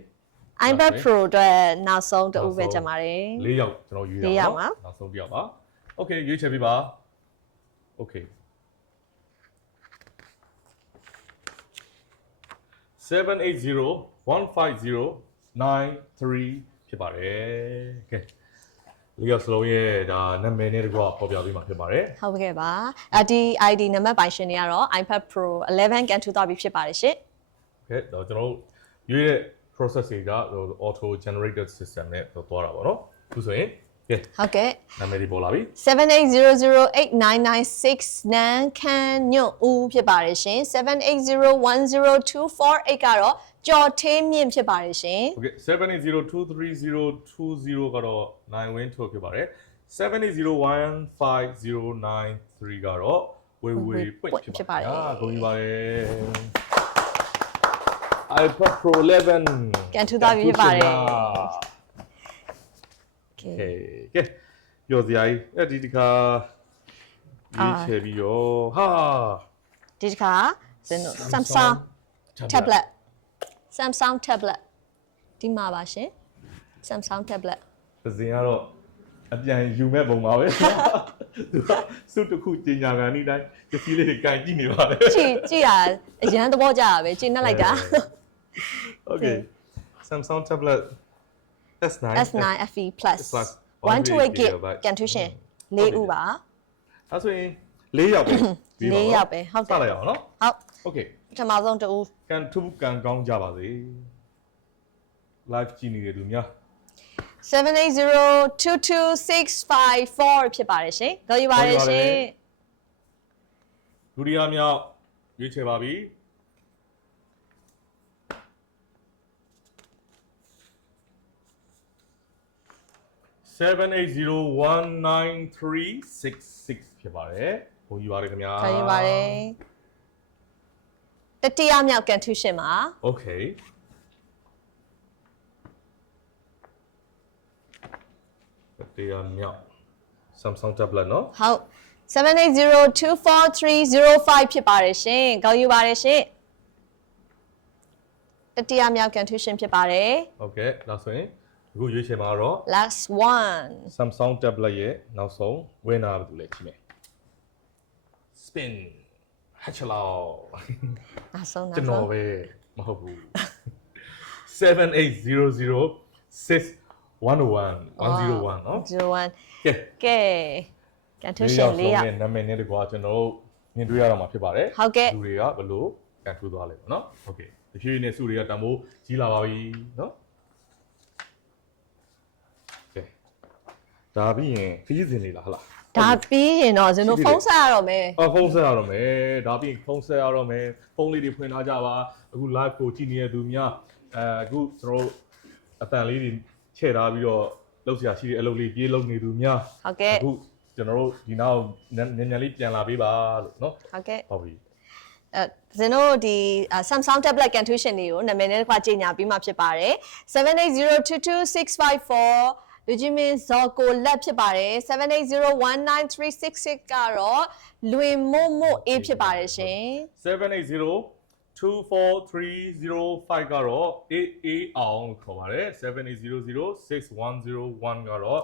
iPad Pro အတွက်နောက်ဆုံးတအူးပဲကျန်ပါတယ် ၄ယောက်ကျွန်တော်ရွေးရအောင်နော်နောက်ဆုံးတစ်ယောက်ပါ Okay ရွေးချယ်ပေးပါ Okay 7801509 ဖြစ်ပါတယ်ကဲလေးယောက်စလုံးရဲ့ဒါနာမည်နဲ့တကွပေါ်ပြပေးမှာဖြစ်ပါတယ် ဟုတ်ကဲ့ပါဒီ ID နံပါတ်ပိုင်ရှင်တွေကတော့ iPad Pro 11ကန်ထူသွားပြီဖြစ်ပါတယ်ရှင် ကဲတော့ကျွန်တော်တို့ရွေးတဲ့ process တွေက auto generated system နဲ့သွားတာပေါ့နော်အခုဆိုရင်ကဲ ဟုတ်ကဲ့ နာမည်တွေပေါ်လာပြီ 780089969နန်းခမ်းညွန့်ဦးဖြစ်ပါတယ်ရှင်7801024 ကတော့ကြော်သေးမြင့်ဖြစ်ပါတယ်ရှင် Okay 780230220ကတော့9 win 2ဖြစ်ပါတယ်7801509 ကတော့ဝေဝေပွင့်ဖြစ်ပါတယ်ဂုဏ်ယူပါတယ် iPad Pro 11ကန်ထူသွားပြီဖြစ်ပါတယ် Okay ကဲပြောစရာကြီးဒီတစ်ခါရေးချယ်ပြီးရောဟာ ဒီတစ်ခါဇင်းတို့ Samsung tablet ဒီမှာပါရှင် Samsung tablet သစင်ကတော့အပြန်ယူမဲ့ပုံပါပဲသူကစုတစ်ခုကျင်ညာကန်နေ့တိုင်းကြည့်လေးတွေကန်ကြည့်နေပါလေ ကြည့်ရအရန်သဘောကျတာပဲကျင်းနှက်လိုက်တာ Okay Samsung tablet S9 FE Plus 128 GB ကန်ထူးရှင်၄ဦးပါ အဲ့ဆိုရင်၄ယောက်ပဲ ၄ယောက်ပဲဟုတ်တယ် စလိုက်အောင်နော် ဟုတ် Okay ပထမဆုံးတူ ကန်ထူးကန်ကောင်းကြပါစေ live ကြည့်နေတဲ့သူများ 7802264ဖြစ်ပါတယ်ရှင်။ကြော်ယူပါတယ်ရှင် ဒုတိယမြောက်ရွေးချယ်ပါပြီ780193666ဖြစ်ပါတယ်။ဘုံယူပါတယ်ခင်ဗျာ ။ကြော်ယူပါတယ်။တတိယမြောက်ကန်ထူးရှင်ပါ Okay တရားမြောက် Samsung tablet နော် ။ဟုတ်7802430 ဖြစ်ပါတယ်ရှင်။ကြော်ယူပါတယ်ရှင်။တတိယမြောက်ကန်ထူးရှင်ဖြစ်ပါတယ် Okay နောက်ဆိုရင်အခုရွေးချယ်မှာတော့ Last one Samsung tablet ရဲ့နောက်ဆုံး winner ဘာလို့လဲကြည့်မယ် Spin ဟချလော နောက်ဆုံး ကျွန် နောက် တော် ဆုံး ပဲမဟုတ်ဘူး78006101101နော် 01 ကဲ ကဲကန်ထူးရှင်၄ယောက် နာမည်နဲ့တကွာကျွန်တော်တို့မြင်တွေ့ရတော့မှာဖြစ်ပါတယ် ဟုတ်ကဲ့ လူတွေကဘယ်လိုကန်ထူးသွားလဲပေါ့နော်โอเคတဖြည်းဖြည်းနဲ့စုတွေကတံမိုးကြီးလာပါပြီနော်ကဲဒါပြီးရင်ခရီးစဉ်လေးလားဟလား ဒါပြီးရင်တော့ဇင်တို့ဖုန်းဆက်ရတော့မယ် ဖုန်းဆက်ရတော့မယ်ဒါပြီးဖုန်းဆက်ရတော့မယ်ဖုန်းလေးတွေဖွင့်ထားကြပါအခု live ကိုကြည့်နေတဲ့သူများအခုကျွန်တော်တို့အတန်လေးတွေချဲ့ထားပြီးတော့လုပ်စရာရှိတဲ့အလုပ်လေးပြေးလုပ်နေသူများ ဟုတ်ကဲ့ အခုကျွန်တော်တို့ဒီနောက်ညံလေးပြန်လာပေးပါလို့เนาะ ဟုတ်ကဲ့ ဟုတ်ပြီ ဇင်တို့ဒီ Samsung tablet ကန်ထူးရှင်တွေကိုနာမည်နဲ့တစ်ခါကြေညာပြီးမှဖြစ်ပါတယ်780222654လူကြီးမင်းဇော်ကိုလက်ဖြစ်ပါတယ်780193666ကတော့လွင်မို့မို့အေးဖြစ်ပါတယ်ရှင် 7802430 ကတော့ AA အောင်လို့ခေါ်ပါတယ်780061001ကတော့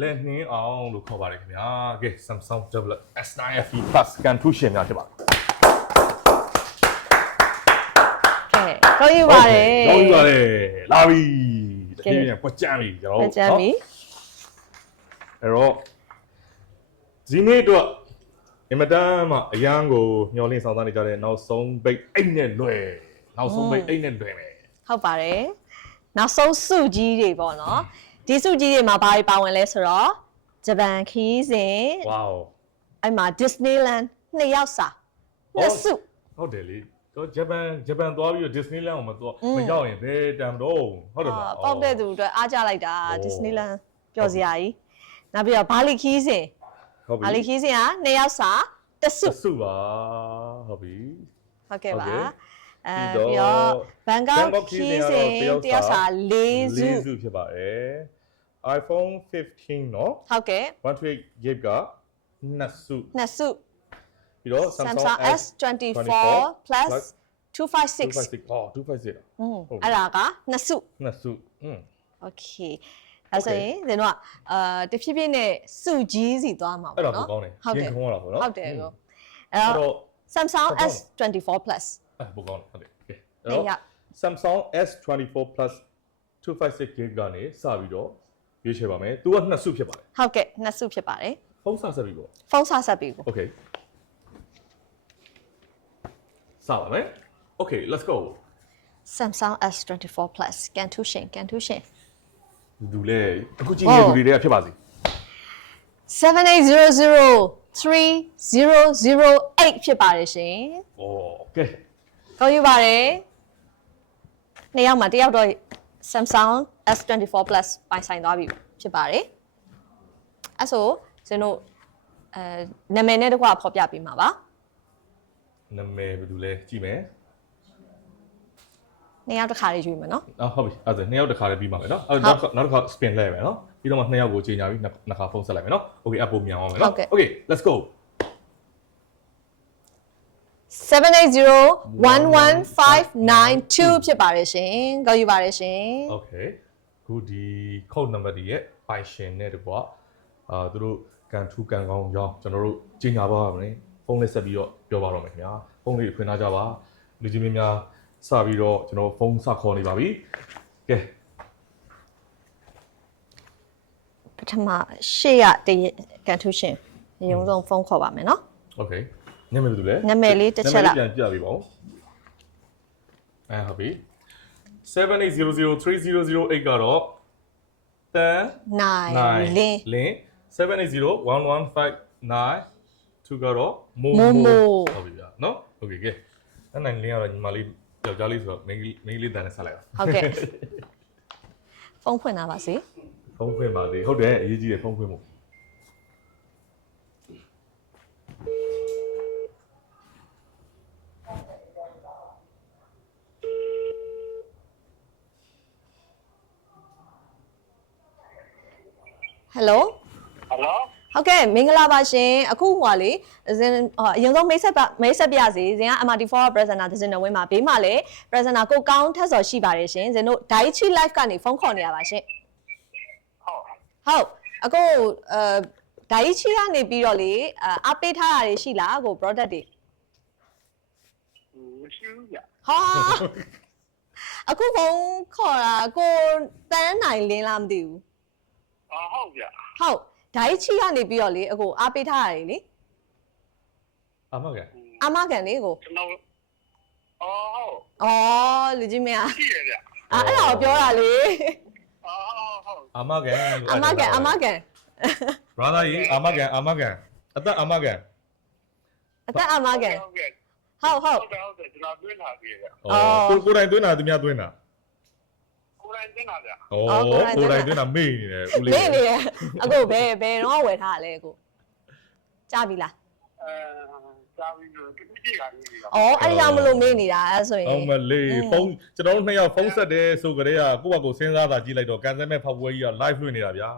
လက်နှင်းအောင်လို့ခေါ်ပါတယ်ခင်ဗျာကဲ Samsung tablet S9 FE Plus ကန်ထူးရှင်များဖြစ်ပါတယ် ကဲကောင်းယူပါတယ် ကောင်းယူပါတယ်လာပြီတကယ်ပြန်ပွက်ကြမ်းပြီကျွန်တော် ပွက်ကြမ်းပြီ အဲ့တော့ဒီနေ့တော့အင်မတန်မှအရန်ကိုမျောလင့်ဆောင်စားနေကြတဲ့နောက်ဆုံးပိတ်အိတ်နဲ့လွယ်နောက်ဆုံးပိတ်အိတ်နဲ့လွယ်မယ် ဟုတ်ပါတယ်နောက်ဆုံးစုကြီးတွေပေါ့နော်ဒီစုကြီးတွေမှာဘာတွေပါဝင်လဲဆိုတော့ ဂျပန်ခီးစဉ် wow အဲ့မှာ Disneyland 2ယောက်စာနှစ်စု ဟုတ်တယ်လေတော့ဂျပန်သွားပြီးတော့ Disneyland ကိုမရောက်ရင်ဘယ်တမ်တော့ဟုတ်တယ်မလား ပေါက်တဲ့သူအတွက်အားကြလိုက်တာ Disneyland ပျော်စရာကြီးနောက်ပြီးတော့ဘာလီခီးစဉ် ဟုတ်ပြီ ဘာလီခီးစဉ်က2ယောက်စာတစ်စု စုပါဟုတ်ပြီ ဟုတ်ကဲ့ပါပြီးတော့ဘန်ကောက်ခီးစဉ်တယောက်စာ4စု စုဖြစ်ပါတယ် iPhone 15เนาะ ဟုတ်ကဲ့ 128 GB က2စု နှစ်စု ပြီးတော့ Samsung S24 Plus 256 256အဲ့ဒါကနှစ်စု 2စု Okay အဲ့ဆိုရင်ဇင်တို့ကတဖြည်းဖြည်းနဲ့စုကြီးစီသွားမှာ အဲ့ ပေါ့ ဒါ နော် ကိုကောင်းတယ်ရင်ခုံးရတာပေါ့နော် ဟုတ်တယ်ကိုအဲ့တော့ Samsung S24 Plus အဲ့ဘုကောင်းတယ်ဟုတ်တယ်ကဲ အဲ့ရ Samsung S24 Plus 256 GB ကနေစပြီးတော့ရွေးချယ်ပါမယ်သူက2စုဖြစ်ပါတယ် ဟုတ်ကဲ့နှစ်စုဖြစ်ပါတယ် ဖုန်းဆက်ပြီးပေါ့ ဖုန်းဆက်ပြီးကို Okay စပါမယ် Okay let's go Samsung S24 Plus ကန်ထူးရှင်လူလေအခုကြည့်နေတဲ့လူတွေကဖြစ်ပါစေ 78003008ဖြစ်ပါတယ်ရှင် Okay ကောင်းယူပါတယ်နှစ်ယောက်မှာတစ်ယောက်တော့ Samsung S24 Plus ပိုင်ဆိုင်သွားပြီဖြစ်ပါတယ်အဲ့ဆိုကျွန်တော်နာမည်နဲ့တကွဖော်ပြပေးမှာပါ နာမည်ဘယ်လိုလဲကြည့်မယ် နှစ်ယောက်တစ်ခါလေးရွေးမယ်နော် ဟုတ်ပြီအဲ့ဒါ2ယောက်တစ်ခါလေးပြီးပါမယ်နော်အဲ့နောက်တစ်ခါ spin လဲမယ်နော်ပြီးတော့မှ2ယောက်ကိုချိန်ညာပြီးနှစ်ခါဖုန်းဆက်လိုက်မယ်နော် Okay အပ်ဖို့မြန်အောင်မယ်နော် Okay let's go 78011592ဖြစ်ပါတယ်ရှင်ကောင်းယူပါတယ်ရှင် Okay ခုဒီ code number တွေရဲ့ပိုင်ရှင်နဲ့တကွာသူတို့ကန်ထူးကန်ကောင်းရောင်းကျွန်တော်တို့ချိန်ညာပါပါမယ်ဖုန်းလေးဆက်ပြီးတော့ပြောပါတော့မယ်ခင်ဗျာဖုန်းလေးဖွင့်ထားကြပါလူကြီးမင်းများစပြီးတော့ကျွန်တော်ဖုန်းစခေါ်နေပါပြီကဲ ပထမရှေ့ရတည်းကန်ထူးရှင်အရင်ဆုံးဖုန်းခေါ်ပါမယ်နော် Okay နာမည်ဘယ်လိုလဲ နာမည်လေးတစ်ချက်လောက် ပြန်ပြပေးပါဦးဟုတ်ပြီ78003008ကတော့တန် 9 လင်း78011592ကတော့မို့ဟုတ်ပြီဗျာနော် Okay ကဲအဲ့နိုင်လင်းကတော့ညီမလေးယောက်ျားလေးဆိုတော့မိန်းကလေးတန်နဲ့ဆက်လိုက်ပါ ဟုတ်ကဲ့ဖုန်းဖွင့်လာပါစေ ဖုန်းဖွင့်ပါသေးဟုတ်တယ်အရေးကြီးတယ်ဖုန်းဖွင့်ဖို့ Hello ဟုတ်ကဲ့မင်္ဂလာပါရှင်အခုဟိုကလေဇင်အရင်ဆုံးမိတ်ဆက်ပြစီဇင်က MRT4 presenter သဇင်တော်ဝင်းမှာဘေးမှာလည်း presenter ကိုကောင်းထက်စော်ရှိပါတယ်ရှင်ဇင်တို့ Daiichi Live ကနေဖုန်းခေါ်နေရပါရှင်ဟုတ်အခုDaiichi ကနေပြီးတော့လေအားပေးထားတာတွေရှိလားကို product တွေမရှိဘူးဗျ ဟာအခုဖုန်းခေါ်တာကိုတန်းနိုင်လင်းလားမသိဘူး ဟုတ်ဗျ ဟုတ်ဒိုင်းချီကနေပြီးတော့လေအကိုအားပေးထားရတယ်လေ အမက အမကန်လေးကို ကျွန်တော်ဟုတ် အော်လူကြီးမင်း ရှိရဗျ အဲ့ဒါကိုပြောတာလေ ဟုတ် အမကန် အမကန် brother ကြီးအမကန်အသက်အမကန် အသက်အမကန် ဟုတ်ကဲ့ ဟုတ် ဟုတ်တယ်ကျွန်တော်တွင်းလာပြီဗျ ကိုယ်တိုင်သွင်းတာသူများသွင်းတာ ကိုယ်တိုင်တွင်းလာဗျ ကိုယ်တိုင်သွင်းတာမေ့နေတယ်ဦးလေး နေနေရအကိုဘယ်တော့ဝယ်ထားလဲအကိုကြားပြီလား စာပြီးတော့ဒီကြည့်ရပြီဗျ အော်အဲ့ဒီကြောင့်မလို့မေးနေတာအဲ့ဆိုရင် အောင်မလေးဖုန်းကျွန်တော်တို့နှစ်ယောက်ဖုန်းဆက်တယ်ဆိုကြတဲ့ကကိုယ့်ဘက်ကိုစဉ်းစားတာကြည့်လိုက်တော့ကန်ဆယ်မဲ့ဖောက်ပွဲကြီးက live လွှင့်နေတာဗျာ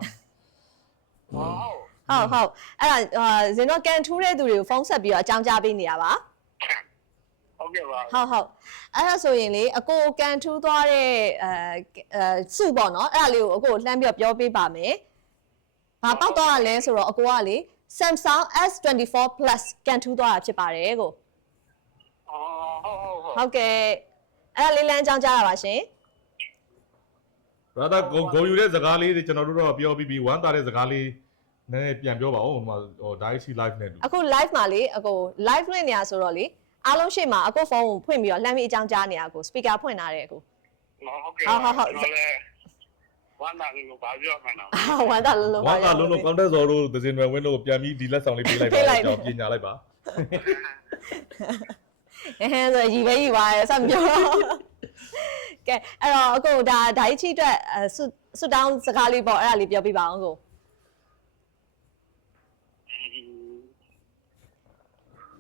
ဟုတ် အဲ့ဒါဇင်တော့ကန်ထူးတဲ့သူတွေကိုဖုန်းဆက်ပြီးတော့အကြောင်းကြားပေးနေတာပါ ဟုတ်ကဲ့ပါ ဟုတ်အဲ့ဒါဆိုရင်လေအကိုကန်ထူးသွားတဲ့စုပေါ့နော်အဲ့ဒါလေးကိုအကိုလှမ်းပြီးပြောပေးပါမယ်။ဘာပောက်သွားတာလဲဆိုတော့အကိုကလေ Samsung S24 Plus ကန်ထူးသွားတာဖြစ်ပါတယ်ကို ဟုတ် ကဲ့အဲ့ဒါလေးလမ်းအကြောင်းကြားရပါရှင် brother ကိုယူတဲ့စကားလေးတွေကျွန်တော်တို့တော့ပြောပြီးဝမ်းသာတဲ့စကားလေးနည်းနည်းပြန်ပြောပါဦးဟိုမှာDaiichi live နဲ့တူ အခု live မှာလေအကို live လွှင့်နေရဆိုတော့လေအားလုံးရှေ့မှာအကိုဖုန်းကိုဖွင့်ပြီးတော့လှမ်းပြီးအကြောင်းကြားနေရအကို speaker ဖွင့်ထားတယ်အကို ဟုတ်ကဲ့ဟုတ် ဝမ်းသာလို့ဘာပြောမှန်းတော့ ဝမ်းသာလုံးလုံး ဝမ်းသာလုံးလုံးကောင်းတဲ့စော်တို့သစင်ရွယ်ဝင်းတို့ပြန်ပြီးဒီလက်ဆောင်လေးပေးလိုက်ပါကြောင်းပြင်ညာလိုက်ပါ ဆိုရီပဲရီပါရဲ့ဆက်ပြောကဲအဲ့တော့အခုဒါဓာတ်ချိအတွက်ဆွတောင်းစကားလေးပေါ့အဲ့ဒါလေးပြောပြပါအောင်ကို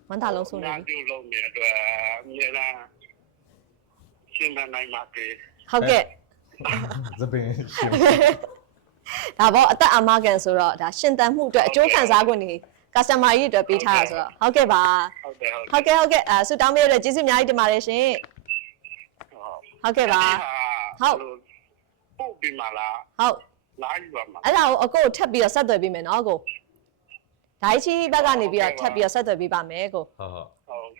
ဝမ်းသာလုံးဆိုနေပြီ ပြုလုပ်နေတော့အများလားရှင်းနိုင်မှာပဲ ဟုတ်ကဲ့ သပင်ရှင် ဒါပေါ့အသက်အာမခံဆိုတော့ဒါရှင်သန်မှုအတွက်အကျိုးခံစား권နေ customer ကြီးအတွက်ပေးထားတာဆိုတော့ဟုတ်ကဲ့ပါ ဟုတ်တယ် ဟုတ်ကဲ့ဆုတောင်းပေးရတဲ့ကျေးဇူးအများကြီးတင်ပါတယ်ရှင်ဟုတ်ကဲ့ပါဟုတ် ပုတ်ပြီးမှလား ဟုတ် လာယူပါမှာ အဲ့ဒါကိုအကိုထပ်ပြီးတော့ဆက်သွယ်ပေးမယ်နော်ကိုဓာတ်ချီဘက်ကနေပြီးတော့ထပ်ပြီးတော့ဆက်သွယ်ပေးပါမယ်ကို ဟုတ်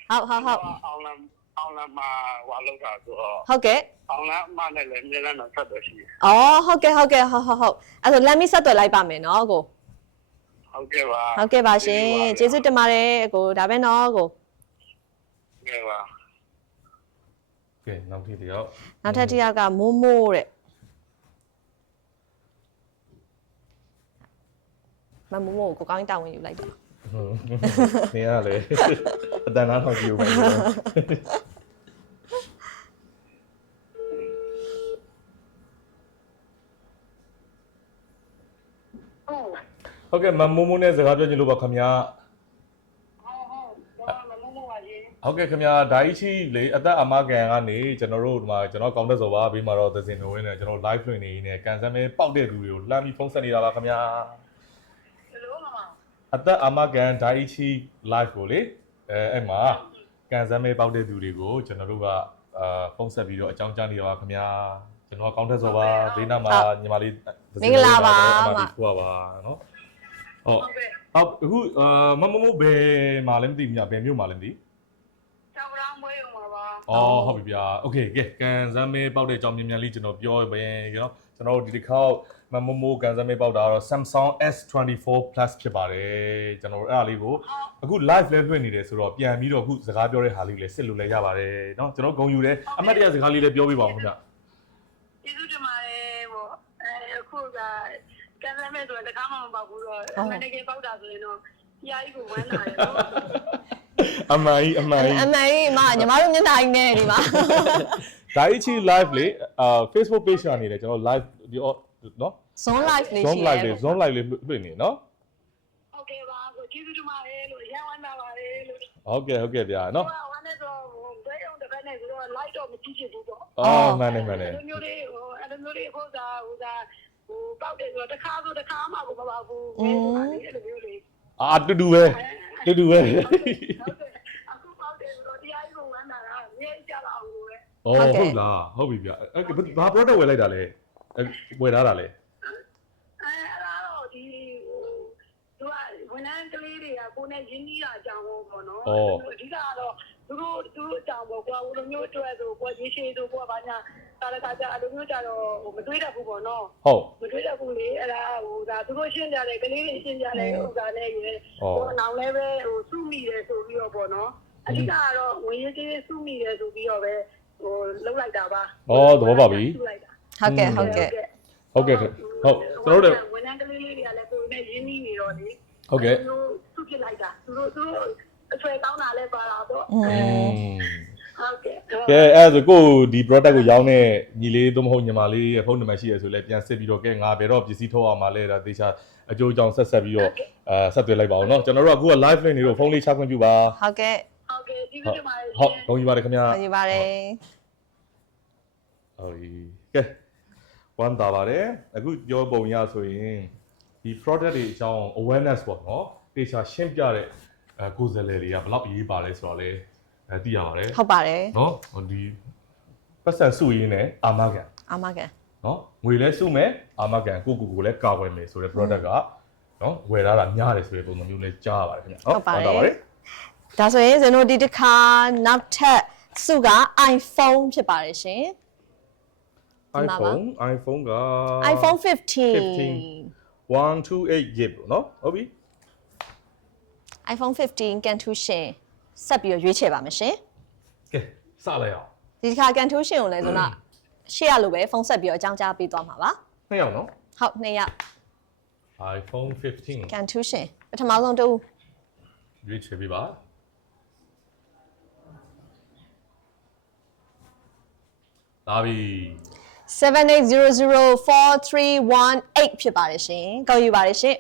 ဟုတ် ဟုတ်အောင်လမ်းမှာဝါလောက်တာဆိုတော့ ဟုတ်ကဲ့ အောင်လမ်းမှာလည်းအများလားတော့ဆက်တော့ရှိတယ် အော်ဟုတ်ကဲ့ဟုတ်အဲ့ဆိုလမ်းမီဆက်သွယ်လိုက်ပါမယ်နော်ကို ဟုတ်ကဲ့ပါ ဟုတ်ကဲ့ပါရှင်ကျေးဇူးတင်ပါတယ်အကိုဒါပဲနော်ကို ကဲပါ ကဲနောက်ထပ်တယောက် နောက်ထပ်တစ်ယောက်ကမိုးမိုးတဲ့မမိုးမိုးကိုကောင်းတောင်းဝင်ယူလိုက်တာ နေရလေအတန်လားထောက်ကြည့်ဦးပါဟုတ်ကဲ့မမိုးမိုးနဲ့စကားပြောချင်လို့ပါခင်ဗျာဟုတ်ကဲ့ခင်ဗျာဓာတ်ချီလေအသက်အမကန်ကနေကျွန်တော်တို့ဒီမှာကျွန်တော်ကောင်းတဲ့စော်ပါဘေးမှာတော့သစင်တော်ဝင်းနဲ့ကျွန်တော် live လွှင့်နေနေကန်ဆယ်မဲပေါက်တဲ့လူတွေကိုလှမ်းပြီးဖုန်းဆက်နေတာပါခင်ဗျာအသက်အမကန်ဓာတ်ချီ live ကိုလေအဲ့မှာကန်ဆယ်မဲပေါက်တဲ့လူတွေကိုကျွန်တော်တို့ကဖုန်းဆက်ပြီးတော့အကြောင်းကြားနေတာပါခင်ဗျာကျွန်တော်ကောင်းတဲ့စော်ပါဘေးနားမှာညီမလေးမင်္ဂလာပါဟုတ်ပါနော်ဟုတ်အခုမမမိုးဘယ်မှာလဲမသိဘူးညဘယ်မြို့မှာလဲမသိ ကျောင်းရောင်းမွေးရုံပါပါ အော်ဟုတ်ပြီဗျာโอเคကဲကန်ဆမ်းမဲပေါက်တဲ့အကြောင်းမြန်မြန်လေးကျွန်တော်ပြောပဲကျွန်တော်ဒီတစ်ခေါက်မမမိုးကန်ဆမ်းမဲပေါက်တာတော့ Samsung S24 Plus ဖြစ်ပါတယ်ကျွန်တော်အဲ့ဒါလေးကိုအခု live လဲလွှင့်နေတယ်ဆိုတော့ပြန်ပြီးတော့အခုစကားပြောတဲ့ဟာလေးလည်းစစ်လို့လည်းရပါတယ်เนาะကျွန်တော်ဂုံယူတယ်အမှတ်တရစကားလေးလည်းပြောပြပါဦးခင်ဗျ ကျေးဇူးတင်ပါတယ်ဗောအခုကကန်ဆယ်မဲ့ဆိုတော့တခါမှမပေါက်ဘူးတော့အမှန်တကယ်ပေါက်တာဆိုရင်တော့ပြားကြီးကိုဝမ်းလာတယ်နော် အမိုင်း အမေကြီးညီမတို့မျက်နှာကြီးနဲ့ဒီမှာ ဓာတ်ချီ live လေFacebook page ကနေလည်းကျွန်တော် live ဒီเนาะ zone live လေးရှိ zone live လေးလွှင့်နေเนาะ โอเคပါကိုကျေးဇူးတင်ပါတယ်လို့ရန်ဝမ်းသာပါတယ်လို့ ဟုတ်ကဲ့ဗျာเนาะ ဝမ်းနဲ့တော့ဘယ်အောင်တစ်ခါနဲ့ဆိုတော့ light တော့မကြည့်ချင်ဘူးပေါ့ အော်မှန်တယ် အဲ့လိုမျိုးလေးဟိုဒါပေါက်တယ်ဆိုတော့တစ်ခါမှကိုမပေါက်ဘူးအဲ့လိုမျိုးလေး တူပဲ အခုပေါက်တယ်ဆိုတော့တရားကြီးကိုဝမ်းသာတာမြဲကြပါအောင်လို့ပဲ ဟုတ်လားဟုတ်ပြီဗျဘာ product ဝယ်လိုက်တာလဲဝယ်ထားတာလဲ အဲ့ဒါတော့ဒီသူကဝန်ထမ်းကလေးတွေကကိုယ်နဲ့ရင်းနှီးတာအကြောင်းပေါ့နော်အဓိကတော့သူတို့အကြောင်းပေါ့ကွာဘယ်လိုမျိုးအတွက်ဆိုကိုရေးရှိဆိုကိုဘာညာတာလည်းကြအဲ့လိုမျိုးကြတော့မတွေးတတ်ဘူးပေါ့နော် ဟုတ် မတွေးတတ်ဘူးလေအဲ့ဒါဒါသူတို့ရှင်းကြတယ်ကလေးတွေရှင်းကြတယ်ဥစ္စာနဲ့ရေနောင်လည်းပဲစုမိတယ်ဆိုပြီးတော့ပေါ့နော်အဓိကတော့ဝင်ရေးကြီးစုမိတယ်ဆိုပြီးတော့ပဲလောက်လိုက်တာပါ သဘောပါပြီ ဟုတ်ကဲ့ ဟုတ်ကျွန်တော်တို့ ဝန်ထမ်းကလေးလေးတွေကလည်းကိုယ်နဲ့ရင်းနှီးနေတော့လေ ဟုတ်ကဲ့ သူဖြစ်လိုက်တာသူတို့အဆွဲကောင်းတာလည်းပါတာပေါ့ဟုတ်ကဲ့ ကဲအဲ့ဒါဆိုကိုဒီ product ကိုရောင်းတဲ့ညီလေးသို့မဟုတ်ညီမလေးရဲ့ဖုန်းနံပါတ်ရှိရဆိုလဲပြန်စစ်ပြီးတော့ကဲငါဘယ်တော့ပစ္စည်းထုတ်အောင်မလဲဒါသေချာအကျိုးအကြောင်းဆက်ပြီးတော့ဆက်သွယ်လိုက်ပါဦးเนาะကျွန်တော်တို့ကအခုက live နေလို့ဖုန်းလေးချခွင့်ပြုပါ ဟုတ်ကဲ့ ကျေးဇူးတင်ပါတယ် ဟုတ်ဂုဏ်ယူပါတယ်ခင်ဗျာ ယူပါတယ် ဟုတ်ပြီကဲဝမ်းသာပါတယ်အခုပြောပုံရဆိုရင်ဒီ product တွေအကြောင်း awareness ပေါ့เนาะသေချာရှင်းပြတဲ့ကိုယ်စားလှယ်တွေကဘယ်လောက်အရေးပါလဲဆိုတော့လေသိရပါတယ် ဟုတ်ပါတယ် เนาะဒီပတ်စံစုရင်းနဲ့အာမခံ အာမခံ เนาะငွေလဲစုမယ်အာမခံကိုလဲကာဝယ်မယ်ဆိုတဲ့ product ကเนาะဝယ်ထားတာများတယ်ဆိုတဲ့ပုံစံမျိုးလဲကြားရပါတယ်ခင်ဗျာ ဟုတ်ပါတယ်ဒါဆိုရင်ဇင်တို့ဒီတစ်ခါနောက်ထပ်စုက iPhone ဖြစ်ပါတယ်ရှင် iPhone က iPhone 15 128 GB เนาะဟုတ်ပြီ iPhone 15 ကန်ထူးရှင်ဆက်ပြီးတော့ရွေးချယ်ပါမယ်ရှင် ကဲစလိုက်အောင် ဒီတစ်ခါကန်ထူးရှင်ကိုလည်းဆိုတော့ရှေ့ရလို့ပဲဖုန်းဆက်ပြီးတော့အကြောင်းကြားပေးသွားမှာပါ 2ယောက်နော် ဟုတ်2ယောက် iPhone 15 ကန်ထူးရှင်ပထမဆုံးတူ ရွေးချယ်ပေးပါလာပြီ 78004318ဖြစ်ပါတယ်ရှင်ကောက်ယူပါတယ်ရှင်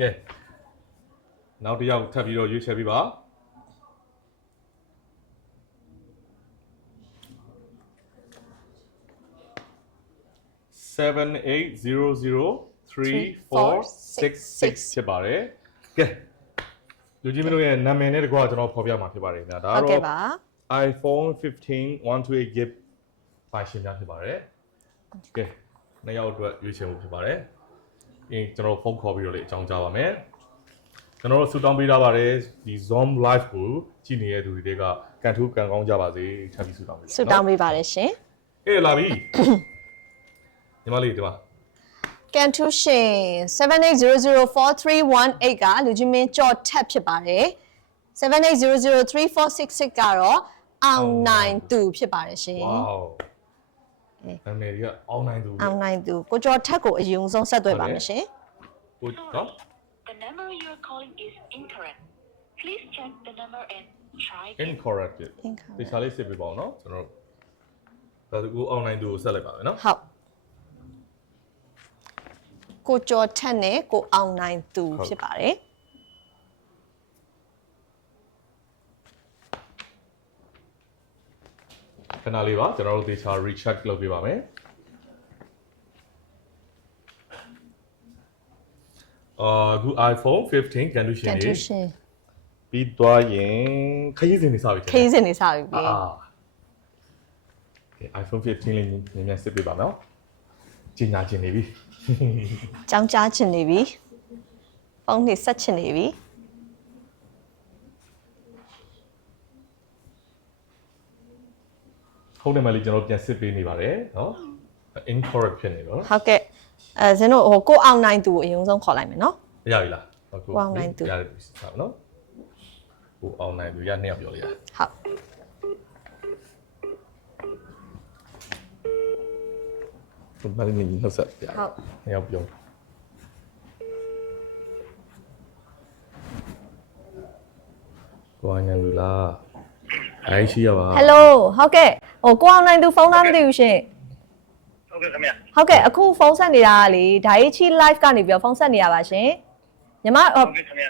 ကဲနောက်တစ်ယောက်ထပ်ပြီးတော့ရွေးချယ်ပေးပါ78003466ဖြစ်ပါတယ်ကဲလူကြီးမင်းတို့ရဲ့နာမည်နဲ့တကွာကျွန်တော်ဖော်ပြမှာဖြစ်ပါတယ်ခင်ဗျာဒါ ဟုတ် တော့ ကဲ့ပါ iPhone 15 128GB ဖိုင်ရှင်များဖြစ်ပါတယ်ကဲနှစ်ယောက်အတွက်ရွေးချယ်မှုဖြစ်ပါတယ်ကျွန်တော်ဖုန်းခေါ်ပြီးတော့လေအကြောင်းကြားပါမယ်ကျွန်တော်တို့ဆူတောင်းပေးထားပါတယ်ဒီ Zoom Live ကိုကြည့်နေတဲ့သူတွေကကန်ထူးကန်ကောင်းကြပါစေထပ်ပြီးဆူတောင်းပေးပါ ဆူတောင်းပေးပါတယ်ရှင် အေးလာပြီညီမလေးဒီမှာ ကန်ထူးရှင်78004318ကလူကြီးမင်းကြော်ထက်ဖြစ်ပါတယ်78003466ကတော့အောင်နိုင်သူဖြစ်ပါတယ်ရှင် ဝေါနာမည်ကြီးကအောင်နိုင်သူ အောင်နိုင်သူကိုကျော်ထက်ကိုအရင်ဆုံးဆက်သွယ်ပါမယ်ရှင် ကိုနော် The number you are calling is incorrect. Please check the number and try again. incorrect ဒီစားလေးစစ်ပေးပါဦးနော်ကျွန်တော်တို့ဒါကိုအောင်နိုင်သူကိုဆက်လိုက်ပါမယ်နော် ဟုတ်ကိုကျော်ထက်နဲ့ကိုအောင်နိုင်သူဖြစ်ပါတယ် ခဏလေးပါကျွန်တော်တို့သေချာ recheck လုပ်ပေးပါမယ်အခု iPhone 15ကန်တူရှင် ကန် နေ ထူးရှင် ပြီးသွားရင်ခရီးစဉ်နေစပြီ ခရီးစဉ်နေစပြီပြီ iPhone 15လေးနည်းနည်းစစ်ပေးပါမယ်ကြီးညာချင်းနေပြီ ကြောင်းကြားချင်နေပြီဖုန်းနေဆက်ချင်နေပြီ ဖုန်းနံပါတ်လေးကျွန်တော်ပြန်စစ်ပေးနေပါတယ်နော် incorrect ဖြစ်နေတော့ ဟုတ်ကဲ့ဇင်းတို့ဟိုကိုအောင်နိုင်သူကိုအရင်ဆုံးခေါ်လိုက်မယ်နော် ရပြီလားဟုတ် ကိုအောင်နိုင်သူ ရတယ်ဆက်နော်ကိုအောင်နိုင်သူရနှစ်ယောက်ပြောလိုက်ရ ဟုတ် ဘာလို့နေနှုတ်ဆက်ပြ ဟုတ် နှစ်ယောက်ပြောကိုအောင်နိုင်သူလားအိုင်ရှိရပါ ဟယ်လိုဟုတ်ကဲ့ဟိုကိုအောင်နိုင်သူဖုန်းသားမသိဘူးရှင် ဟုတ်ကဲ့ခင်ဗျာ ဟုတ်ကဲ့အခုဖုန်းဆက်နေတာကလေဓာတ်ချီ live ကနေပြီးတော့ဖုန်းဆက်နေရပါရှင်ညီမ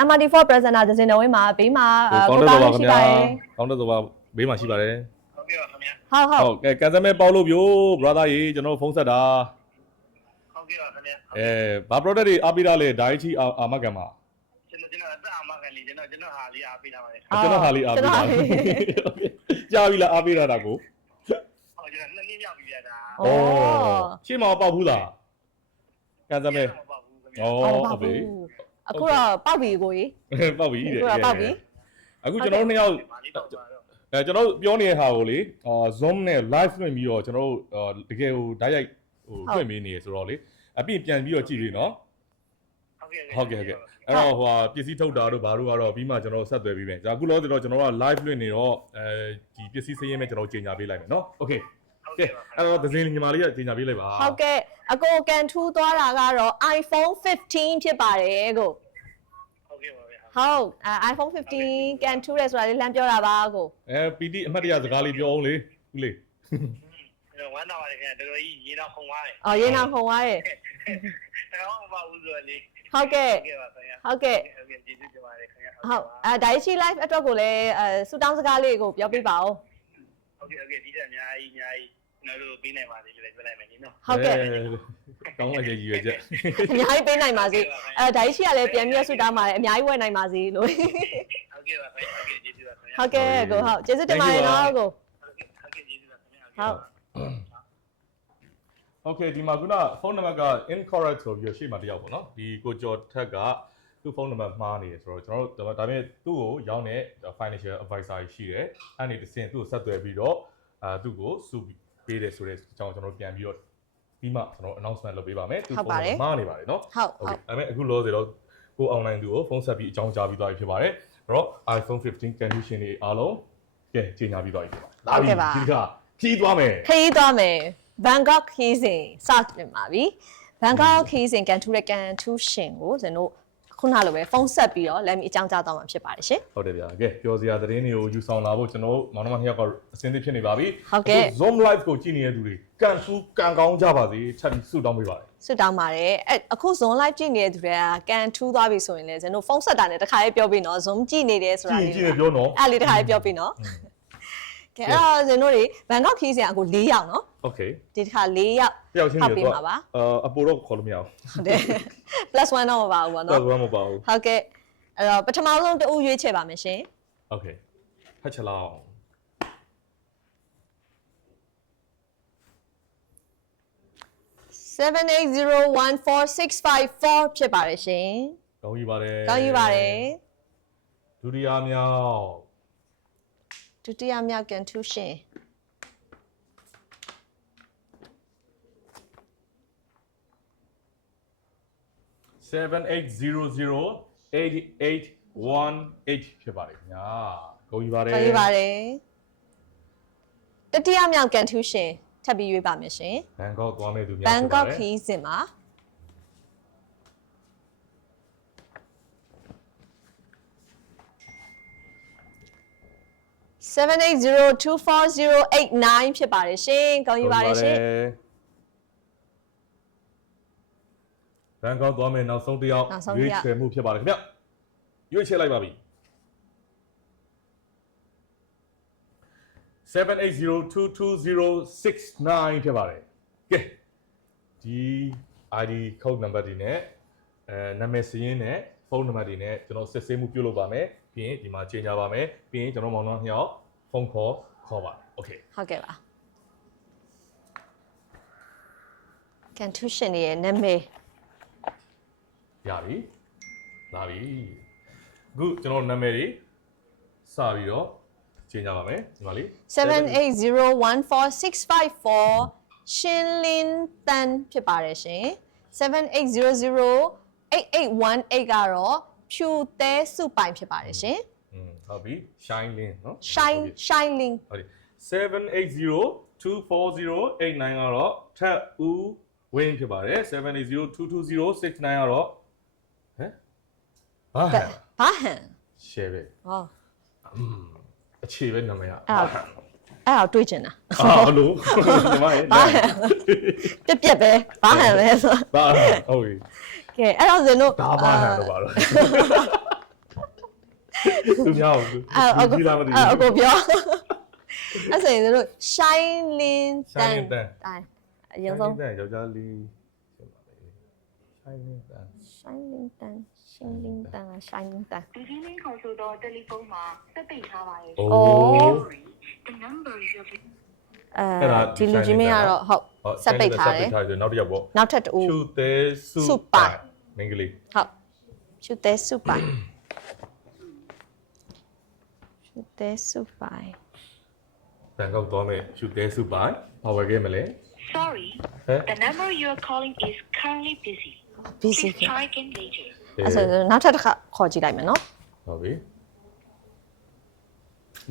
MRT4 presenter ဒဇင်တော်ဝင်းမှာဘေးမှာ ကောင်းတဲ့တော့ပါခင်ဗျာကောင်းတဲ့တော့ပါဘေးမှာရှိပါတယ် ဟုတ်ကဲ့ပါခင်ဗျာ ဟုတ်ဟုတ် ဟုတ်ကဲကန်စမဲပေါက်လို့ပြို brother ကြီးကျွန်တော်ဖုန်းဆက်တာ ဟုတ်ကဲ့ပါခင်ဗျာ ဘာ product တွေအားပေးတာလဲဓာတ်ချီအာမကန်မှာ ကျွန်တော်အသက်အာမခံလေးကျွန်တော်ဟာလေးအားပေးတာပါလေ ကျွန်တော်ဟာလေးအားပေးတာကြာပြီလားအားပေးတာကို ဟုတ်ကျွန်တော်2နှစ်မြောက်ပြီဗျာဒါ ဩ ရှေ့မှာပေါက်ဘူးလားကန်စမဲ မပေါ့ဘူးခင်ဗျာ ဩ ဟုတ် ဟုတ်ပြီ အခုတော့ပောက်ပြီကိုကြီး ပေါက်ပြီတဲ့ အခုတော့ပောက်ပြီ အခုကျွန်တော်တို့နှစ်ယောက် မာလေးတော့ပါတော့ ကျွန်တော်ပြောနေတဲ့ဟာကိုလေZoom နဲ့ live လွှင့်ပြီးတော့ကျွန်တော်တို့တကယ်ဟိုဓာတ်ရိုက်ဟိုလွှင့်ပေးနေရဆိုတော့လေအပြင်ပြန်ပြီးတော့ကြည့်ပြီနော် ဟုတ်ကဲ့ အဲ့တော့ဟိုပစ္စည်းထုတ်တာတို့ဘာတို့ကတော့ပြီးမှကျွန်တော်ဆက်သွယ်ပြီးမယ်ဒါအခုလောဆိုတော့ကျွန်တော်က live လွှင့်နေတော့ဒီပစ္စည်းစရင်းမဲ့ကျွန်တော်ကြီးညာပေးလိုက်မယ်နော် okay ဟုတ် ကဲ ကဲ့ပါ အဲ့တော့ဒဇင်ညီမလေးကကြီးညာပေးလိုက်ပါ ဟုတ်ကဲ့အကိုကန်ထူးသွားတာကတော့ iPhone 15ဖြစ်ပါတယ်ကို ဟုတ်ကဲ့ပါဗျာ ဟုတ်iPhone 15ကန်ထူးရဲဆိုတာလေးလှမ်းပြောတာပါကို PT အမှတ်တရစကားလေးပြောအောင်လေဦးလေး ကျွန်တော်ဝမ်းသာပါတယ်ခင်ဗျာတော်တော်ကြီးရေတော့ခုံသွားတယ် အော်ရင်းအောင်ခုံသွားတယ် တော့မပေါ့ဘူးဆိုတော့လေ ဟုတ်ကဲ့ ဟုတ်ကဲ့ပါခင်ဗျာ ဟုတ်ကဲ့ ဟုတ်ကဲ့ကျေးဇူးတင်ပါတယ်ခင်ဗျာ ဟုတ်ဓာတ်ချီ live အတွက်ကိုလည်းဆူတောင်းစကားလေးကိုပြောပြပါဦး ဟုတ်ကဲ့ဒီတက်အများကြီးကျွန်တော်တို့ပြီးနိုင်ပါသေးတယ်ပြောလိုက်မယ်နိနော် ဟုတ်ကဲ့ ကောင်းလိုက်ရည်ရွယ်ချက် အများကြီးပေးနိုင်ပါစေဓာတ်ချီကလည်းပြန်ပြီးဆူတောင်းပါတယ်အများကြီးဝယ်နိုင်ပါစေလို့ ဟုတ်ကဲ့ပါခင်ဗျာဟုတ်ကဲ့ကျေးဇူးပါခင်ဗျာ ဟုတ်ကဲ့ကိုဟုတ်ကျေးဇူးတင်ပါတယ်နော်ကို ဟုတ်ကဲ့ကျေးဇူးပါခင်ဗျာ ဟုတ် Okay ဒီမှာခုနဖုန်းနံပါတ်က incorrect ဆိုပြီးတော့ရှေ့မှာတယောက်ပေါ့နော်ဒီကိုကျော်ထက်ကသူ့ဖုန်းနံပါတ်မှားနေတယ်ဆိုတော့ကျွန်တော်တို့ဒါပေမဲ့သူ့ကိုရောင်းတဲ့ financial advisor ရှိတယ်အဲ့ဒီတစ်ဆင့်သူ့ကိုဆက်သွယ်ပြီးတော့သူ့ကိုစုပေးတယ်ဆိုတဲ့အကြောင်းကျွန်တော်ပြန်ပြီးတော့ပြီးမှကျွန်တော် announcement လုပ်ပေးပါမယ်သူ့ဖုန်းနံပါတ်မှားနေပါတယ်နော် ဟုတ် Okay ဒါပေမဲ့အခုလောဆယ်တော့ကို online သူကိုဖုန်းဆက်ပြီးအကြောင်းကြားပြီးသွားပြီဖြစ်ပါတယ်အဲ့တော့ iPhone 15 condition တွေအားလုံးကဲကြီးညာပြီးသွားပြီဖြစ်ပါတယ်လာပြီဒီကခီးသွားမယ် ခရီးသွားမယ် Bangkok ခီးစဉ်စတင်ပါပြီ Bangkok ခီးစဉ်ကန်ထူးတဲ့ကန်ထူးရှင်ကိုဇင်တို့ခုနလိုပဲဖုန်းဆက်ပြီးတော့လက်မီအကြောင်းကြားတော့မှာဖြစ်ပါတယ်ရှင် ဟုတ်တယ်ဗျာကဲပျော်စရာသတင်းတွေကိုယူဆောင်လာဖို့ကျွန်တော်မောင်နှမ2ယောက်ကအစင်းသစ်ဖြစ်နေပါပြီ ဟုတ်ကဲ့ Zoom live ကိုကြည့်နေတဲ့သူတွေကန်ထူးကန်ကောင်းကြပါစေထပ်ပြီးဆုတောင်းပေးပါတယ် ဆွတောင်းပါတယ်အခု Zoom live ကြည့်နေတဲ့သူတွေကကန်ထူးသွားပြီဆိုရင်လည်းဇင်တို့ဖုန်းဆက်တာနဲ့တခါရေးပြောပြီးနော် Zoom ကြည့်နေတယ်ဆိုတာ ကြည့်နေပြောနော် အဲ့လေးတခါရေးပြောပြီးနော်ကဲအဲ့တော့ဇင်တို့တွေ Bangkok ခီးစဉ်အခု4ယောက်နော် Okay ဒီတစ်ခါ4ယောက် တယောက်ချင်း ဟုတ် တွေ ပြီ တော့ ပါပါ အပေါ်တော့ခေါ်လို့မရဘူး ဟုတ်တယ် +1 တော့မပါဘူးပေါ့ တော့ နော် ဘာမှမပါဘူး ဟုတ်ကဲ့အဲ့တော့ပထမဆုံးတူရွေးချယ်ပါမယ်ရှင် Okay ဖတ်ချလောက် 7801465 ဖြစ်ပါတယ်ရှင် ကောင်းယူပါတယ် ကောင်းယူပါတယ် ဒုတိယမြောက် ဒုတိယမြောက်ကန်ထူးရှင် 78008818ဖြစ်ပါတယ်ခင်ဗျာကောင်းယူပါတယ် ကောင်းယူပါတယ်တတိယမြောက်ကန်ထူးရှင်ထပ်ပြီးရွေးပါမယ်ရှင် ဘန်ကောက်သွားမယ့်သူများ ဘန်ကောက် ဖြစ် ခီးစဉ်မှာ7802408 ဖြစ်ပါတယ်ရှင်ကောင်းယူပါတယ်ရှင် ဘန်ကောက်သွားမယ့်နောက်ဆုံးတစ်ယောက် နောက်ဆုံးတစ် ရွေး ယောက် ချယ်မှုဖြစ်ပါတယ်ခင်ဗျရွေးချယ်လိုက်ပါပြီ7802206 ဖြစ်ပါတယ်ကဲဒီ ID code number တွေနဲ့နာမည်စာရင်းနဲ့ဖုန်းနံပါတ်တွေနဲ့ကျွန်တော်စစ်ဆေးမှုပြုလုပ်ပါမယ်ပြီးရင်ဒီမှာကြေညာပါမယ်ပြီးရင်ကျွန်တော်မောင်နှမ2ယောက်ဖုန်းခေါ်ပါโอเค ဟုတ်ကဲ့ပါကန်ထူးရှင်ရဲ့နာမည် ရပြီလာပြီအခုကျွန်တော်နာမည်တွေစပြီးတော့ကြေညာပါမယ်ဒီမှာလေး 7801465ရှင်လင်းတန်ဖြစ်ပါတယ်ရှင်780088818ကတော့ဖြူသဲစုပိုင်ဖြစ်ပါတယ်ရှင် ဟုတ်ပြီ shine link เนาะ shine link ဟုတ်ပြီ780240889ကတော့ထက်ဦးဝင်းဖြစ်ပါတယ်780220669ကတော့ဟမ်ဘာဟန် ဘာဟန် share ပဲ ဟော အခြေပဲနာမည်อ่ะ အဲ့ဒါတွေးချင်တာ ဟလိုဒီမှာ ဘာဟန်ပြက်ပဲဘာဟန်လဲဆို ဘာဟုတ်ပြီ ကဲအဲ့တော့ဇင်တို့ ဒါဘာဟန်တော့ပါတော့သူများဘူး ဒီလာမသိဘူးအကိုပြောအဲ့ဆိုရင်တို့ shine link တန်အရင်ဆုံး တန်ယောက်ျားလေးဖြစ်ပါလေ shine link တန် shine link တန် shine link တန် shine link တန် ဒီဒီလင်းခေါ်ဆိုတော့တယ်လီဖုန်းမှာဆက်ပိတ်ထားပါရဲ့ โอ้ Sorry, the number you have ဒီလူကြီးမင်းကတော့ဟုတ်ဆက်ပိတ်ထားတယ် ဆိုနောက်တစ်ယောက်ပေါ့ နောက်ထပ်တူ ဖြူသေးစု စုပိုင် မင်္ဂလိ ဟုတ်ဖြူသဲစုပိုင်ဖြူသဲစုပိုင် ဘန်ကောက်သွားမယ်ဖြူသေးစုပိုင်ဘာဝယ်ခဲ့မလဲ Sorry, ဟဲ့ the number you are calling is currently busy. busy Please try again later. အဲ့ဆိုနောက်ထပ်တစ်ခါခေါ်ကြည့်လိုက်မယ်နော် ဟုတ်ပြီ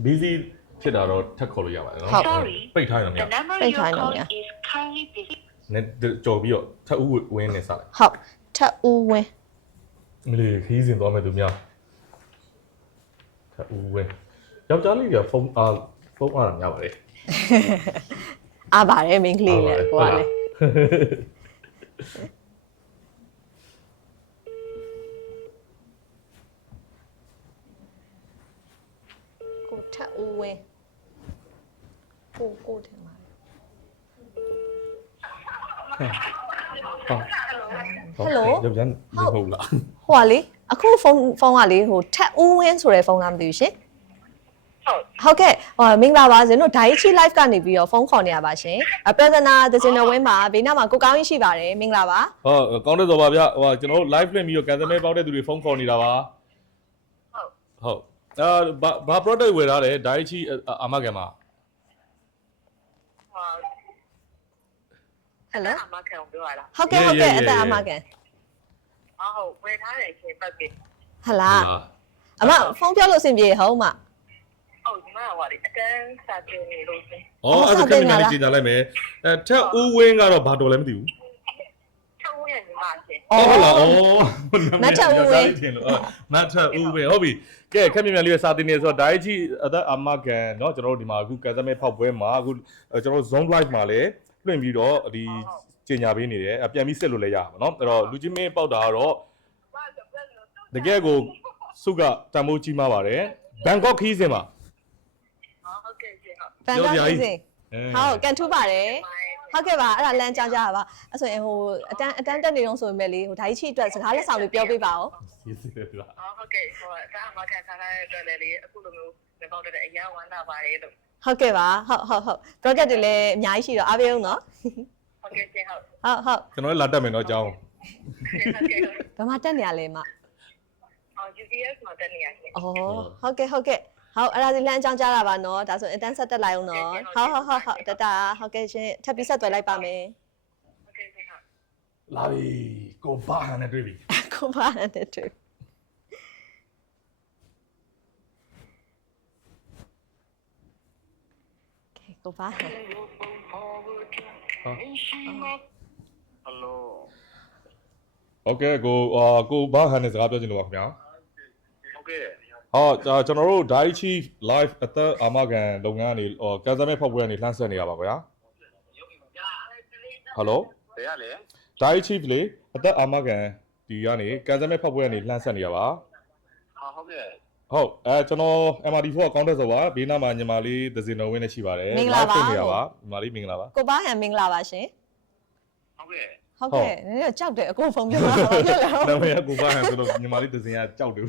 busy ဖြစ်တာတော့ထပ်ခေါ်လို့ရပါတယ်နော် Sorry, ပိတ်ထားရမှာ the number Wait, you are I know, calling yeah. is currently busy. နဲ့ကြော်ပြီးတော့ထပ်ဦးဝင်းနေစားလိုက် ဟုတ်ထပ်ဦးဝင်း မလေးခီးစဉ်သွားမယ်သူများထပ်ဦးဝင်းယောက်ျားလေးကဖုန်းအားရပါလေ အားပါတယ်မိန်းကလေးလည်းကိုကလည်းကိုထပ်ဦးဝင်းကိုတယ်မှာ Hello ယောက်ျားမဟုတ်လား ဟိုကလေအခုဖုန်းကလေဟိုထက်ဦးဝင်းဆိုတဲ့ဖုန်းလားမသိဘူးရှင်ဟုတ်ကဲ့မင်္ဂလာပါဇင်တို့ Daiichi Live ကနေပြီးတော့ဖုန်းခေါ်နေရပါရှင်ပရဇနာသစင်တော်ဝင်းပါဘေးနားမှာကိုကောင်းကြီးရှိပါတယ်မင်္ဂလာပါ ဟုတ်ကောင်းတဲ့စောပါဗျဟိုကျွန်တော်တို့ live လွှင့်ပြီးတော့ကန်ဆယ်မဲပေါက်တဲ့သူတွေဖုန်းခေါ်နေတာပါဟုတ်ဘာ product ဝယ်ထားလဲ Daiichi အာမကန်မှာ ဟယ်လို အမခံပြောရလား ဟုတ်ကဲ့ဟုတ်ကဲ့အသက်အမကန် ဟုတ်ဝယ်ထားတယ်ခင်ပတ်ပြီ ဟလားအမဖုန်းပြောလို့အဆင်ပြေဟုတ်မ ဟုတ်ဒီမ ဟိုလေအတန်းစာတင်နေလို့ရှင် ။အော်အဲ့ဒါခက်မြန်လေးကြည်ကြလိုက်မယ်။ထက်ဦးဝင်းကတော့ဘာတော်လဲမသိဘူး။ ချုံးရဲ့ညီမရှင် ဟုတ်လား။အော်မတ်ထက်ဦးဝင်းဟုတ်ပြီ။ကဲခက်မြန်မြန်လေးပဲစာတင်နေဆိုတော့ဒါကြီးအသက်အာမကန်เนาะကျွန်တော်တို့ဒီမှာအခုကန်စမဲဖောက်ပွဲမှာအခုကျွန်တော်တို့ zone live မှာလည်းလွှင့်ပြီးတော့ဒီကြေညာပေးနေတယ်။ပြန်ပြီးဆက်လို့လည်းရပါเนาะ။အဲ့တော့လူကြီးမင်းပေါက်တာကတော့တကယ်ကိုစုကတန်မိုးကြီးမှာပါတယ်။ဘန်ကောက်ခီးစင်မှာ ဟုတ်ကဲ့ရှင်ဟုတ် ဘန်ကောက်စီစဉ်ဟုတ်ကန်ထူးပါတယ်ဟုတ်ကဲ့ပါအဲ့ဒါလမ်းကြောင်းကြပါအဲ့ဆိုရင်ဟိုအတန်းတက်နေတော့ဆိုပေမဲ့လေဟိုဓာကြီးချီအတွက်စကားလက်ဆောင်လေးပြောပေးပါဦး ရေးစစ်တယ်လား ဟုတ်ကဲ့ဟိုဒါမှခံထားရတဲ့အတွက်လည်းအခုလိုမျိုးမပေါက်တဲ့အရာဝမ်းသာပါတယ်လို့ ဟုတ်ကဲ့ပါဟုတ် project တွေလည်းအများကြီးရှိတော့အားပေးအောင်နော် ဟုတ်ကဲ့ရှင်ဟုတ် ဟုတ် ကျွန်တော်လည်းလာတက်မယ်เนาะအကြောင်း ဟုတ်ကဲ့ ဘယ်မှာတက်နေရလဲမ GPS မှာတက်နေရရှင် အော်ဟုတ်ကဲ့ဟုတ်အဲ့ဒါဒီလမ်းအကြောင်းကြားတာပါနော်ဒါဆိုအတန်းဆက်တက်လိုက်အောင်နော်ဟုတ်တတဟုတ်ကဲ့ရှင်ထပ်ပြီးဆက်သွယ်လိုက်ပါမယ် ဟုတ်ကဲ့ရှင်ဟုတ် လာပြီကိုဘာဟန်နဲ့တွေ့ပြီ ကိုပါတဲ့တူကဲကိုပါ ဟယ်လို โอเคကိုဘာဟန်နဲ့စကားပြောချင်လို့ပါခင်ဗျာ ဟုတ်ကဲ့ ကျွန်တော်တို့ Dai Chief Live အသက်အာမခံလုပ်ငန်းကနေကန်စမဲဖောက်ပွဲကနေလှမ်းဆက်နေရပါဗျာဟယ်လို ဘယ်ရလဲ Dai Chief လေအသက်အာမခံဒီကနေကန်စမဲဖောက်ပွဲကနေလှမ်းဆက်နေရပါ ဟုတ်ကဲ့ ဟုတ်ကျွန်တော် MRD4 အကောင့်တက်ဆိုပါဘေးနားမှာညီမလေးသဇင်တော်ဝင်းနဲ့ရှိပါတယ်ညီမလေးမင်္ဂလာပါ ကိုပါဟန်မင်္ဂလာပါရှင် ဟုတ်ကဲ့ ဟုတ်ကဲ့နည်းနည်းကြောက်တယ်အခုဖုန်းပြောတာပါဖြစ်လား နာမည်ကကိုဘာဟန်ဆိုတော့ညီမလေးသဇင်ကကြောက်တယ်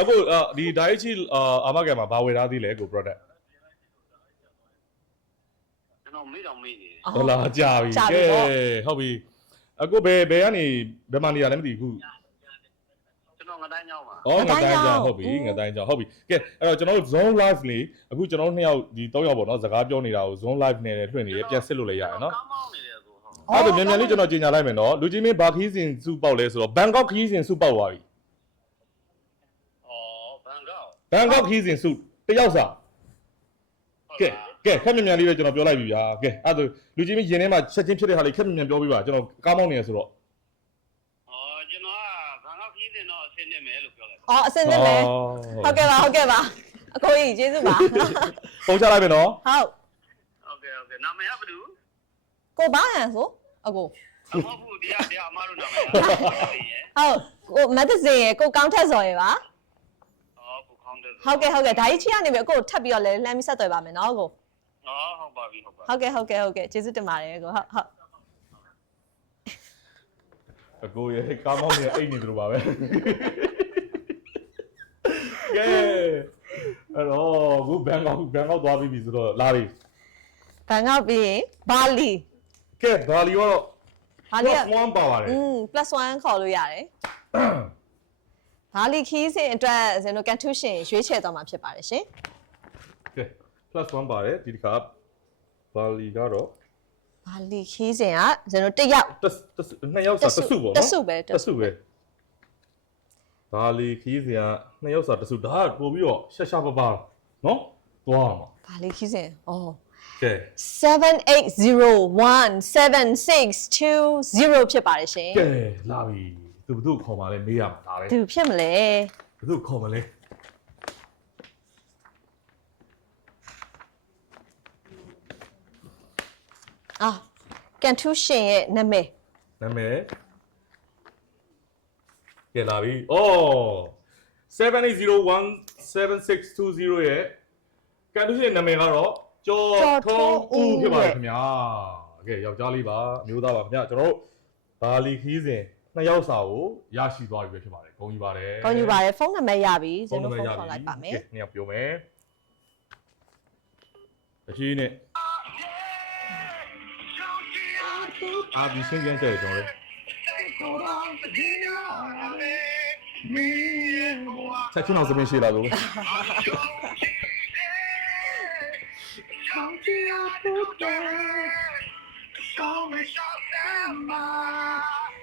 အခုဒီ Dai Chief အာမခံမှာဘာဝယ်ထားသေးလဲကို product ကျွန်တော်မေးတော့မေးနေတယ် ဟုတ်လားကြာပြီကဲဟုတ်ပြီအခုဘယ်ကနေဘယ်မှာနေရလဲမသိဘူး ကျွန်တော်ငတိုင်းညောင်းပါ ဩငတိုင်းကြောင်ဟုတ်ပြီငတိုင်းကြောင်ဟုတ်ပြီကဲအဲ့တော့ကျွန်တော်တို့ zone live လေးအခုကျွန်တော်တို့နှစ်ယောက်ဒီ၃ယောက်ပေါ့နော်စကားပြောနေတာကို zone live နဲ့လွှင့်နေရပြန်စစ်လို့လည်းရတယ်နော် ကောင်းမောင်းနေတယ်ဆိုဟုတ် အဲ့တော့မြန်မြန်လေးကျွန်တော်ကြေညာလိုက်မယ်နော်လူကြီးမင်းဘာခီးစင်စုပေါက်လဲဆိုတော့ Bangkok ခီးစင်စုပေါက်သွားပြီ Bangkok ခီးစင်စုတယောက်စာကဲခက်မြန်မြန်လေးပဲကျွန်တော်ပြောလိုက်ပြီဗျာကဲအဲ့ဒါလူကြီးမင်းရင်ထဲမှာချက်ချင်းဖြစ်တဲ့ဟာလေးခက်မြန်မြန်ပြောပြပါကျွန်တော်ကားမောင်းနေရဆိုတော့ ကျွန်တော်ကဘာငါခီးတင်တော့အဆင်းနေမယ်လို့ပြောလိုက် အော်အစင်းစင်းလေဟုတ်ကဲ့ပါအကိုကြီးကျေးဇူးပါ ပုံချလိုက်မယ်နော် ဟုတ်ကဲ့နာမည်ကဘယ်သူ ကိုပါဟန်ဆိုအကို အမဟုတ်ဘူးတရားအမတို့နာမည် ဟုတ်ကိုမတ်တစင်ရယ်ကိုကောင်းထက်စော်ရယ်ပါ ကိုခေါင်းတယ် ဟုတ်ကဲ့ဓာကြီးချီကနေပြီအကိုထပ်ပြီးတော့လည်းလှမ်းပြီးဆက်သွယ်ပါမယ်နော်အကို ဟုတ်ပါပြီဟုတ်ပါ ဟုတ်ကဲ့ကျေးဇူးတင်ပါတယ်အကိုဟုတ် အကိုရဲ့ကားမောင်းနေအိတ်နေသလိုပါပဲကဲအဲ့တော့ခုဘန်ကောက်သွားပြီဆိုတော့လာပြီ ဘန်ကောက်ပြီးရင်ဘာလီ ကဲဘာလီကတော့ ဘာလီက 1ပါပါတယ် +1 ခေါ်လို့ရတယ်ဘာလီခီးစင်အတွက်ဇင်တို့ကန်ထူးရှင်ရွေးချယ်သွားမှာဖြစ်ပါတယ်ရှင် ကဲ +1 ပါတယ်ဒီတစ်ခါဘာလီကတော့ ဘာလီခီးစင်ကဇင်တို့1ယောက် 2ယောက်စာတစ်စုပေါ့နော် တစ်စုပဲ ဘာလီခီးစင်က2ယောက်စာတစ်စုဒါကပို့ပြီးတော့ရှာပါပါနော်သွားမှာ ဘာလီခီးစင်အော် ကဲ 78017620ဖြစ်ပါတယ်ရှင် ကဲလာပြီသူဘယ်သူခေါ်มาလဲမေးရမှာဒါပဲ သူဖြစ်မလဲ ဘယ်သူခေါ်มาလဲ ကန်ထူးရှင်ရဲ့နာမည် နာမည်ကဲလာပြီအော်78017620ရဲ့ကန်တူးရဲ့နာမည်ကတော့ကျော်ထုံးဦးဖြစ်ပါတယ်ခင်ဗျာကဲယောက်ျားလေးပါအမျိုးသားပါခင်ဗျာကျွန်တော်တို့ဘာလီခီးစဉ်2ယောက်စာကိုရရှိသွားပြီပဲဖြစ်ပါတယ်ဂုဏ်ယူပါတယ် ကောင်းယူပါတယ်ဖုန်းနံပါတ်ရပြီဇင်တို့ဖုန်းခေါ်လိုက်ပါမယ် နှစ်ယောက်ပြောမယ်အရှိနဲ့အာဒီစင်ကြံတဲ့ကျွန်တော်ဆက်ချင်အောင်စပင်းရှိလာလို့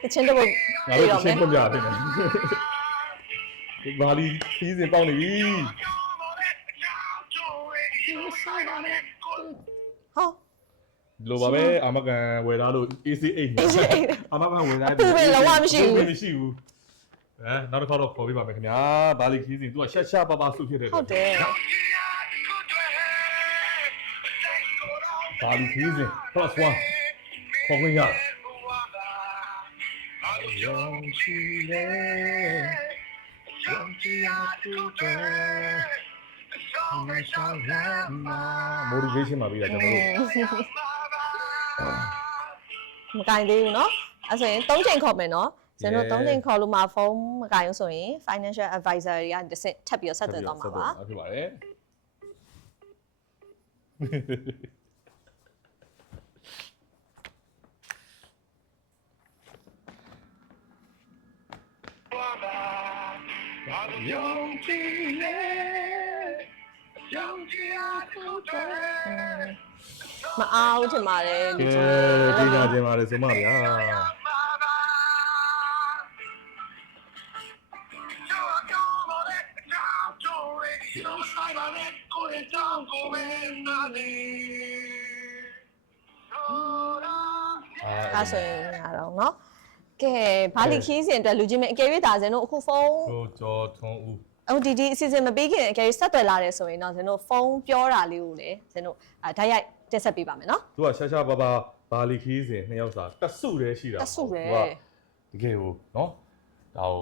တချင်းတော့ ငါတို့တစ်ချင်းပြပြတယ်ဘာလီခီးစဉ်ပေါက်နေပြီ ဟော လိုပါပဲအာမကန်ဝယ်သားလို့ AC8 အာမကန်ဝယ်သား ပူပဲလုံးဝမရှိဘူး မရှိဘူးနောက်တစ်ခါတော့ခေါ်ပြပါမယ်ခင်ဗျာဘာလီခီးစဉ်သူကရှက်ရှာပါပါဆုဖြစ်တယ် ဟုတ်တယ် ဘာလီခီးစဉ် +1 ခေါ်ခွင့်ရmotivation ပါပြီလားကျွန်တော်တို့ မကင်သေးဘူးเนาะအဲ့ဆိုရင်3ချိန်ခေါ်မယ်เนาะကျွန်တော်3ချိန်ခေါ်လို့မှဖုန်းမကင်ဘူးဆိုရင် financial advisor တွေကတစ်ဆင့်ထပ်ပြီးတော့ဆက်သွယ်သွားမှာပါ ဟုတ်ပါတယ် မအားဘူးထင်ပါတယ်လူ ကဲ ကြီး ကြေညာခြင်းပါတယ်ဆိုမှဗျာ အဲ့ဆိုရင်အားတော့เนาะကဲဘာလီခီးစဉ်အတွက်လူကြီးမင်းအကယ်၍ဒါဇင်တို့အခုဖုန်း ကိုကျော်ထွန်းဦး အော်ဒီအစီအစဉ်မပေးခင်အကယ်၍ဆက်သွယ်လာတယ်ဆိုရင်တော့ဇင်တို့ဖုန်းပြောတာလေးကိုလည်းဇင်တို့ဓာတ်ရိုက်တက်ဆက်ပေးပါမယ်เนาะ သူကရှာရှာပါပါဘာလီခီးစဉ်နှစ်ယောက်စာတက်စုတည်းရှိတာ တက်စုတယ် တကယ်ကိုเนาะဒါကို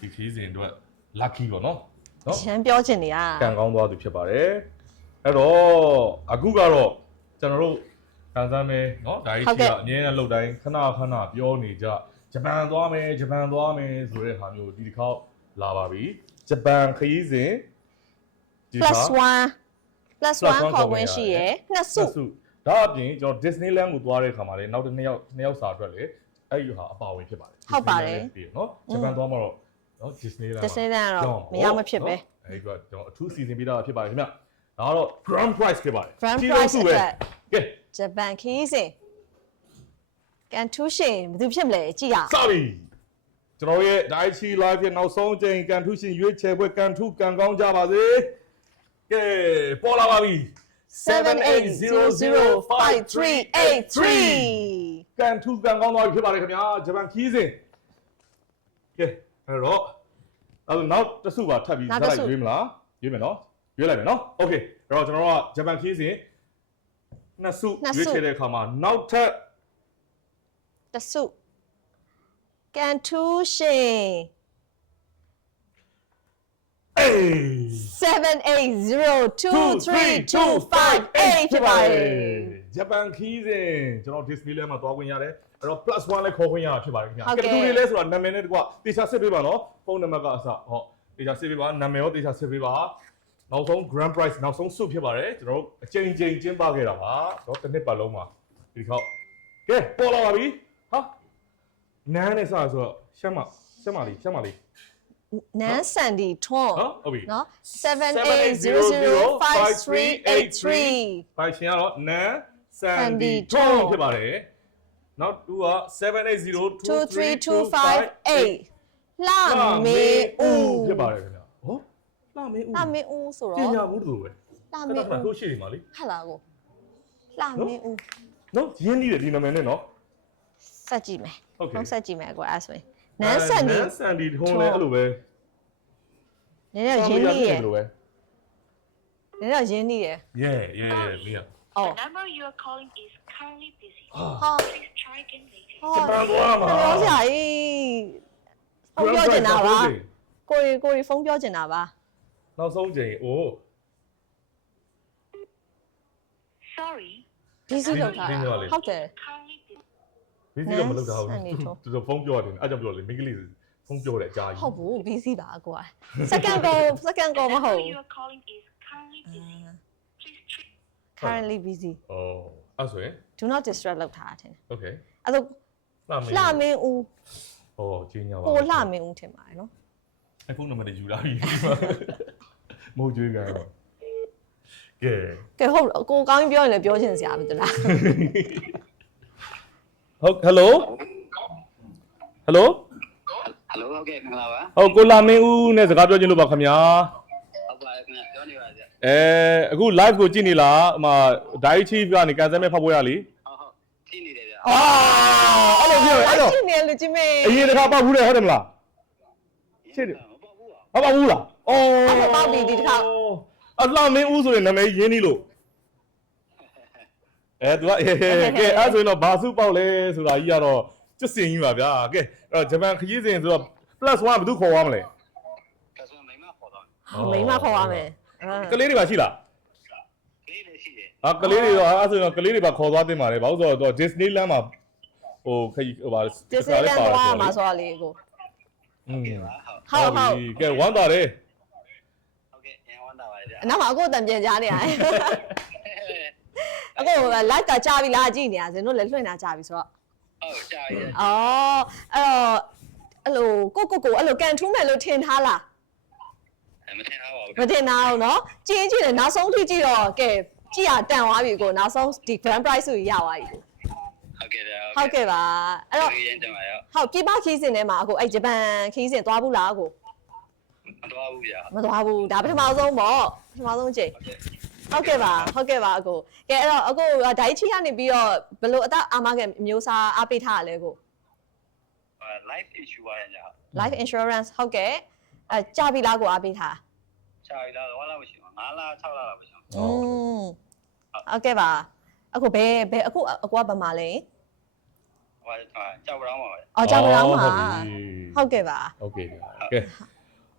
ဒီခီးစဉ်အတွက် lucky ပေါ့เนาะ ရန်ပြောချင်နေရ ကံကောင်းသွားသူဖြစ်ပါတယ်အဲ့တော့အခုကတော့ကျွန်တော်တို့ကန်ဆန်းမဲเนาะဒါကြီးကြီးကအငြင်းနဲ့လှုပ်တိုင်းခဏပြောနေကြဂျပန်သွားမယ်ဆိုတဲ့ဟာမျိုးဒီတစ်ခေါက်လာပါပြီဂျပန်ခရီးစဉ်ဒီ +1 ခေါ်ဝင်ရှိရယ်နှစ်စု ဒါအပြင်ကျွန်တော် Disneyland ကိုသွားတဲ့ခါမှာလေနောက်တစ်နှစ်ယောက်စာအတွက်လေအဲ့ဒီဟာအပါဝင်ဖြစ်ပါတယ် ဟုတ်ပါတယ် เนาะဂျပန်သွားမှာတော့เนาะ Disneyland ကတော့မရောက်မဖြစ်ပဲ အဲ့ဒီကကျွန်တော်အထူးစီစဉ်ပေးတာဖြစ်ပါတယ်ခင်ဗျဒါကတော့ Grand Prize ဖြစ်ပါတယ် Grand ကြီး Prize စု အတွက် ကဲ ဂျပန်ခီးစဉ်ကန်ထူးရှင်ဘယ်သူဖြစ်မလဲကြည့်ရအောင် စပြီကျွန်တော်ရဲ့ Daiichi Live ရဲ့နောက်ဆုံးအချိန်ကန်ထူးရှင်ရွေးချယ်ပွဲကန်ထူးကန်ကောင်းကြပါစေကဲပေါ်လာပါပြီ78005383ကန်ထူးကန်ကောင်းသွားပြီဖြစ်ပါတယ်ခင်ဗျာဂျပန်ခီးစဉ်ကဲအဲ့တော့နောက်တစ်စုပါထပ်ပြီးဇာတ်လိုက်ရွေးမလားရွေးမယ်နော်ရွေးလိုက်မယ်နော်โอเคအဲ့တော့ကျွန်တော်တို့ကဂျပန်ခီးစဉ်နှစ်စုရွေးချယ်တဲ့အခါမှာနောက်ထပ် တစုကန်ထူးရှင် 78023258ဖြစ်ပါတယ် ဂျပန်ခီးစဉ်ကျွန်တော် Disneyland မှာသွားခွင့်ရတယ်အဲ့တော့ +1 လည်းခေါ်ခွင့်ရဖြစ်ပါတယ်ခင်ဗျာကဲတူလေးလဲဆိုတာနာမည်နဲ့တကွတေချာစစ်ပေးပါနော်ဖုန်းနံပါတ်ကအစဟောတေချာစစ်ပေးပါနာမည်ရောတေချာစစ်ပေးပါနောက်ဆုံး Grand Prize နောက်ဆုံးဆုဖြစ်ပါတယ်ကျွန်တော်တို့အချိန်ကျင်းပခဲ့တာပါတော့တစ်နှစ်ပတ်လုံးမှာဒီခေါက်ကဲပေါ်လာပါပြီဟာနန်းနဲ့စဆိုတော့ရှမ်းမလေးနန်းဆန်ဒီထွန်း ဟုတ်ပြီ နော် 78005383 ပိုင်ရှင်ကတော့နန်းစန်ဒီထွန်းဖြစ်ပါတယ်နောက်သူက23258လှမေဦး ဖြစ်ပါတယ်ခင်ဗျာဟောလှမေဦး လှမေဦးဆို ပ တော့ ညာဘူးတူပဲ လှမေဦး တို့ရှိနေပါလေ ဟာလာကိုလှမေဦး နော်ရင်းနှီးတယ်ဒီနာမည်နဲ့နော် စက်ကြည့်မယ် ဟုတ်ကဲ့ ဖုန်းစက်ကြည့်မယ်ကွာအဲ့ဆိုရင်နန်းဆန်ဒီ နန်းစန်ဒီထွန်းလည်းအဲ့လိုပဲ နည်းနည်းရင်းနှီးရယ် လိုပဲ နည်းနည်းရင်းနှီးရယ် yeah မင်း အော် The number you are calling is currently busy. ဟာ Please try again later. ဂျပန်သွားမှာပြောစရာကြီးဖုန်းပြောချင်တာပါကိုရီဖုန်းပြောချင်တာပါ နောက်ဆုံးချိန်အိုး Sorry, ဒီစီလောက်ထားတာဟုတ်တယ် currently busy. ဘီစီတော့မလုပ်တာဘူးသူဖုန်းပြောတယ်အဲ့ကြောင့်ပြောလေမိန်းကလေးဖုန်းပြောတယ်အကြာကြီး ဟုတ်ဘူး busy ပါကွာ second call မဟုတ် The number you are calling is currently busy. Please try. currently busy အော်အဲ့ဆိုရင် do not disturb လောက်ထားတာထင်တယ် okay အဲ့ဒါ လှမင်း လှမင်းဦး ဟောကျင်းညာပါ ကိုလှမင်းဦးထင်ပါတယ်နော် အဲ့ဖုန်းနံပါတ်ယူလာပြီမဟုတ်ကြွေးကတော့ကဲ ကဲဟုတ်ကိုကောင်းကြီးပြောရင်လည်းပြောချင်စရာမတလား ဟုတ် hello hello ဟယ်လိုဟုတ်ကဲ့မင်္ဂလာပါ ဟုတ်ကိုလာမင်းဦးနဲ့စကားပြောချင်လို့ပါခင်ဗျာ ဟုတ်ပါတယ်ခင်ဗျပြောနေပါ ဗျာ အခု live ကိုကြည့်နေလားအမဒိုင်ချီကနေကန်ဆယ်မဲ့ဖောက်ပွဲရလေ ဟုတ်ကြည့်နေတယ်ဗျာ အဲ့လိုပြောအဲ့တော့ ကြည့်နေလူချင်းမေ အရင်တစ်ခါပေါက်ဘူးတယ်ဟုတ်တယ်မလားရှင်းတယ် မပေါ့ဘူး မပေါက်ဘူးလားအော် အဲ့ပေါက်ပြီဒီတစ်ခါ အလှမင်းဦးဆိုရင်နာမည်ရင်းနေလို့သူကကဲအဲ့ဆိုရင်တော့ဘာစုပေါက်လဲဆိုတာကြီးကတော့ကျွတ်စင်ကြီးပါဗျာကဲအဲ့တော့ဂျပန်ခရီးစဉ်ဆိုတော့ +1 ဘယ်သူခေါ်ရမလဲ ကဆိုမိမခေါ်တော့ မိမခေါ်ရမယ် ကလေးတွေပါရှိလား လေးလေးရှိတယ် ကလေးတွေတော့အဲ့ဆိုရင်ကလေးတွေပါခေါ်သွားတင်ပါတယ်ဘာလို့ဆိုတော့ Disneyland မှာဟိုခရီးဟိုပါ ဒီစလန်သွားမှာဆိုလေကို อืม ဟုတ်ဟုတ် ကဲဝမ်းသာတယ် ဟုတ်ကဲ့ရန်ဝမ်းတာပါဗျာ အနောက်မှာအခုအတန်ပြန်ကြားနေရတယ်အခု live ကကြားပြီလားကြည့်နေရစင်တို့လည်းလွှင့်တာကြားပြီဆိုတော့ ဟုတ်ကြာပြီ အော်အဲ့လိုကိုအဲ့လိုကန်ထူးမယ်လို့ထင်ထားလား မထင်တော့ပါဘူး မထင်ထားဘူးเนาะကြည့်တယ်နောက်ဆုံးထိကြည့်တော့ကဲကြည့်ရတန်သွားပြီကိုနောက်ဆုံးဒီ grand prize ဆိုရသွားပြီ ဟုတ်ကဲ့ဗျာ ဟုတ်ကဲ့ပါအဲ့တော့ ရန်တင်ပါရော ဟုတ်ပြပခီးစင်ထဲမှာအခုအဲ့ဂျပန်ခီးစင်သွားဘူးလားကို မတော်ဘူးဗျာ မသွားဘူးဒါပထမဆုံးပေါ့ပထမဆုံးချိန်ဟုတ်ကဲ့ပါအကိုကဲအဲ့တော့အကိုဒိုင်ချီကနေပြီးတော့ဘယ်လိုအသက်အာမခံမျိုးစားအားပေးထားရလဲကို life issue ပါရညာ life insurance ဟုတ်ကဲ့ကြာပြီလားကိုအားပေးထား ကြာပြီလားဟောလာမရှိဘူး5လ6လလောက်ပဲရှိတယ် อืมဟုတ်ကဲ့ပါအခုဘယ်အခုအကွာဘာမှလဲ ဟိုကြောက်ကြောင်ပါပဲ အော်ကြောင်ကြောင်ပါဟုတ်ကဲ့ပါ โอเคကဲ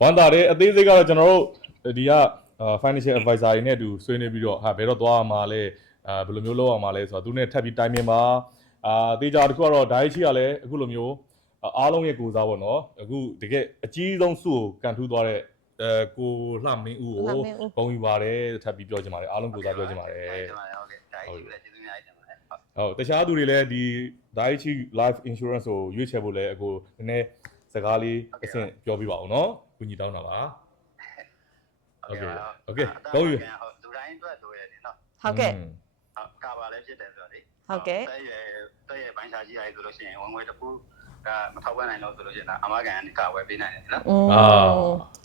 ဝမ်းသာတယ်အသေးစိတ်ကတော့ကျွန်တော်တို့ဒီက financial advisor တွေနဲ့အတူဆွေးနွေးပြီးတော့ဟာဘယ်တော့သွားရမှာလဲဘယ်လိုမျိုးလုပ်ရမှာလဲဆိုတော့သူနဲ့ထပ်ပြီးတိုင်ပင်ပါတေချာတခုကတော့ဒိုင်ချီကလည်းအခုလိုမျိုးအားလုံးရဲ့ကိုစားပေါ့နော်အခုတကယ်အကြီးဆုံးစုကိုကန်ထူးသွားတဲ့ကိုလှမင်းဦးကိုပုံယူပါတယ်ထပ်ပြီးပြောချင်ပါတယ်အားလုံးကိုစားပြောချင်ပါတယ် ဟုတ်ကဲ့ဒါကြီးပဲကျေးဇူးများတင်ပါတယ် ဟုတ်တခြားသူတွေလည်းဒီဒိုင်ချီ life insurance ကိုရွေးချယ်ဖို့လည်းအခုနည်းနည်းစကားလေးအဆင့်ပြောပြပါအောင်နော်ကူညီတောင်းတာပါโอเคကောင်းပြီ လူတိုင်းအတွက်လိုရတယ်နော် ဟုတ်ကဲ့ ကာပါလည်းဖြစ်တယ်ဆိုတော့လေ ဟုတ်ကဲ့ တဲ့ရဲ့ဘိုင်းစာကြီးအားဆိုလို့ရှိရင်ဝင်ငွေတစ်ခုကမထောက်ပံ့နိုင်လို့ဆိုလို့ရှိရင်အမကန်ကနေကာဝယ်ပေးနိုင်တယ်နော်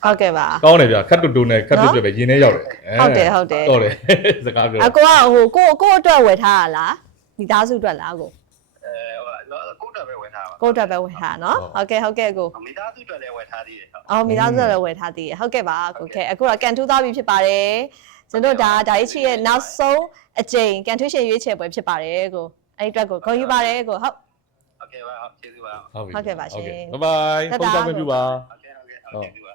ဟုတ်ကဲ့ပါ ကောင်းတယ်ဗျခတ်တူတူနဲ့ခတ်တူပြပဲရင်းနေရောက်တယ် ဟုတ်တယ် တော်တယ်စကားပြော အကိုကဟိုကိုအတွက်ဝယ်ထားရလားမိသားစုအတွက်လားကို ကိုတက်ပဲဝယ်ထားပါ ကိုအတွက်ပဲဝယ်ထားနော်ဟုတ်ကဲ့ကို မိသားစုအတွက်လည်းဝယ်ထားသေးတယ်ဟုတ် အော်မိသားစုလည်းဝယ်ထားသေးတယ်ဟုတ်ကဲ့ပါကိုခဲအခုတော့ကန်ထူးသွားပြီဖြစ်ပါတယ်ကျွန်တော်ဒါချီရဲ့နောက်ဆုံးအကြိမ်ကန်ထူးရှင်ရွေးချယ်ပွဲဖြစ်ပါတယ်ကိုအဲ့အတွက်ကိုဂုဏ်ယူပါတယ်ကိုဟုတ် โอเคပါဟုတ်ကျေးဇူးပါ ဟုတ်ကဲ့ပါရှင် ဘိုင်ဘိုင်ဖုန်းကြောင်းပြပါ โอเคကျေးဇူးပါ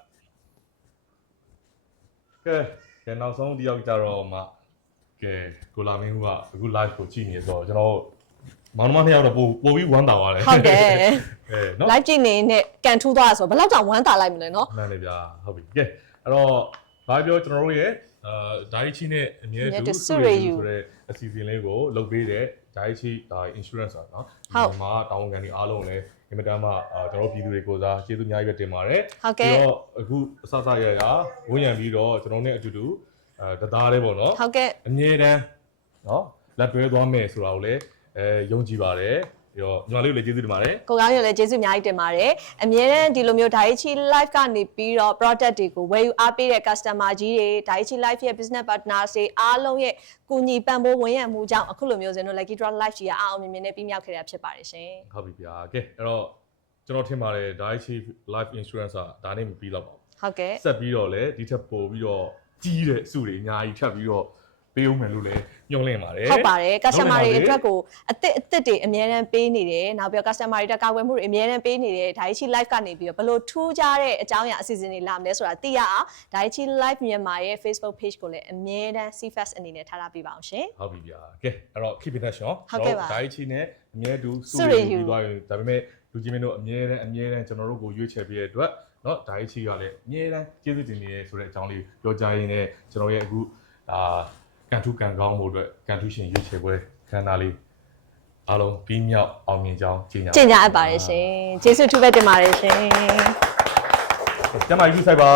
ကဲနောက်ဆုံးတယောက်ကြတော့မှကဲကိုလာမင်းကအခု live ကိုကြည့်နေဆိုတော့ကျွန်တော်မောင်နှမနှစ်ယောက်တော့ပို့ပြီးဝမ်းသာသွားတယ် ဟုတ်တယ် နော် live ကြည့်နေနဲ့ကန်ထူးသွားဆိုဘယ်လောက်တောင်ဝမ်းသာလိုက်မလဲနော် မှန်တယ်ဗျာဟုတ်ပြီကဲအဲ့တော့ဘာပြောကျွန်တော်တို့ရဲ့ဒိုင်ချီနဲ့အမြဲတူဆိုတဲ့အစီအစဉ်လေးကိုလုပ်ပေးတဲ့ဒိုင်ချီinsurance ဆိုတာနော်ဒီမှာတာဝန်ခံတွေအားလုံးလည်းအင်မတန်မှကျွန်တော်ပြည်သူတွေကိုစားကျေးဇူးအများကြီးပဲတင်ပါတယ် ဟုတ်ကဲ့ ပြီးတော့အခုအစရရဝန်းရံပြီးတော့ကျွန်တော်နဲ့အတူတူတသားလေးပေါ့နော် ဟုတ်ကဲ့ အမြဲတမ်းနော်လက်တွဲသွားမယ်ဆိုတာကိုလည်းယုံကြည်ပါတယ်ပြီးတော့ညီမလေးကိုလည်းကျေးဇူးတင်ပါတယ် ကိုကောင်းရလည်းကျေးဇူးအများကြီးတင်ပါတယ်အမြဲတမ်းဒီလိုမျိုးဒိုင်ချီ live ကနေပြီးတော့ product တွေကိုဝယ်ယူအားပေးတဲ့ customer ကြီးတွေဒိုင်ချီ live ရဲ့ business partner တွေအားလုံးရဲ့ကူညီပံ့ပိုးဝင်ရမှုကြောင့်အခုလိုမျိုးစင်တို့ Lucky Draw Live ကြီးကအားအောင်မြင်မြင်နဲ့ပြီးမြောက်ခဲ့တာဖြစ်ပါတယ်ရှင် ဟုတ်ပြီဗျာကဲအဲ့တော့ကျွန်တော်ထင်ပါတယ် Daiichi Life Insurance ကဒါနဲ့မပြီးတော့ပါဘူး ဟုတ်ကဲ့ ဆက်ပြီးတော့လည်းဒီထက်ပိုပြီးတော့ကြီးတဲ့အစုတွေအများကြီးထပ်ပြီးတော့ပေးဦးမယ်လို့လည်းညွှန်လင့်ပါတယ် ဟုတ်ပါတယ် customer တွေအတွက်ကိုအသစ်တွေအများအားပေးနေတယ်နောက်ပြီးတော့ customer တွေတက်ကာကွယ်မှုတွေအများအားပေးနေတယ်ဒိုင်ချီ live ကနေပြီးတော့ဘယ်လိုထူးခြားတဲ့အကြောင်းအရာအစီအစဉ်တွေလာမလဲဆိုတာသိရအောင်ဒိုင်ချီ live မြန်မာရဲ့ Facebook page ကိုလည်းအများအား CFast အနေနဲ့ထားပေးပါအောင်ရှင် ဟုတ်ပြီဗျာကဲအဲ့တော့ keep in touch နော် ဟုတ်ကဲ့ပါ Daiichi နဲ့အမြဲတူစုတွေပြီးသွားပြီဒါပေမဲ့လူကြီးမင်းတို့အမြဲတမ်းကျွန်တော်တို့ကိုရွေးချယ်ပေးတဲ့အတွက်เนาะ Daiichi ကလည်းအမြဲတမ်းကျေးဇူးတင်နေရဲဆိုတဲ့အကြောင်းလေးပြောကြရင်းနဲ့ကျွန်တော်ရဲ့အခုကန်ထူးကန်ကောင်းမှုအတွက်ကန်ထူးရှင်ရွေးချယ်ပွဲခန်းနာလေးအားလုံးပြီးမြောက်အောင်မြင်ကြောင်းကြေညာ ကြေညာအပ်ပါတယ်ရှင်ကျေးဇူးထူးပဲတင်ပါတယ်ရှင် ကျမကြီးဆိုင်ပါ